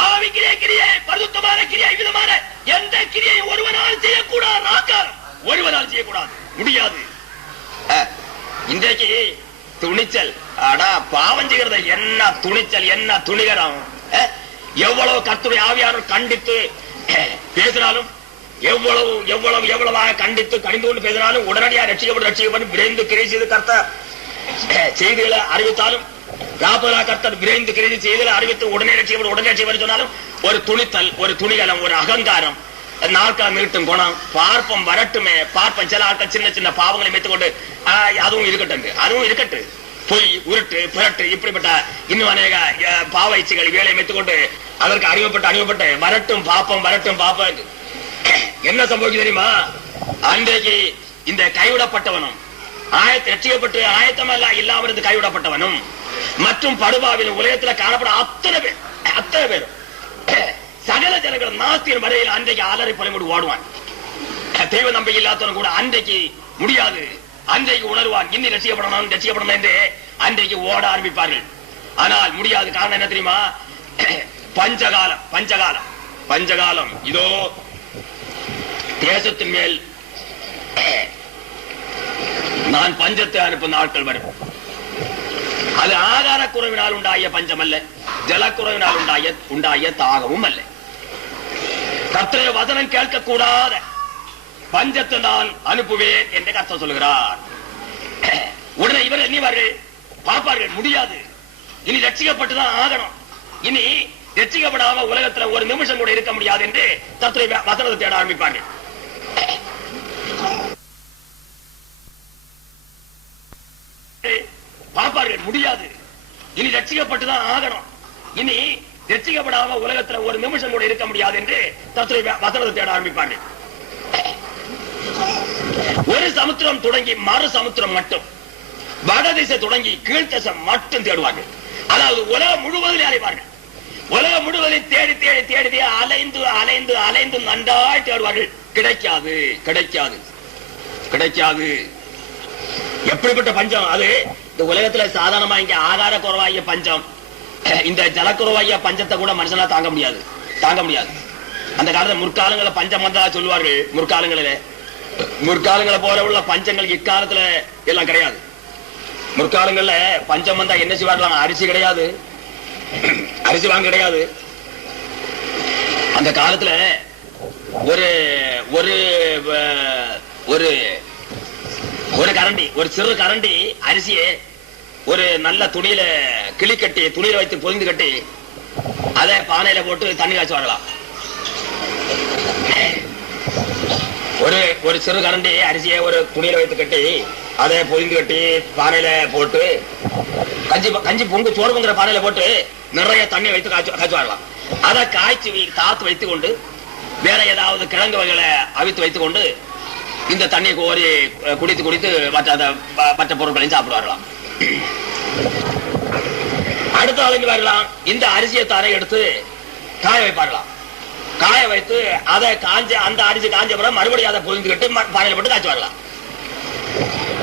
ஆவிக்கிரிய கிரியை, பரிசுத்தமான கிரியை, விதமான எந்த கிரியை ஒருவனால் செய்யக்கூடாது. நாக்காலம் ஒருவனால் செய்யக்கூடாது, முடியாது. இன்றைக்கு துணிச்சல், ஆனா பாவம் செய்கிறது என்ன துணிச்சல், என்ன துணிகரம். எவ்வளவு கர்த்தருடைய ஆவியானவர் கண்டித்து பேசினாலும், எவ்வளவாக கண்டித்து கடிந்து கொண்டு பேசினாலும், உடனடியாக ரட்சிக்கப்படும் விரைந்து கிரியை செய்து கர்த்தர் செய்திகளை அறிவித்தாலும், கர்த்தர் விரைந்து கிரியை செய்திகளை அறிவித்து உடனே ரட்சிக்கப்படும் சொன்னாலும், ஒரு துணித்தல், ஒரு துணிகலம், ஒரு அகங்காரம், நாட்கள் நீட்டும் குணம், பார்ப்பம் வரட்டுமே, பார்ப்பம் சில ஆட்கள் சின்ன சின்ன பாவங்களை வைத்துக்கொண்டு அதுவும் இருக்கட்டு, பொய், உருட்டு, புரட்டு, இப்படிப்பட்ட இன்னும் அநேக பாவ இச்சைகள் வேலை வைத்துக்கொண்டு அதற்கு அறிவுப்பட்டு வரட்டும் பாப்பம். என்ன சம்பவிக்கும் தெரியுமா? அன்றைக்கு இந்த கைவிடப்பட்டவனும் ரட்சிக்கப்பட்டு ஆயத்தமல்ல இல்லாமல் இருந்து கைவிடப்பட்டவனும் மற்றும் படுபாவிலும் உலகத்தில் காணப்படும் அத்தனை பேரும் சகல ஜனங்கள் நாஸ்தியர் வரையில் அன்றைக்கு அலறி பழிமுடி ஓடுவான். தெய்வ நம்பிக்கை இல்லாதவன் கூட அன்றைக்கு முடியாது. அன்றைக்கு உணர்வான், இன்னி ரட்சிக்கப்படணும் என்று அன்றைக்கு ஓட ஆரம்பிப்பார்கள். ஆனால் முடியாது. காரணம் என்ன தெரியுமா? பஞ்சகாலம் இதோ தேசத்தின் மேல் நான் பஞ்சத்தை அனுப்பும் நாட்கள் வரும். அது ஆகார குறைவினால் உண்டாய பஞ்சம் அல்ல, ஜலக்குறைவினால் உண்டாய தாகமும் அல்ல. கர்த்தருடைய வசனம் கேட்கக்கூடாத பஞ்சத்தை நான் அனுப்புவேன் என்று கர்த்தர் சொல்கிறார். உடனே இவர் எண்ணிவார்கள், பார்ப்பார்கள், முடியாது, இனி ரட்சிக்கப்பட்டுதான் ஆகணும், இனி ரட்சிக்கப்படாம உலகத்துல ஒரு நிமிஷம் கூட இருக்க முடியாது என்று கர்த்தருடைய வசனத்தை தேட ஆரம்பிப்பார்கள். பார்ப்பார்கள், முடியாது, இனி ரட்சிக்கப்பட்டுதான் ஆகணும், இனி ரட்சிக்கப்படாம உலகத்துல ஒரு நிமிஷம் கூட இருக்க முடியாது என்று கர்த்தருடைய வசனத்தை தேட ஆரம்பிப்பார்கள். ஒரு சமுத்திரம் தொடங்கி மறு சமுத்திரம் மட்டும், வடதிசை தொடங்கி கீழ்த்தசம் மட்டும் தேடுவார்கள். அதாவது உலகம் முழுவதில் அலைவார்கள். உலகம் முழுவதில் தேடி அலைந்து நன்றாய் தேடுவார்கள். கிடைக்காது. எப்படிப்பட்ட பஞ்சம் அது! இந்த உலகத்துல சாதாரணமா இங்க ஆகார குறைவாகிய பஞ்சம், இந்த ஜலக்குறைவாகிய பஞ்சத்தை கூட மனுஷனா தாங்க முடியாது. அந்த காலத்துல முற்காலங்கள பஞ்சம் வந்தா சொல்லுவார்கள். முற்காலங்களை போல உள்ள பஞ்சங்கள் இக்காலத்துல எல்லாம் கிடையாது. முற்காலங்கள்ல பஞ்சம் வந்தா என்ன செய்வார்கள்? அரிசி கிடையாது, அரிசி வாங்க கிடையாது. அந்த காலத்துல ஒரு கரண்டி, ஒரு சிறு கரண்டி அரிசியை ஒரு நல்ல துணியில கிளி கட்டி, துணியில வைத்து பொதிந்து கட்டி அதை பானையில போட்டு தண்ணி காய்ச்சி வரலாம். ஒரு சிறு கரண்டி அரிசியை ஒரு துணியில வைத்து கட்டி அதை பொரிந்து கட்டி பானையில போட்டு கஞ்சி பொங்கு சோறு பொங்குற பானையில போட்டு நிறைய தண்ணி வைத்து காய்ச்சி வரலாம். அதை காய்ச்சி தாத்து வைத்துக் கொண்டு வேற ஏதாவது கிழங்கு வகைகளை அவித்து வைத்துக் கொண்டு இந்த தண்ணியை கோரி குடித்து மற்ற பொருட்களையும் சாப்பிடுவார்களாம். அடுத்த ஆளுங்க வரலாம், இந்த அரிசியை தானே எடுத்து காய வைப்பார்களாம். காய வைத்து அதை அந்த அரிசி காஞ்ச பிறகு மறுபடியும் அதை பொரிந்துக்கிட்டு பானையில போட்டு காய்ச்சி வரலாம்.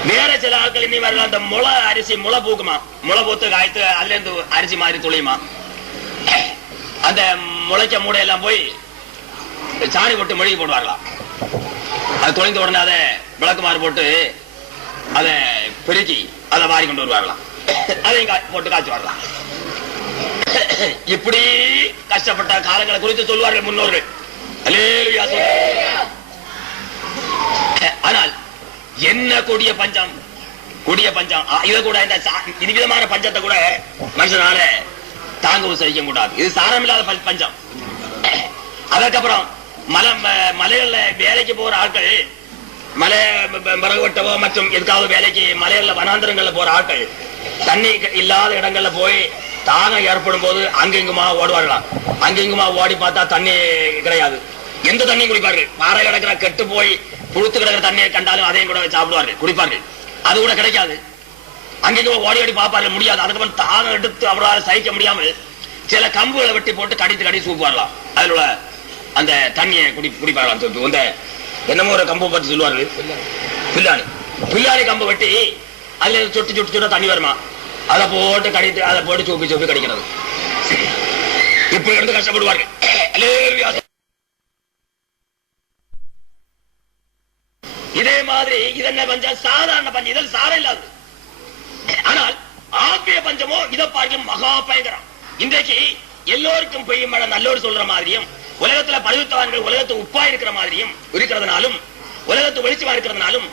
வேற சில ஆட்கள் இனி வரலாம், அந்த முளை அரிசி முளை பூக்குமா, முளை பூத்து காய்த்து அதுல இருந்து அரிசி மாதிரி துளியுமா, அந்த முளைக்க மூடையெல்லாம் போய் சாணி போட்டு மெழுகி போடுவார்களாம். அது தொலைந்த உடனே அதை விளக்குமாறு போட்டு அதை பெருக்கி அதை வாரி கொண்டு வருவார்களாம். அதையும் போட்டு காய்ச்சி வரலாம். இப்படி கஷ்டப்பட்ட காலங்களை குறித்து சொல்வார்கள் முன்னோர்கள். ஆனால் என்ன கொடிய பஞ்சம், கொடிய பஞ்சம். இதை கூட இந்த விதமான பஞ்சத்தை கூட மனுஷனால தாங்கவும் செய்ய கூடாது. இது சாரமில்லாத பஞ்சம். அதற்கப்புறம் மலைகள்ல வேலைக்கு போற ஆட்கள், மலை மரகு வெட்டவோ மற்றும் எதுக்காவது வேலைக்கு மலைகள்ல வனாந்திரங்கள்ல போற ஆட்கள் தண்ணி இல்லாத இடங்கள்ல போய் தாகம் ஏற்படும் போது அங்கெங்குமா ஓடுவார்களாம். அங்கெங்குமா ஓடி பார்த்தா தண்ணி கிடையாது. எந்த தண்ணியும் குடிப்பார்கள். பாறை கிடக்கிற கெட்டு போய் புழுத்து கிடக்கிற தண்ணியை கண்டாலும் அதையும் கூட சாப்பிடுவார்கள், குடிப்பார்கள். அது கூட கிடைக்காது. அங்கெங்குமா ஓடி ஓடி பார்ப்பார்கள், முடியாது. அதுக்கப்புறம் தாகம் எடுத்து அவரால் சகிக்க முடியாமல் சில கம்புகளை வெட்டி போட்டு கடித்து சூப்பு வரலாம். அதில் உள்ள அந்த தண்ணியை குடிப்பார்களாம். இந்த என்னமோ ஒரு கம்பு பற்றி சொல்லுவார்கள், பில்லாணி கம்பு வெட்டி அதுல சொட்டு தண்ணி வருமா, அதை போட்டு கடித்து அதை போட்டு சூப்பி கடிக்கிறது. இப்படி இருந்து கஷ்டப்படுவார்கள். இதே மாதிரி இதென்ன பஞ்சம், சாதாரண பஞ்சம். இதில் சாரம் இல்லாது. ஆனால் ஆத்மீய பஞ்சமோ இதை பார்க்கும் மகா பயங்கரம். இன்றைக்கு எல்லோருக்கும் பெய்யும் மழை நல்லோர் சொல்ற மாதிரியும், உலகத்துல பரிசுத்தவான்கள் உலகத்து உப்பா இருக்கிற மாதிரியும் இருக்கிறதுனாலும், உலகத்து வெளிச்சமா இருக்கிறதுனாலும்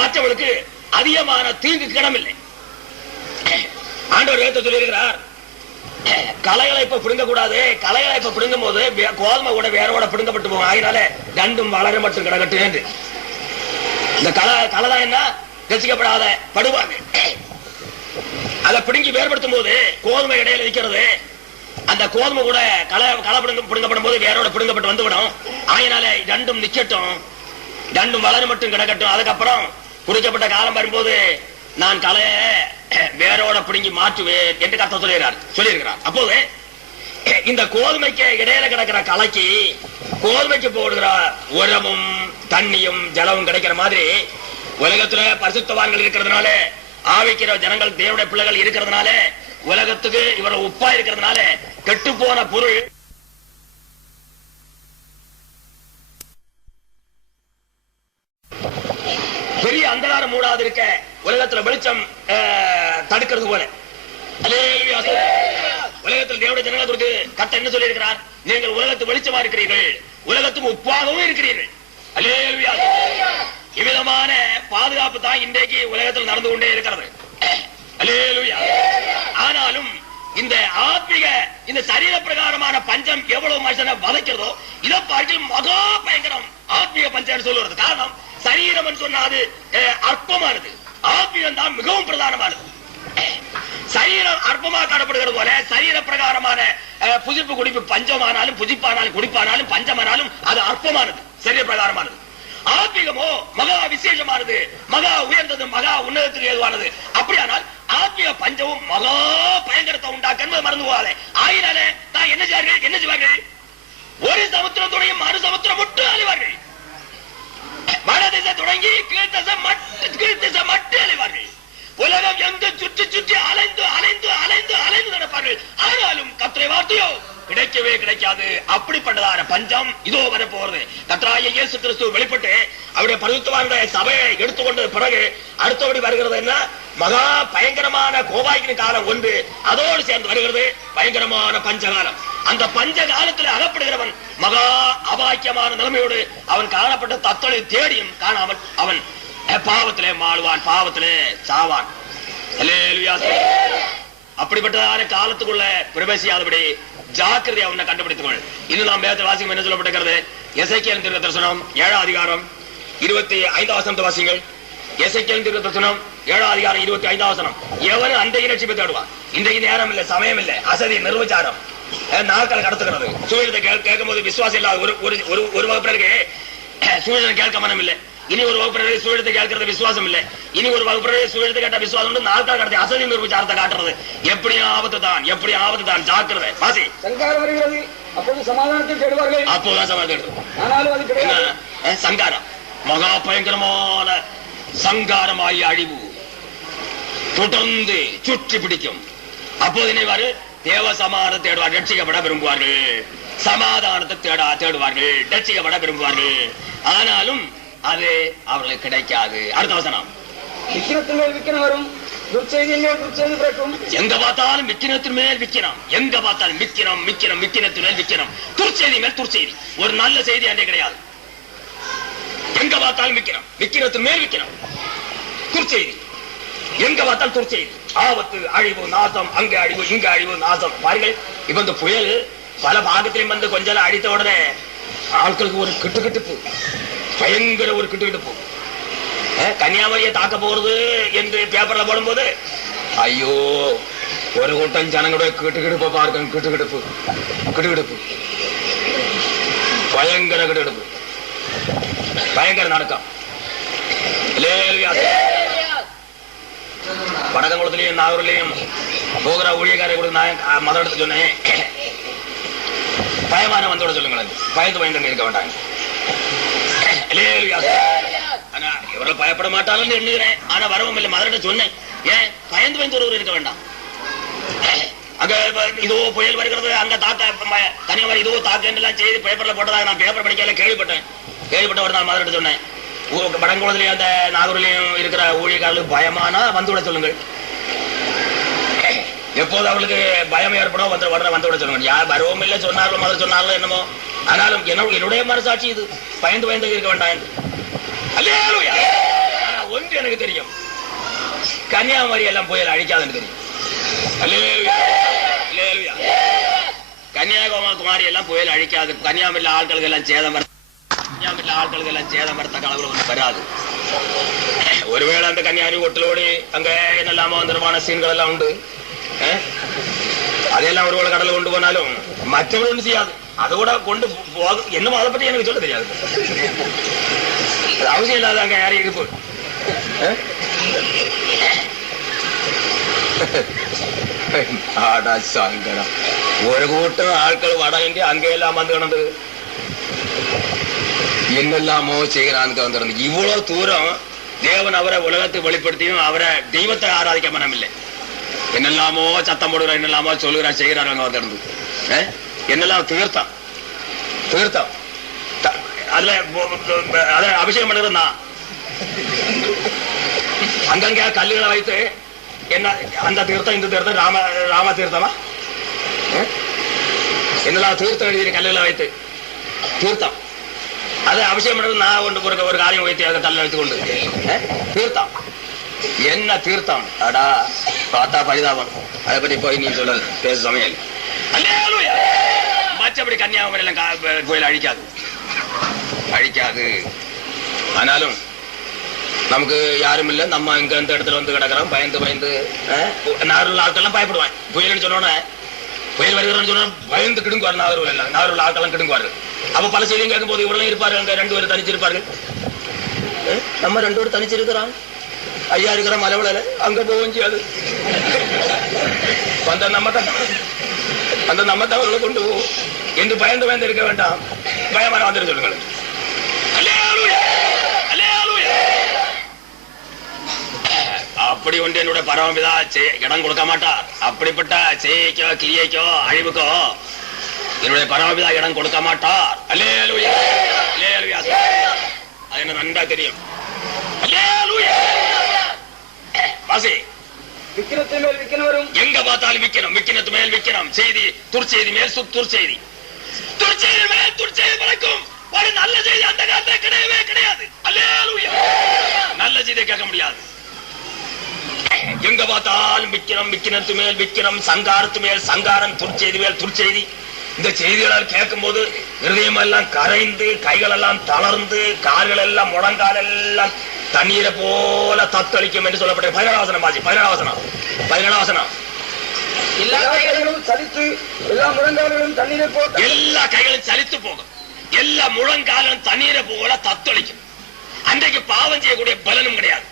மற்றவர்களுக்கு அதிகமான தீங்கு கிடமில்லை. ஆண்டவர் வேதத்தை சொல்லியிருக்கிறார், களைகளை இப்ப பிடுங்க கூடாது. களைகளை இப்ப பிடுங்கும் போது கோதுமை கூட வேரோட பிடுங்கப்பட்டு போகும். ஆகினால ரெண்டும் வளர மட்டும் கிடக்கட்டு என்று. இந்த களை என்ன ரசிக்கப்படாத படுவாங்க. அதை பிடுங்கி வேறுபடுத்தும் போது கோதுமை இடையில இருக்கிறது. அந்த கோதுமை கூட களை பிடுங்கப்படும் போது வேரோட பிடுங்கப்பட்டு வந்துவிடும். ஆகினால ரெண்டும் நிக்கட்டும், ரெண்டும் வளர மட்டும் கிடக்கட்டும். அதுக்கப்புறம் குறிக்கப்பட்ட காலம் வரும்போது நான் கலைய வேரோட பிடுங்கி மாற்றுவேன் என்று கர்த்தர் சொல்லியிருக்கிறார். அப்போது இந்த கோதுமைக்கு இடையில கிடக்கிற கலைக்கு கோதுமைக்கு போடுகிற உரமும் தண்ணியும் ஜலமும் கிடைக்கிற மாதிரி உலகத்துல பரிசுத்தவான்கள் இருக்கிறதுனால, ஆவிக்கிற ஜனங்கள் தேவனுடைய பிள்ளைகள் இருக்கிறதுனால, உலகத்துக்கு இவர உப்பா இருக்கிறதுனால கெட்டு போன பொருள் பெரிய அந்தகாரம் மூடாது இருக்க உலகத்துல வெளிச்சம் தடுக்கிறது போல. உலகத்தில் தேவனுடைய ஜனங்களை குறித்து கர்த்தர் என்ன சொல்லி இருக்கிறார்? நீங்கள் உலகத்து வெளிச்சமா இருக்கிறீர்கள், உலகத்துக்கு உப்பாகவும் இருக்கிறீர்கள். அல்லேலூயா. இவ்விதமான பாதுகாப்பு தான் இன்றைக்கு உலகத்தில் நடந்து கொண்டே இருக்கிறது. அல்லேலூயா. ஆனாலும் இந்த ஆத்மீக இந்த சரீர பிரகாரமான பஞ்சம் எவ்வளவு மனுஷனை வதைக்கிறதோ இதை பார்க்க மகா பயங்கரம் ஆத்மீக பஞ்சம் சொல்லுறது. காரணம், சரீரம் சொன்னாது அற்பமானது, ஆத்மீகம் தான் மிகவும் பிரதானமானது. சரீரம் அற்பமாக காணப்படுகிறது போல சரீர பிரகாரமான புதிப்பு குடிப்பு பஞ்சமானாலும், புதிப்பானாலும், குடிப்பானாலும், பஞ்சமானாலும் அது அற்பமானது, சரீர பிரகாரமானது. ஆத்மீகமோ மகா விசேஷமானது, மகா உயர்ந்தது, மகா உன்னதத்துக்கு ஏதுவானது. அப்படியானால் ஆத்மீக பஞ்சமும் மகா பயங்கரத்தை உண்டாக்க என்பது மறந்து போகாதே. ஆயினாலே நான் என்ன செய்வார்கள்? ஒரு சமுத்திரத்துடையும் மறு சமுத்திரம் விட்டு அழிவார்கள். வடதிசை தொடங்கி கீழ்த்திசை மட்டும் அழிவார்கள். உலகம் எங்கு சுற்றி அலைந்து நடப்பார்கள். ஆனாலும் கர்த்தருடைய வார்த்தையோ கிடைக்கவே கிடைக்காது. அப்படிப்பட்டதான பஞ்சம் இதோ வரப்போறது. கர்த்தராகிய இயேசு கிறிஸ்து வெளிப்பட்டு அவருடைய பரிசுத்தவான்களுடைய சபையை எடுத்துக்கொண்ட பிறகு அடுத்தபடி வருகிறது என்ன? மகா பயங்கரமான கோபாக்கின காலம் ஒன்று அதோடு சேர்ந்து வருகிறது, பயங்கரமான பஞ்சகாலம். அந்த பஞ்ச காலத்தில் அகப்படுகிறவன் மகா அபாக்கியமான நிலைமையோடு அவன் காணப்பட்ட தத்தொலை தேடியும் காணாமல் அவன் பாவத்திலே மாழுவான், பாவத்திலே சாவான். அப்படிப்பட்டதான காலத்துக்குள்ள பிரவேசியாதபடி ஜாக்கிரதையா அவனை கண்டுபிடித்துக். இன்னும் நாம் வேதத்தை வாசிக்கும் என்ன சொல்லப்பட்டிருக்கிறது? எசேக்கியேல் தீர்க்கதரிசனம் 7ஆம் அதிகாரம் 25ஆம் வசனத்தை வாசிங்கள். எசேக்கியேல் தீர்க்கதரிசனம் 7:25 எவனும் அன்றைய ரட்சிப்பை தேடுவான். இன்றைக்கு நேரம் இல்ல, சமயம் இல்ல, அசதி, நிர்வச்சாரம், நாட்கள் கடத்துகிறது. சுவிதத்தை கேட்கும் போது விசுவாசம் இல்லாத ஒரு வகுப்பினருக்கு சுவிதத்தை கேட்க மனம் இல்லை. இனி ஒரு வகுப்பினருக்கு சுவிதத்தை கேட்கறது விசுவாசம் இல்லை. இனி ஒரு வகுப்பினருக்கு சுவிதத்தை கேட்ட விசுவாசம் நாட்கள் கடத்தி அசதி நிர்வச்சாரத்தை காட்டுறது. எப்படி ஆபத்து தான் ஜாக்கிரதை. வாசி. சங்காரம் வருகிறது, அப்போது சமாதானத்தை தேடுவார்கள். அப்போதான் சமாதானம். ஆனாலும் அது கிடையாது. சங்காரம் மகா பயங்கரமான சங்காரமாய் அழிவு தொடர்ந்து சுற்றி பிடிக்கும். அப்போது நினைவாரு தேவ சமாதானத்தை தேடுவார்கள், ரட்சிக்கப்பட விரும்புவார்கள். சமாதானத்தை தேடுவார்கள், ரட்சிக்கப்பட விரும்புவார்கள். ஆனாலும் அது அவர்களுக்கு கிடைக்காது. அடுத்த வசனம். விக்கிரத்தின் மேல் விக்கிரம் வரும், துர்ச்செய்தியின் மேல் துர்ச்செய்தி பிறக்கும். எங்க பார்த்தாலும் விக்கிரத்தின் மேல் விக்கிரம், எங்க பார்த்தாலும் விக்கிரத்தின் மேல் விக்கிரம், துர்ச்செய்தி மேல் துர்ச்செய்தி. ஒரு நல்ல செய்தி அன்றே கிடையாது. எங்க பார்த்தாலும் விக்கிரத்தின் மேல் விக்கிரம், துர்ச்செய்தி. எங்க பார்த்தாலும் துர்ச்செய்தி, ஆபத்து, அழிவு, நாசம், அங்க அழிவு, இங்க அழிவு, நாசம். பாருங்கள், இப்ப இந்த புயல் பல பாகத்திலையும் வந்து கொஞ்சம் அடித்த உடனே ஆட்களுக்கு ஒரு கிட்டுக்கிட்டுப்பு, பயங்கர ஒரு கிட்டுக்கிட்டுப்பு. கன்னியாகுமரியை தாக்க போறது என்று பேப்பர்ல போடும்போது ஐயோ ஒரு கூட்டம் ஜனங்களுடைய கிட்டுக்கிடுப்ப பார்க்க, கிட்டுக்கிடுப்பு, பயங்கர கிட்டுக்கிடுப்பு, பயங்கர நடக்கம். வடகங்குளத்திலையும் நாகூர்லயும் போகிற ஊழியக்காரை கூட நான் மத எடுத்து சொன்னேன், பயமான வந்தோட சொல்லுங்களேன், பயந்து இருக்க வேண்டாங்க. ஆனா இவர்கள் பயப்பட மாட்டாலும் எண்ணுகிறேன். ஆனா வரவும் இல்லை, மதுரை சொன்னேன், ஏன் பயந்து ஒருவர் இருக்க வேண்டாம். அங்க இதோ புயல் வருகிறது, அங்க தாக்க கன்னியாகுமரி இதோ தாக்க எல்லாம் செய்து பேப்பர்ல போட்டதாக நான் பேப்பர் படிக்கல கேள்விப்பட்ட ஒரு நாள் மதுரை சொன்னேன். வடங்குளத்திலையும் அந்த நாகூர்லயும் இருக்கிற ஊழியக்காரர்களுக்கு பயமானா வந்து விட சொல்லுங்கள். எப்போது அவளுக்கு பயம் ஏற்படும் வந்து விட சொல்லுங்க. யார் வரவும் இல்லை சொன்னார்களோ மதுரை சொன்னார்களோ என்னமோ, ஆனாலும் என்னுடைய மனசாட்சி இது, பயந்து இருக்க வேண்டாம் என்று. அல்லேலூயா. ஆனா ஒன்று எனக்கு தெரியும், கன்னியாகுமரி எல்லாம் புயல் அழிக்காதுன்னு தெரியும். அல்லேலூயா. கன்னியாகுமரி எல்லாம் புயல் அழிக்காது. கன்னியாகுமரியில் ஆட்களுக்கு எல்லாம் சேதம் வரத்தக்க அளவில் ஒன்று வராது. ஒருவேளை அந்த கன்னியாகுமரி ஒட்டலோடு அங்க என்னெல்லாமோ நிர்மாண சீன்கள் எல்லாம் உண்டு, அதையெல்லாம் ஒருவேளை கடலை கொண்டு போனாலும் மற்றவர்கள் ஒன்று செய்யாது. அதை கூட கொண்டு போதும், என்னமோ அதை பற்றி எனக்கு சொல்ல தெரியாது. அவசியம் இல்லாத அங்க யாரையும் இருப்பு. சங்கடம். ஒரு கூட்டம் ஆட்கள் வட இந்தியா அங்கெல்லாம் வந்து கிடந்து என்னெல்லாமோ செய்கிறான்னு வந்திருந்து. இவ்வளவு தூரம் தேவன் அவரை உலகத்தை வெளிப்படுத்தியும் அவரை தெய்வத்தை ஆராதிக்க மனம் இல்லை. என்னெல்லாமோ சத்தம் போடுகிறார், என்னெல்லாமோ சொல்லுகிறார், செய்கிறார். அங்க வந்திருந்து என்னெல்லாம் தீர்த்தம் அதுல அத அபிஷேகம் பண்ணுறது நான். அங்கங்க கல்லுகளை வைத்து என்ன அந்த தீர்த்தம் இந்த தீர்த்தம் ராம தீர்த்தமா என்னெல்லாம் தீர்த்தம் எழுதிய கல்லுகளை வைத்து தீர்த்தம் அதை அபிஷேகம் பண்றது நான் ஒன்று ஒரு காரியம் வைத்து அதை கல்ல வைத்துக் கொண்டு தீர்த்தம். என்ன தீர்த்தம் அடா பார்த்தா பரிதாபம். அதை பற்றி போய் நீ சொல்ல பேச சமையல். மற்றபடி கன்னியாகுமரி எல்லாம் புயல் அழிக்காது. ஆனாலும் நமக்கு யாரும் இல்லை, நம்ம இங்க இந்த இடத்துல வந்து கிடக்கிறோம். பயந்து நாகூர் ஆட்கள்லாம் பயப்படுவான். புயல்னு சொன்னோன்னே புயல் வருகிறோன்னு சொன்னா பயந்து கிடுங்குவார். நாகூர் ஆட்கள்லாம் கிடுங்குவார்கள். அப்ப பல செய்தியும் கேட்கும் போது இவரெல்லாம் இருப்பாரு, அங்க 2 பேர் தனிச்சிருப்பார்கள். நம்ம 2 பேர் தனிச்சிருக்கிறோம், ஐயா இருக்கிற மலைவள அங்க போகும் செய்யாது. அந்த நம்ம தவறுகளை கொண்டு போவோம் என்று பயந்து இருக்க வேண்டாம். பயமான வந்துட சொல்லுங்கள். அப்படி ஒன்று என்னுடைய பரமபிதா இடம் கொடுக்க மாட்டார். அப்படிப்பட்ட செய்கைக்கோ கிளியைக்கோ அழிவுக்கோ என்னுடைய பரமபிதா இடம் கொடுக்க மாட்டார். அல்லேலூயா. அது என்ன நன்றா தெரியும். வாசி. விக்கிரத்தின் மேல் விக்கிரம் வரும். எங்க பார்த்தாலும் விக்கிரத்து மேல் விக்கிரம், செய்தி துர்ச்செய்தி மேல் துர்ச்செய்தி, துர்ச்செய்தி மேல் துர்ச்செய்தி பறக்கும். ஒரு நல்ல செய்தி அந்த காலத்துல கிடையவே கிடையாது. அல்லேலூயா. நல்ல செய்தியை கேட்க முடியாது. எங்க பார்த்தாலும் விக்கிரத்து மேல் விக்கிரம், சங்காரத்து மேல் சங்காரம், துர்ச்செய்தி மேல் துர்ச்செய்தி. இந்த செய்திகளால் கேட்கும் போது இருதயம் எல்லாம் கரைந்து, கைகள் எல்லாம் தளர்ந்து, கால்கள் எல்லாம் முழங்கால் எல்லாம் தண்ணீரை போல தத்தளிக்கும் என்று சொல்லப்பட்ட 17 வாசி 17 எல்லா கைகளும் சலித்து எல்லா முழங்கால்களும் தண்ணீரை போல எல்லா கைகளும் சலித்து போகும், எல்லா முழங்காலும் தண்ணீரை போல தத்தளிக்கும். அன்றைக்கு பாவம் செய்யக்கூடிய பலனும் கிடையாது,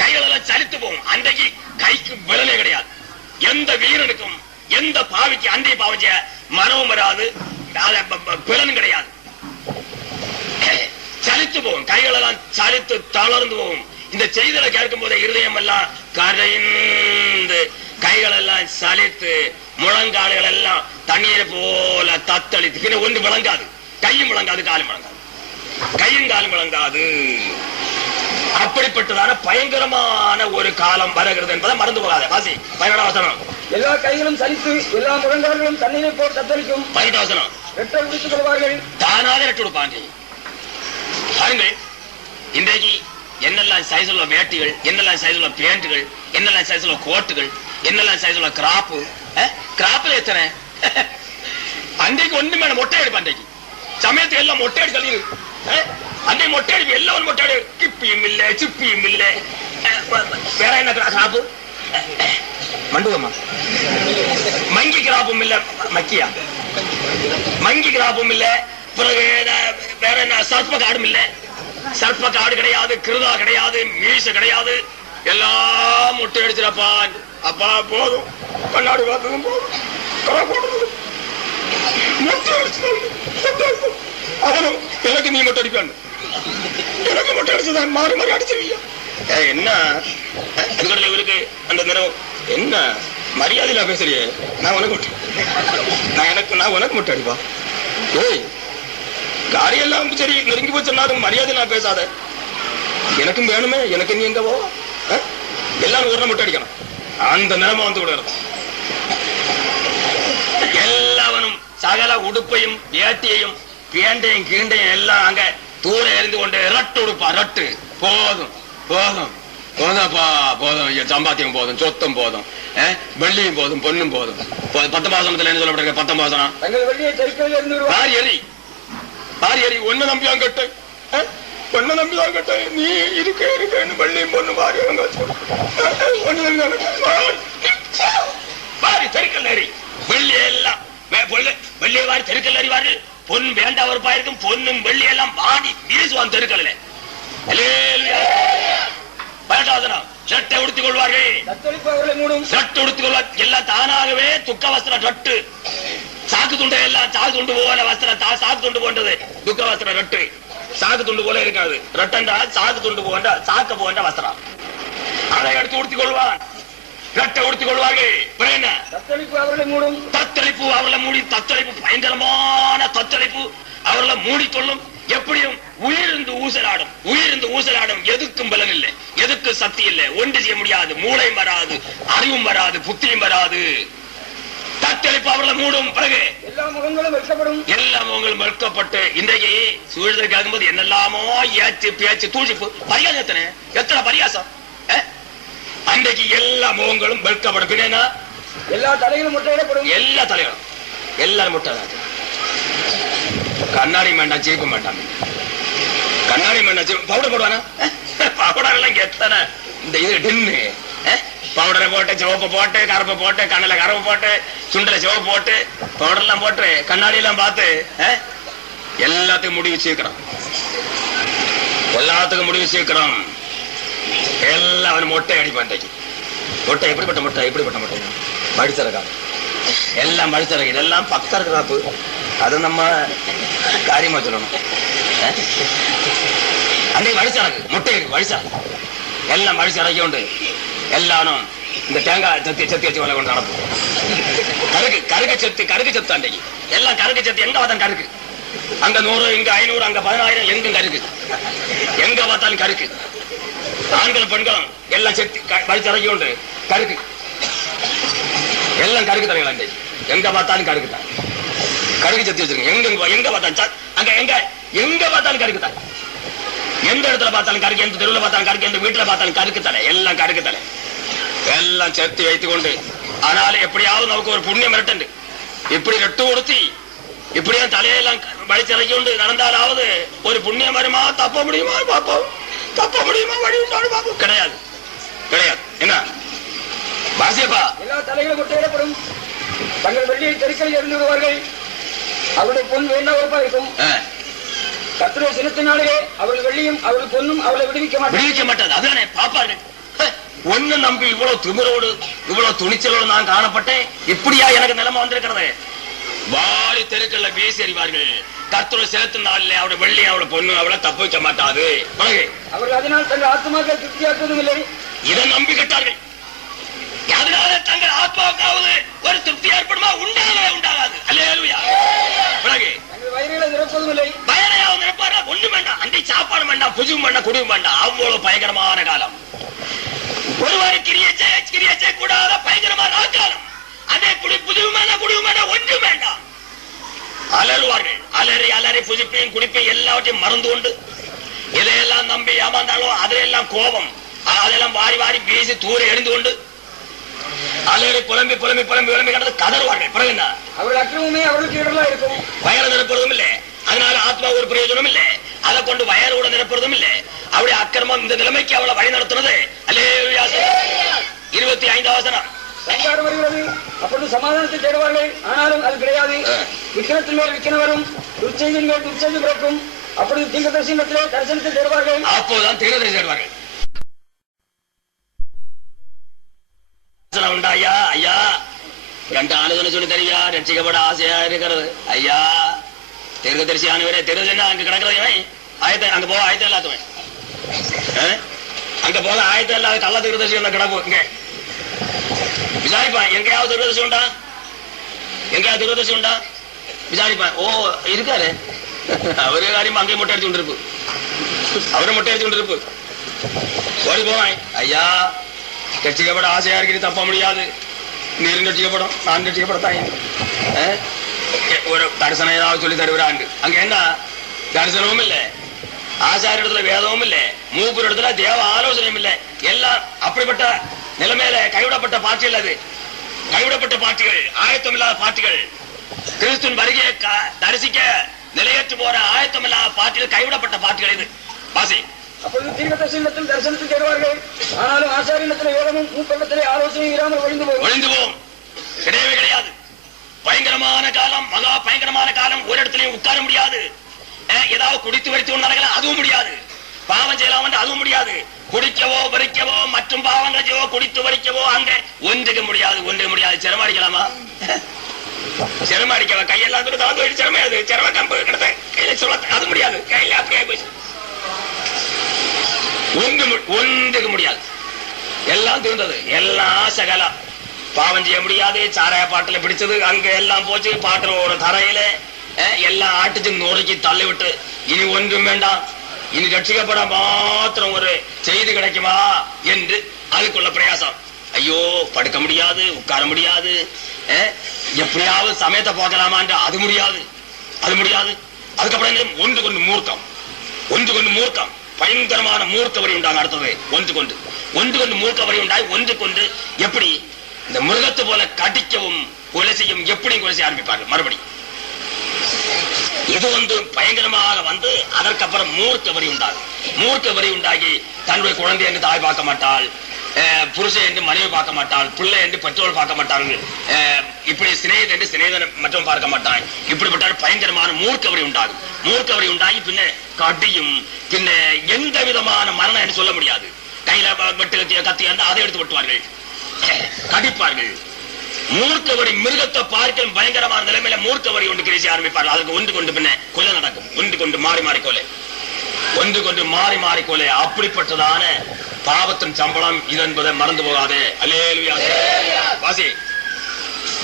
கைகள் எல்லாம் சலித்து போகும். அன்றைக்கு கைக்கு பலனே கிடையாது. எந்த வீரனுக்கும் எந்த பாவிக்கு அன்றைய பாவம் செய்ய மனமும் வராது, பலனும் கிடையாது. சலித்து போகும், கைகள் எல்லாம் சலித்து தளர்ந்து போகும். இந்த செய்திகளை கேட்கும் போது இருதயம் எல்லாம் கரைந்து, கைகள் எல்லாம் சலித்து, முழங்கால்கள் எல்லாம் தண்ணீரை போல தத்தளித்து, பின்ன ஒன்று விளங்காது, கையும் விளங்காது, காலும் விளங்காது, கையும் காலும் விளங்காது. அப்படிப்பட்டதான பயங்கரமான ஒரு காலம் வருகிறது என்பதை மறந்து போகாத. வாசி 17 எல்லா கைகளும் சலித்து எல்லா முழங்கால்களும் தண்ணீரை போல் தத்தளிக்கும். 18 ரெட்டை உடுத்துக் கொள்வார்கள், தானாக ரெட்டு கொடுப்பாங்க. பாருங்கள், இன்றைக்கு என்னெல்லாம் சைஸ் உள்ள வேட்டிகள், என்னெல்லாம் சைஸ் உள்ள பேண்ட்டுகள், என்னெல்லாம் சைஸ் உள்ள கோட்டுகள், என்னெல்லாம் சைஸ் உள்ள கிராப்பு. கிராப்ல எத்தனை அன்றைக்கு ஒண்ணுமே மொட்டை எடுப்பு. அன்றைக்கு சமயத்துக்கு எல்லாம் மொட்டை அடி சொல்லி அன்றைக்கு மொட்டை அடிப்பு, எல்லாம் மொட்டை அடி, கிப்பியும் இல்ல சிப்பியும் இல்ல. வேற என்ன கிராப்பு? மண்டுவமா மங்கி கிராப்பும் இல்ல, மக்கியா மங்கி கிராப்பும் இல்ல. பிறகு வேற என்ன சர்ப்ப காடும் இல்ல, சர்ப்ப காடு கிடையாது, கிருதா கிடையாது, மீச கிடையாது, எல்லாம் முட்டை அடிச்சிடப்பா. அப்பா போதும், கண்ணாடி பார்த்ததும் போதும், முட்டை அடிச்சு அவனும் எனக்கு நீ மட்டும் அடிப்பான், எனக்கு முட்டை அடிச்சுதான் மாறி மாறி அடிச்சிருவியா? என்ன இவருக்கு அந்த நிறம் என்ன மரியாதையில பேசுறியே? நான் உனக்கு முட்டை அடிப்பா. ஏய், காரியம் எல்லாம் சரி நெருங்கி போய் சொன்னாலும் மரியாதை நான் பேசாத. எனக்கும் வேணுமே, எனக்கு நீ எங்க போ? எல்லாரும் ஒரு முட்டை அடிக்கணும். அந்த நிலைமை வந்து விடுறது. எல்லாவனும் சகல உடுப்பையும் வேட்டியையும் பேண்டையும் கீண்டையும் எல்லாம் அங்க தூர எறிந்து கொண்டு ரட்டு உடுப்பா. ரட்டு போதும் போதும் போதப்பா, போதும், சம்பாத்தியம் போதும், சொத்தும் போதும், வெள்ளியும் போதும், பொண்ணும் போதும். 19 என்ன சொல்லப்பட்டிருக்க? 19 பாரி எறி ஒன்ன நம்பிதான் கட்ட, ஒன்ன நம்பிதான் கட்ட. நீ இருக்கன்னு வெள்ளியும் பொண்ணு பாரி பாரி தெருக்கல் ஏறி வெள்ளி எல்லாம் வெள்ளியை வாரி தெருக்கல் அறிவார்கள். பொன் வேண்டாம் ஒரு பாயிருக்கும், பொண்ணும் வெள்ளி எல்லாம் வாடி வீசுவான் தெருக்கல்ல. சட்டை உடுத்திக் கொள்வார்கள், சட்டை உடுத்திக் கொள்வார். எல்லாம் தானாகவே துக்க வஸ்திரம் ரட்டு, சாக்கு துண்டை எல்லாம் சாக்கு துண்டு போல வஸ்திரம், சாக்கு துண்டு போன்றது துக்க வஸ்திரம் ரட்டு. சாக்கு துண்டு போல இருக்காது, ரட்டண்டா சாக்கு துண்டு போன்ற சாக்க போன்ற வஸ்திரம், அதை எடுத்து உடுத்திக் கொள்வான். ரட்டை உடுத்திக் கொள்வார்கள். தத்தளிப்பு அவர்களை மூடி, தத்தளிப்பு பயங்கரமான தத்தளிப்பு அவர்களை மூடிக்கொள்ளும். எப்படியும் உயிர்ந்து ஊசலாடும், உயிர்ந்து ஊசலாடும். எதுக்கும் பலன் இல்லை, எதுக்கு சக்தி இல்லை, ஒன்று செய்ய முடியாது, மூளையும் வராது, அறிவும் வராது, புத்தியும் வராது. தத்தளிப்பு அவர்களை மூடும். பிறகு எல்லா முகங்களும் வெட்கப்பட்டு இன்றைக்கு சூழ்நிலை கேட்கும்போது என்னெல்லாமோ ஏச்சு பேச்சு தூழிப்பு பரிகாசம். எத்தனை பரிகாசம்! அன்றைக்கு எல்லா முகங்களும் வெட்கப்படும். பின்னா எல்லா தலைகளும் முட்டையிடப்படும், எல்லா தலைகளும் எல்லாரும் முட்டை. கண்ணாடி வேண்டாம், சீப்பு வேண்டாம், கண்ணாடி வேண்டாம், பவுடர் போடுவானா? பவுடர் எல்லாம் எத்தனை இந்த இது டின்னு பவுடரை போட்டு, சிவப்பு போட்டு, கருப்பு போட்டு, கண்ணில கருப்பு போட்டு, சுண்டல சிவப்பு போட்டு, பவுடர் எல்லாம் போட்டு, கண்ணாடி எல்லாம் பார்த்து எல்லாத்துக்கும் முடிவு சீக்கிரம், எல்லாத்துக்கும் முடிவு சீக்கிரம். எல்லாம் மொட்டை அடிப்பான். மொட்டை எப்படிப்பட்ட மொட்டை? எப்படிப்பட்ட மொட்டை? மடிச்சரகா, எல்லாம் மடிச்சரகு, இதெல்லாம் பக்கத்து காப்பு. அது நம்ம காரியமா சொல்லணும். அன்றைக்கு மடிச்சரகு, முட்டை மடிச்சரகு, எல்லாம் மடிச்சரகு உண்டு. எல்லாரும் இந்த தேங்காய் சத்தி சத்தி வச்சு வலை கொண்டு நடக்கும். கருக்கு சத்து அன்றைக்கு எல்லாம் கருக்கு சத்து. எங்க பார்த்தாலும் கருக்கு, அங்க 100, இங்க 500, அங்க 10,000, எங்கும் கருக்கு, எங்க பார்த்தாலும் கருக்கு. ஆண்களும் பெண்களும் எல்லாம் செத்து மடிச்சரகு உண்டு. கருக்கு எல்லாம் கருக்கு தலைகள். அன்றைக்கு எங்க பார்த்தாலும் கருக்கு தான், கருக்கு சத்தி வச்சிருக்கீங்க. எங்க பார்த்தாலும் அங்க எங்க பார்த்தாலும் கருக்கு தான். எந்த இடத்துல பார்த்தாலும் கருக்கு, எந்த தெருவில் பார்த்தாலும் கருக்கு, எந்த வீட்டுல பார்த்தாலும் கருக்கு தலை, எல்லாம் கருக்கு தலை, எல்லாம் சேர்த்து வைத்துக் கொண்டு. ஆனாலும் எப்படியாவது நமக்கு ஒரு புண்ணியம் மிரட்டு, இப்படி ரெட்டு கொடுத்தி இப்படியா தலையெல்லாம் வலிச்சிறக்கி கொண்டு நடந்தாலாவது ஒரு புண்ணியம் வருமா, தப்ப முடியுமா பார்ப்போம். தப்ப முடியுமா? வழி உண்டாடு பாபு. கிடையாது, கிடையாது. என்ன வாசியப்பா? எல்லா தலைகளும் கொட்டையிடப்படும். தங்கள் வெள்ளியை தெருக்களில் இருந்து விடுவார்கள். அவருடைய பொன் வேண்டாவா இருக்கும். கர்த்தருடைய சினத்தினாலே அவர்கள் வெள்ளியும் அவர்கள் பொன்னும் அவளை விடுவிக்க மாட்டாது. அதுதானே பாப்பார்கள். ஒன்னு நம்பி இவ்வளவு திமிரோடு இவ்வளவு துணிச்சலோடு நான் காணப்பட்டேன். இப்படியா எனக்கு நிலைமை வந்திருக்கிறது? வாழி தெருக்கள்ல வீசி அறிவார்கள். கர்த்தருடைய சினத்தின் நாளிலே அவருடைய வெள்ளி அவருடைய பொண்ணு அவளை தப்பு வைக்க மாட்டாது. அவர்கள் அதனால் தங்கள் ஆத்மாக்கள் திருப்தியாக்குவதும் இல்லை. இதை நம்பி கட்டார்கள். அதனால தங்கள் ஆத்மாவுக்காவது ஒரு திருப்தி ஏற்படுமா? உண்டாகவே உண்டாகாது. அல்லேலூயா. தங்கள் வயிறுகளை நிரப்பதும் இல்லை. வயரையாவது நிரப்பாரா? ஒண்ணு வேண்டாம். அன்றை சாப்பாடு வேண்டாம், புதுவும் வேண்டாம், குடியும் வேண்டாம். அவ்வளவு பயங்கரமான காலம். ஒருவரு கிரியை செய்யக்கூடாத பயங்கரமான காலம். அதே புதுவும் வேண்டாம், குடியும் வேண்டாம், ஒன்றும் வேண்டாம். அலறுவார்கள். அலறி அலறி புதுப்பையும் குடிப்பையும் எல்லாவற்றையும் மறந்து கொண்டு எதையெல்லாம் நம்பி ஏமாந்தாலும் அதிலெல்லாம் கோபம், அதெல்லாம் வாரி வாரி வீசி தூர எறிந்து கொண்டு அலறி புலம்பி புலம்பி புலம்பி புலம்பி கடந்து கதறுவார்கள். பிறகு என்ன? அவர்கள் அக்கிரமமே அவர்களுக்கு இடலா இருக்கும். வயலை நிரப்புறதும் இல்லை. அதனால ஆத்மா ஒரு பிரயோஜனம் இல்லை. அதை கொண்டு வயலோட நிரப்புறதும் இல்லை. அவருடைய அக்கிரமம் இந்த நிலைமைக்கு அவளை வழி நடத்துறது. அல்லேலூயா. 25 வசனம். சங்காரம் வருகிறது. அப்பொழுது சமாதானத்தை தேடுவார்கள். ஆனாலும் அது கிடையாது. விக்கிரத்தின் மேல் விக்கிரம் வரும். துர்ச்செய்தியின் மேல் துர்ச்செய்தி பிறக்கும். அப்பொழுது தீர்க்கதரிசனத்திலே தரிசனத்தை தேடுவார்கள். அப்போதான் தீர்க்கதரிசி தேடுவார்கள். உண்டாயா? ஐயா, 2 ஆளுதனை சொல்லி தருவியா? ரட்சிக்கப்பட ஆசையா இருக்கிறது. ஐயா, தீர்க்கதரிசி ஆனவரே, தெரிஞ்சா அங்க கிடக்குறது ஆயத்த அங்க போக ஆயத்தம் இல்லாதவன். அங்க போக ஆயத்தம் இல்லாத கள்ள தீர்க்கதரிசி கிடக்கும். இங்க விசாரிப்பான். எங்கேயாவது தீர்க்கதரிசி உண்டா? எங்கேயாவது தீர்க்கதரிசி உண்டா? விசாரிப்பான். ஓ, இருக்காரு. அவரே காரியமா அங்கேயும் மொட்டை அடிச்சு கொண்டு இருப்பு. அவரை மொட்டை அடிச்சு கொண்டு இருப்பு. ஓடி போவான். ஐயா, ரட்சிக்கப்பட ஆசையா இருக்கிறது, தப்ப முடியாது. நீரும் ரட்சிக்கப்படும், நான் ரட்சிக்கப்படத்தான். ஒரு தரிசனம் ஏதாவது சொல்லி தருகிறாங்க. அங்க என்ன தரிசனமும் இல்லை, ஆசார இடத்துல வேதமும் இல்லை, மூப்பர் இடத்துல தேவ ஆலோசனையும் இல்லை. எல்லாம் அப்படிப்பட்ட நிலைமையில கைவிடப்பட்ட பாட்டிகள். அது கைவிடப்பட்ட பாட்டிகள், ஆயத்தம் இல்லாத பாட்டிகள். கிறிஸ்துவின் வருகையை தரிசிக்க நிலையற்று போற ஆயத்தம் இல்லாத பாட்டிகள், கைவிடப்பட்ட பாட்டிகள். இது வாசி. அப்பொழுது தீர்க்கதரிசனத்தில் தரிசனத்தை தேடுவார்கள். ஆனாலும் ஆசாரியத்திலே வேதமும் மூப்பரிடத்திலே ஆலோசனை இராமல் ஒழிந்து போகும். கிடையவே கிடையாது. பயங்கரமான காலம், மகா பயங்கரமான காலம். ஒரு இடத்துலயும் உட்கார முடியாது. ஏதாவது குடித்து வரித்து நடக்கல, அதுவும் முடியாது. பாவம் செய்யலாம் என்று அதுவும் முடியாது. குடிக்கவோ வரிக்கவோ மற்றும் பாவங்கள் செய்யவோ குடித்து வரிக்கவோ அங்க ஒன்றுக்கு முடியாது. ஒன்றுக்கு முடியாது. சிரமம் அடிக்கலாமா? சிரமம் அடிக்கவா? கையெல்லாம் சிரமம். அது சிரம கம்பு கிடத்த கையில சொல்ல அது முடியாது. கையில அப்படியே போய் ஒன்றுக்கு முடியாது. எல்லாம் தீர்ந்தது. எல்லாம் சகலம். பாவம் செய்ய முடியாது. சாராய பாட்டில பிடிச்சது அங்க எல்லாம் போச்சு. பாட்டிலோட தரையில எல்லாம் ஆட்டிச்சு நோடிக்கு தள்ளி விட்டு இனி ஒன்றும் வேண்டாம், இனி ரட்சிக்கப்பட மாத்திரம் ஒரு செய்தி கிடைக்குமா என்று அதுக்குள்ள பிரயாசம். ஐயோ, படுக்க முடியாது, உட்கார முடியாது, எப்படியாவது சமயத்தை பார்க்கலாமான் அது முடியாது, அது முடியாது. அதுக்கப்புறம் ஒன்று கொண்டு மூர்க்கம், ஒன்று கொண்டு மூர்க்கம், பயங்கரமான மூர்க்க வரி உண்டாங்க. அடுத்தது ஒன்று கொண்டு மூர்க்க வரி உண்டாய் ஒன்று கொண்டு எப்படி இந்த மிருகத்தை போல கடிக்கவும் கொலை செய்யும். எப்படி கொலை செய்ய ஆரம்பிப்பார்கள் மறுபடி. இது பயங்கரமாக வந்து அதற்கப்புறம் மூர்க்க வரி உண்டாகும். மூர்க்க வரி உண்டாகி தன்னுடைய குழந்தை என்று தாய் பார்க்க மாட்டாள், புருஷன் என்று மனைவி பார்க்க மாட்டாள், பிள்ளை என்று பெற்றோர் பார்க்க மாட்டார்கள், இப்படி சிநேகிதன் என்று சிநேகிதன் மற்றும் பார்க்க மாட்டான். இப்படிப்பட்ட பயங்கரமான மூர்க்க வரி உண்டாகும். மூர்க்க வரி உண்டாகி பின்ன கடியும். பின்ன எந்த விதமான மரணம் என்று சொல்ல முடியாது. கையில வெட்டு கத்தி அதை எடுத்து வெட்டுவார்கள், கடிப்பார்கள். மூர்க்க வரி மிருகத்தை பார்க்க பயங்கரமான நிலைமையில மூர்க்க வரி ஒன்று பேசி ஆரம்பிப்பார்கள். அதுக்கு ஒன்று கொண்டு பின்ன கொலை நடக்கும். ஒன்று கொண்டு மாறி மாறி கொலை, ஒன்று கொண்டு மாறி மாறி கொலை. அப்படிப்பட்டதான பாவத்தின் சம்பளம் இது என்பதை மறந்து போகாதே. அல்லேலூயா. வாசி.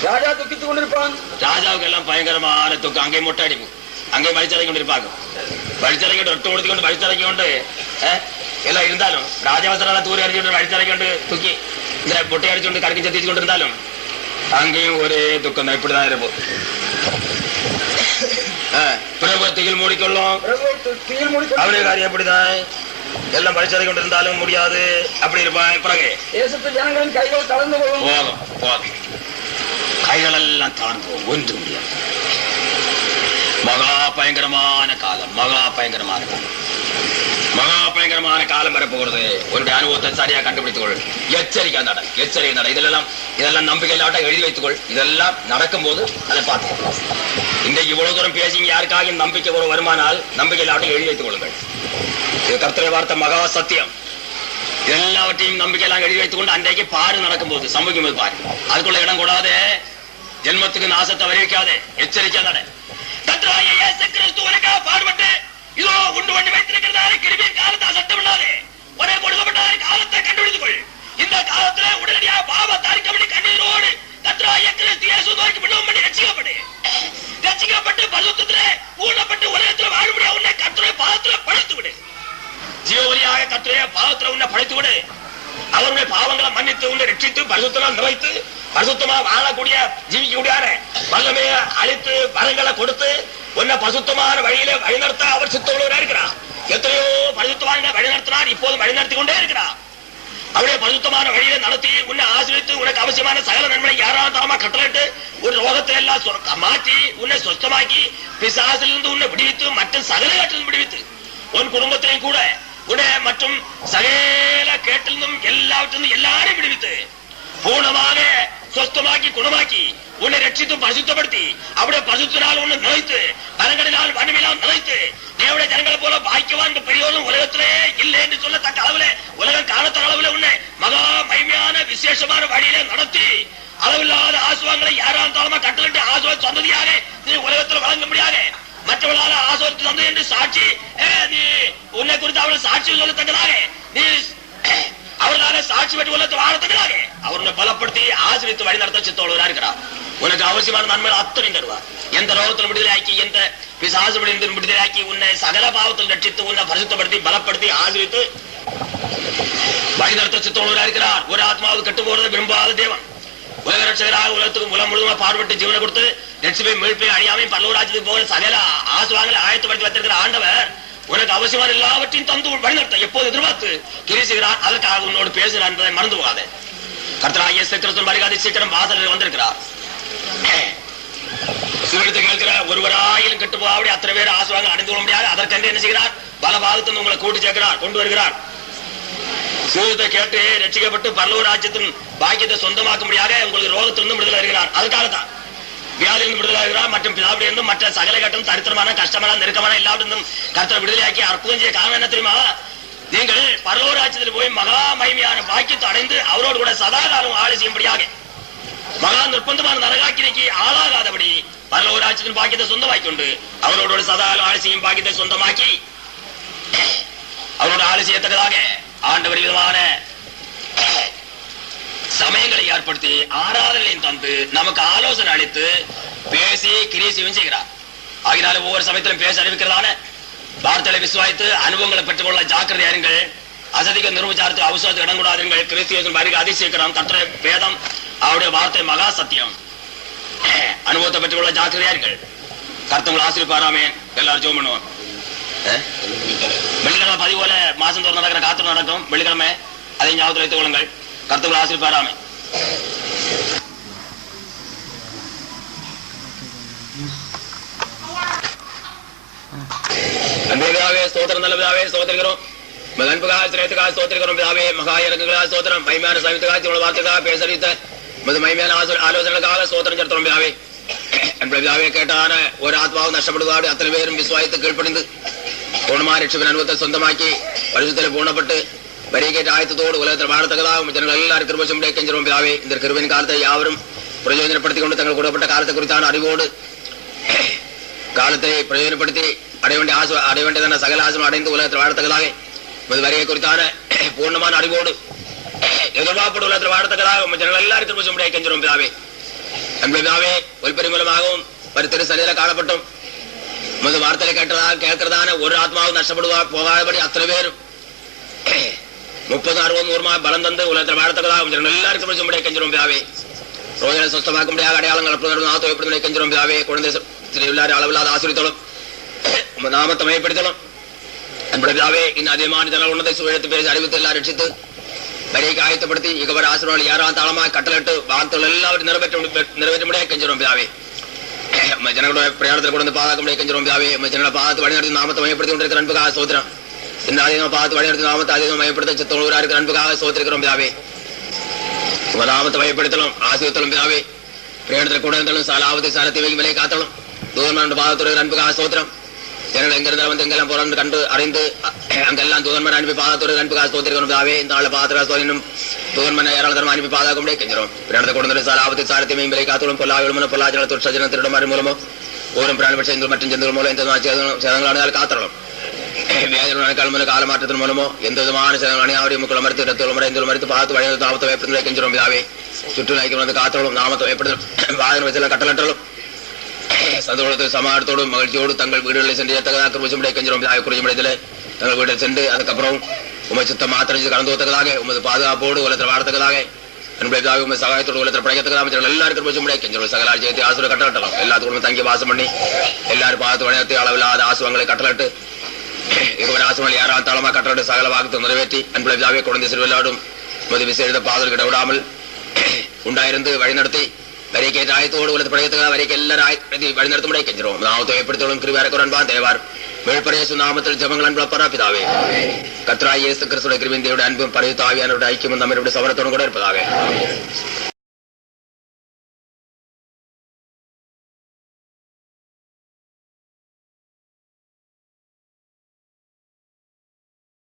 ராஜா துக்கித்துக் கொண்டிருப்பான். ராஜாவுக்கு எல்லாம் பயங்கரமான துக்கு. அங்கே மொட்டை அடிக்கும், அங்கே வழிச்சலை கொண்டிருப்பாங்க. வழிச்சலை கொண்டு ஒட்டு கொடுத்து கொண்டு வழிச்சலை கொண்டு எல்லாம் இருந்தாலும் ராஜாவசர தூரி அடிச்சு வழிச்சலை கொண்டு துக்கி இந்த பொட்டை அடிச்சு கொண்டு கடைக்கு சத்திச்சு கொண்டு இருந்தாலும் அங்கேயும் ஒரே துக்கம் தான். இப்படிதான் இருப்போம். பிரபு திகில் மூடிக்கொள்ளும். அவரே காரியம் அப்படிதான். எல்லாம் பரிசோதை கொண்டு இருந்தாலும் முடியாது. அப்படி இருப்பான். பிறகு தேசத்து ஜனங்களின் கைகள் தளர்ந்து போகும். போதும் கைகள் எல்லாம் தளர்ந்து போகும். ஒன்று முடியாது. மகா பயங்கரமான காலம், மகா பயங்கரமான காலம், மகா பயங்கரமான காலம் வரப்போகிறது. உன்னுடைய அனுபவத்தை சரியா கண்டுபிடித்துக்கொள். எச்சரிக்கை நட, எச்சரிக்கை நட. இதெல்லாம் நம்பிக்கை இல்லாட்ட எழுதி வைத்துக்கொள். இதெல்லாம் நடக்கும் போது அதை பார்த்து இன்றைக்கு இவ்வளவு தூரம் பேசி யாருக்காக நம்பிக்கை ஒரு வருமானால் நம்பிக்கை இல்லாட்ட எழுதி வைத்துக் கொள்ளுங்கள். இது கர்த்தருடைய வார்த்தை, மகா சத்தியம். எல்லாவற்றையும் நம்பிக்கை எல்லாம் எழுதி வைத்துக் கொண்டு அன்றைக்கு பாடு நடக்கும் போது சம்பவிக்கும் போது பாரு. அதுக்குள்ள இடம் கூடாதே, ஜென்மத்துக்கு நாசத்தை வரவேற்காதே. எச்சரிக்கை நட. கர்த்தராகிய இயேசு கிறிஸ்து உனக்காக பாடுபட்டு இதோ உண்டு பண்ணி வைத்திருக்கிறதால கிருபையின் காலத்தை அசட்டம் இல்லாதே. ஒரே கொடுக்கப்பட்ட காலத்தை கண்டுபிடித்துக் கொள். இந்த காலத்துல உடனடியாக பாவத்தை அறிக்கப்படி கண்ணீரோடு கர்த்தராகிய கிறிஸ்து இயேசு நோக்கி விண்ணப்பம் பண்ணி ரட்சிக்கப்பட்டு பரிசுத்தத்திலே பூர்ணப்பட்டு உலகத்தில் வாழும்படியா உன்னை கர்த்தருடைய பாதத்தில் படைத்து விடு. ஜீவவழியாக கர்த்தருடைய பாதத்தில் உன்னை படைத்து விடு. அவருடைய பாவங்களை மன்னித்து உன்னை ரட்சித்து பரிசுத்தமாக நிறைத்து பரிசுத்தமா வாழக்கூடிய ஜீவிக்கூடிய வல்லமைய அழித்து வரங்களை கொடுத்து உன்னை பரிசுத்தமான வழியில வழிநடத்த அவர் சித்தமுள்ளவராக இருக்கிறார். எத்தனையோ பரிசுத்தமான வழிநடத்தினார், இப்போதும் வழிநடத்தி கொண்டே இருக்கிறார். அவருடைய பரிசுத்தமான வழியில நடத்தி உன்னை ஆசிரியத்து உனக்கு அவசியமான சகல நன்மை யாராவது கட்டளிட்டு ஒரு ரோகத்தை எல்லாம் மாற்றி உன்னை சொஸ்தமாக்கி பிசாசிலிருந்து உன்னை விடுவித்து மற்ற சகல கட்டிலும் விடுவித்து உன் குடும்பத்திலையும் கூட உன்னை மற்றும் சகல கேட்டிலிருந்தும் எல்லாவற்றிலிருந்தும் எல்லாரையும் விடுவித்து பூர்ணமாக சொஸ்தமாக்கி குணமாக்கி உன்னை ரட்சித்து பரிசுத்தப்படுத்தி அவருடைய பரிசுத்தினால் உன்னை நினைத்து கரங்களினால் வன்மையினால் நினைத்து தேவடைய ஜனங்களை போல பாக்கியவான் பெரியோரும் உலகத்திலே இல்லை என்று சொல்லத்தக்க அளவில் உலகம் காணத்தக்க அளவில் உன்னை மகா மகிமையான விசேஷமான வழியில நடத்தி அளவில்லாத ஆசுவாங்களை யாராலும் கட்டளிட்டு ஆசுவ சந்ததியாக நீ உலகத்தில் வழங்க முடியாது. மற்றவர்களால் ஆசுவத்து தந்தது என்று சாட்சி நீ உன்னை குறித்து அவளை சாட்சி சொல்லத்தக்கதாக நீ அவர்களால சாட்சி பெற்று உலகத்தை வாழத்தக்கதாக அவர் உன்னை பலப்படுத்தி ஆசிரியத்து வழி நடத்த சித்தோடுவராக இருக்கிறார். உனக்கு அவசியமான நன்மைகள் அத்தனை தருவார். எந்த ரோகத்தில் விடுதலையாக்கி எந்த பிசாசு விடுதலையாக்கி உன்னை சகல பாவத்தில் ரட்சித்து உன்னை பரிசுத்தப்படுத்தி பலப்படுத்தி ஆசிரியத்து வழி நடத்த சித்தோடுவராக இருக்கிறார். ஒரு ஆத்மாவது கெட்டு போறது விரும்பாத தேவன். உலக ரட்சகராக உலகத்துக்கு உலகம் முழுவதும் பாடுபட்டு ஜீவனை கொடுத்து ரட்சிப்பை மீட்பை அழியாமை பல்லவராஜ்யத்துக்கு போகிற சகல ஆசுவாங்களை ஆயத்தப்படுத்தி வைத்திருக்கிற ஆண்டவர் உனக்கு அவசியமான எல்லாவற்றையும் தந்து வழிநடத்த எப்போது எதிர்பார்த்து கிரிசுகிறார். அதற்காக உன்னோடு பேசுகிறார் என்பதை மறந்து போகாது. கர்த்தராகிய இயேசு கிறிஸ்து வருகாதி சீக்கிரம் வாசலில் வந்திருக்கிறார். சிவத்தை கேட்கிற ஒருவராயிலும் கெட்டு போகாத அத்தனை பேர் ஆசுவாங்க அடைந்து கொள்ள முடியாது. அதற்கென்று என்ன செய்கிறார்? பல பாதத்தில் உங்களை கூட்டி சேர்க்கிறார், கொண்டு வருகிறார். சூரியத்தை கேட்டு ரட்சிக்கப்பட்டு பரலோக ராஜ்யத்தின் பாக்கியத்தை சொந்தமாக்க முடியாத உங்களுக்கு ரோகத்திலிருந்து விடுதலை இருக்கிறார். அதுக்காகத்தான் வியாதியிலிருந்து விடுதலை இருக்கிறார். மற்றும் பிதாவிலிருந்தும் மற்ற சகல கட்டும் தரித்திரமான கஷ்டமான நெருக்கமான எல்லாத்திலிருந்தும் கர்த்தரை விடுதலையாக்கி அற்புதம் செய்ய காரணம் என்ன தெரியுமா? நீங்கள் பரலோக ராஜ்யத்தில் போய் மகா மகிமையான பாக்கியத்தை அடைந்து அவரோடு கூட சதாகாலம் ஆளை செய்யும்படியாக மகா நிர்பந்தமான நரகாக்கினைக்கு ஆளாகாதபடி பரலோக ராஜ்யத்தின் பாக்கியத்தை சொந்தமாக்கி கொண்டு அவரோட சதாகாலம் ஆளை செய்யும் பாக்கியத்தை சொந்தமாக்கி அவரோட ஆளை செய்யத்தக்கதாக ஆண்டவர் விதமான சமயங்களை ஏற்படுத்தி ஆராதனையும் தந்து நமக்கு ஆலோசனை அளித்து பேசி கிரீசியும் செய்கிறார். ஆகினால ஒவ்வொரு சமயத்திலும் பேச அறிவிக்கிறதான வார்த்தைகளை விசுவாசித்து அனுபவங்களை பெற்றுக்கொள்ள ஜாக்கிரதை அறிங்கள். அசதிக்க நிர்வச்சாரத்துக்கு அவசரத்துக்கு இடம் கூடாதுங்கள். கிறிஸ்தியன் வருகை அதிசீக்கிரம். கர்த்தருடைய வேதம் அவருடைய வார்த்தை மகா சத்தியம். அனுபவத்தை பெற்றுக்கொள்ள ஜாக்கிரதையா இருங்கள். கர்த்தவங்களை ஆசிரிப்பாராமே. எல்லாரும் ஜெபம் பண்ணுவோம். வெள்ளிக்கிழமை பதிவோல மாசம் தோறும் நடக்கிற காத்திரம் நடக்கும். வெள்ளிக்கிழமை அதை ஞாபகத்தில் வைத்துக் கொள்ளுங்கள். கர்த்தவங்களை ஆசிரிப்பாராமே. ஸ்தோத்திரம் நல்ல பிதாவே ஸ்தோத்திரிக்கிறோம். அன்புக்காக சிரேத்துக்காக ஸ்தோத்திரிக்கிறோம் பிதாவே. மகா இறங்குகளாக ஸ்தோத்திரம். மகிமையான சமயத்துக்காக உங்களோட வார்த்தைக்காக பேசறித்த மகிமையான ஆலோசனைகளுக்காக ஸ்தோத்திரம் செலுத்துறோம் பிதாவே. என்பது பிதாவே கேட்டான ஒரு ஆத்மாவும் நஷ்டப்படுவாடு அத்தனை பேரும் விசுவாசித்து கீழ்ப்படிந்து பூர்ணமான ரட்சிப்பின் அனுபவத்தை சொந்தமாக்கி பரிசுத்தலை பூர்ணப்பட்டு வரிய கேட்ட ஆயத்தத்தோடு உலகத்தில் வாழத்தக்கதாக ஜனங்கள் எல்லாரும் கிருபை செய்ய கெஞ்சிரோம் பிதாவே. இந்த கிருபையின் காலத்தை யாவரும் பிரயோஜனப்படுத்திக் கொண்டு தங்கள் கூடப்பட்ட காலத்தை குறித்தான அறிவோடு காலத்தை பிரயோஜனப்படுத்தி அடைய வேண்டியதான சகல ஆசனம் அடைந்து உலகத்தில் வாழத்தக்கதாக வரியை குறித்தான பூர்ணமான அறிவோடு எதிர்பார்ப்போடு உலகத்தில் வாழத்தக்கதாக ஜனங்கள் எல்லாரும் கிருபை செய்ய கெஞ்சிரோம் பிதாவே. என்பதாவே ஒலிப்பறி மூலமாகவும் ஒரு திரு சனியில காணப்பட்டும் முதல் வார்த்தையை கேட்கிறதான ஒரு ஆத்மாவும் நஷ்டப்படுவா போகாதபடி அத்தனை பேரும் 30, 60, 100 பலம் தந்து உலகத்தில் வாழத்தக்கதாக எல்லாருக்கும் முடிய கெஞ்சிரும் பிதாவே. ரோஜனை சொஸ்தமாக்க முடியாத அடையாளங்கள் ஆத்தோப்படுத்த கெஞ்சிரும் பிதாவே. குழந்தை எல்லாரும் அளவில்லாத ஆசிரியத்தோடும் நாமத்தை மையப்படுத்தலும் என்பதாவே இன்னும் அதிகமான ஜன உன்னதை சுழத்து பேசி அறிவித்து எல்லாம் ரட்சித்து வரியை ஆயத்தப்படுத்தி இகவர் ஆசிரியர்கள் யாரா தாளமாக கட்டளிட்டு வார்த்தைகள் எல்லாவற்றையும் நிறைவேற்ற முடியாது கெஞ்சிரும் பிதாவே. ஜனங்களுடைய பிரயாணத்தில் கொண்டு வந்து பாதாக்கம் கெஞ்சிரும் பிதாவே. ஜனங்களை பார்த்து வழிநடத்தி நாமத்தை மையப்படுத்தி கொண்டிருக்கிற அன்புக்காக சோத்திரம். இந்த அதிகமாக பார்த்து வழிநடத்தி நாமத்தை அதிகமாக மையப்படுத்த சித்தோடு இருக்கிற அன்புக்காக சோத்திருக்கிறோம் பிதாவே. உங்க நாமத்தை மையப்படுத்தலும் ஆசிரியத்தலும் பிதாவே. பிரயாணத்தில் கொண்டு வந்தாலும் சாலாவத்தை சாலத்தை வைக்கும் விலையை காத்தலும் தூதன்மார் பாதத்துடைய அன்புக்காக சோத்திரம். ஜனங்கள் எங்கிருந்தாலும் வந்து எங்கெல்லாம் போறான்னு கண்டு அறிந்து அங்கெல்லாம் தூதன்மார் அனுப்பி பாதத்துடைய அன்புக்காக சோத்திருக்கிறோம் பிதாவே. இந்த ஆள பாத்திர சோதனும் தூதன்மனை ஏராளதரம் அனுப்பி பாதாக்கம் கெஞ்சிரும். பிரயாணத்தை கொண்டு வந்து சாலாவத்தை சாலத்தை வைக்கும் விலை காத்தலும் பொல்லாவிலும் பொல்லாஜன துர்சஜன திருடமாரி மூலமோ ஓரும் பிராணிபட்சங்கள் மற்றும் ஜந்துகள் மூலம் எந்த சேதங்களானால் காத்தலும் வேதனை காலமாற்றத்தின் மூலமோ எந்த விதமான சேதங்கள் அவரையும் முக்கள் மறுத்து ரத்தோல் மறைந்து மறுத்து பார்த்து வழி தாமத்தை வைப்பதில் கெஞ்சிரும் பிதாவே. சுற்றுலாய்க்கு வந்து காத்தலும் நாமத்தை வைப்பதில் வாகன வயசில் கட்டளட்டலும் சந்தோஷத்தோடு சமாளத்தோடும் மகிழ்ச்சியோடு தங்கள் வீடுகளில் சென்று ஏற்றதாக குறைச்சும்படியை கெஞ்சிரும் பிதாவே. குறைச்சும்படியத்தில் தங்கள் வீட்டில் சென்று அதுக்கப்புறம் உமை சுத்தம் மாத்திரம் கலந்து ஊத்தக்கதாக உமது பாதுகாப்போடு உலகத்தில் வாழத்தக்கதாக அன்புக்காக உங்க சகாயத்தோடு உலகத்தில் படைக்கத்தக்கதாக எல்லாருக்கும் குறைச்சும்படியை கெஞ்சிரும். சகலால் ஜெயத்தை ஆசுரை கட்டளட்டலாம் எல்லாத்துக்கும் தங்கி வாசம் பண்ணி எல்லாரும் பார்த்து வழிநடத்தி அளவில்லாத ஆசுவங்களை கட்டளட்டு இதுவரை ஆசுவங்கள் யாரால் தாளமாக கட்டளட்டு சகல வாக்கு நிறைவேற்றி அன்புக்காகவே குழந்தை சிறுவில்லாடும் உமது விசேஷ பாதல் கிட்ட விடாமல் உண்டாயிருந்து வழிநடத்தி வரைக்கேற்ற ஆயத்தோடு உலகத்தை படைக்கத்தக்கதாக வரைக்கும் எல்லாரும் வழிநடத்தும்படியை கெஞ்சிரும். நாமத்தை ஏற்படுத்தோடும் கிருவியாரக்குரன்பா தேவார் மேல்பரேசு நாமத்தில் ஜபங்கள் அன்புல பராபிதாவே. கர்த்தராகிய இயேசு கிறிஸ்துவின் கிருபையும் தேவனுடைய அன்பும் பரிசுத்த ஆவியானவருடைய ஐக்கியமும் நம்மளுடைய சவரத்தோடும் கூட இருப்பதாக.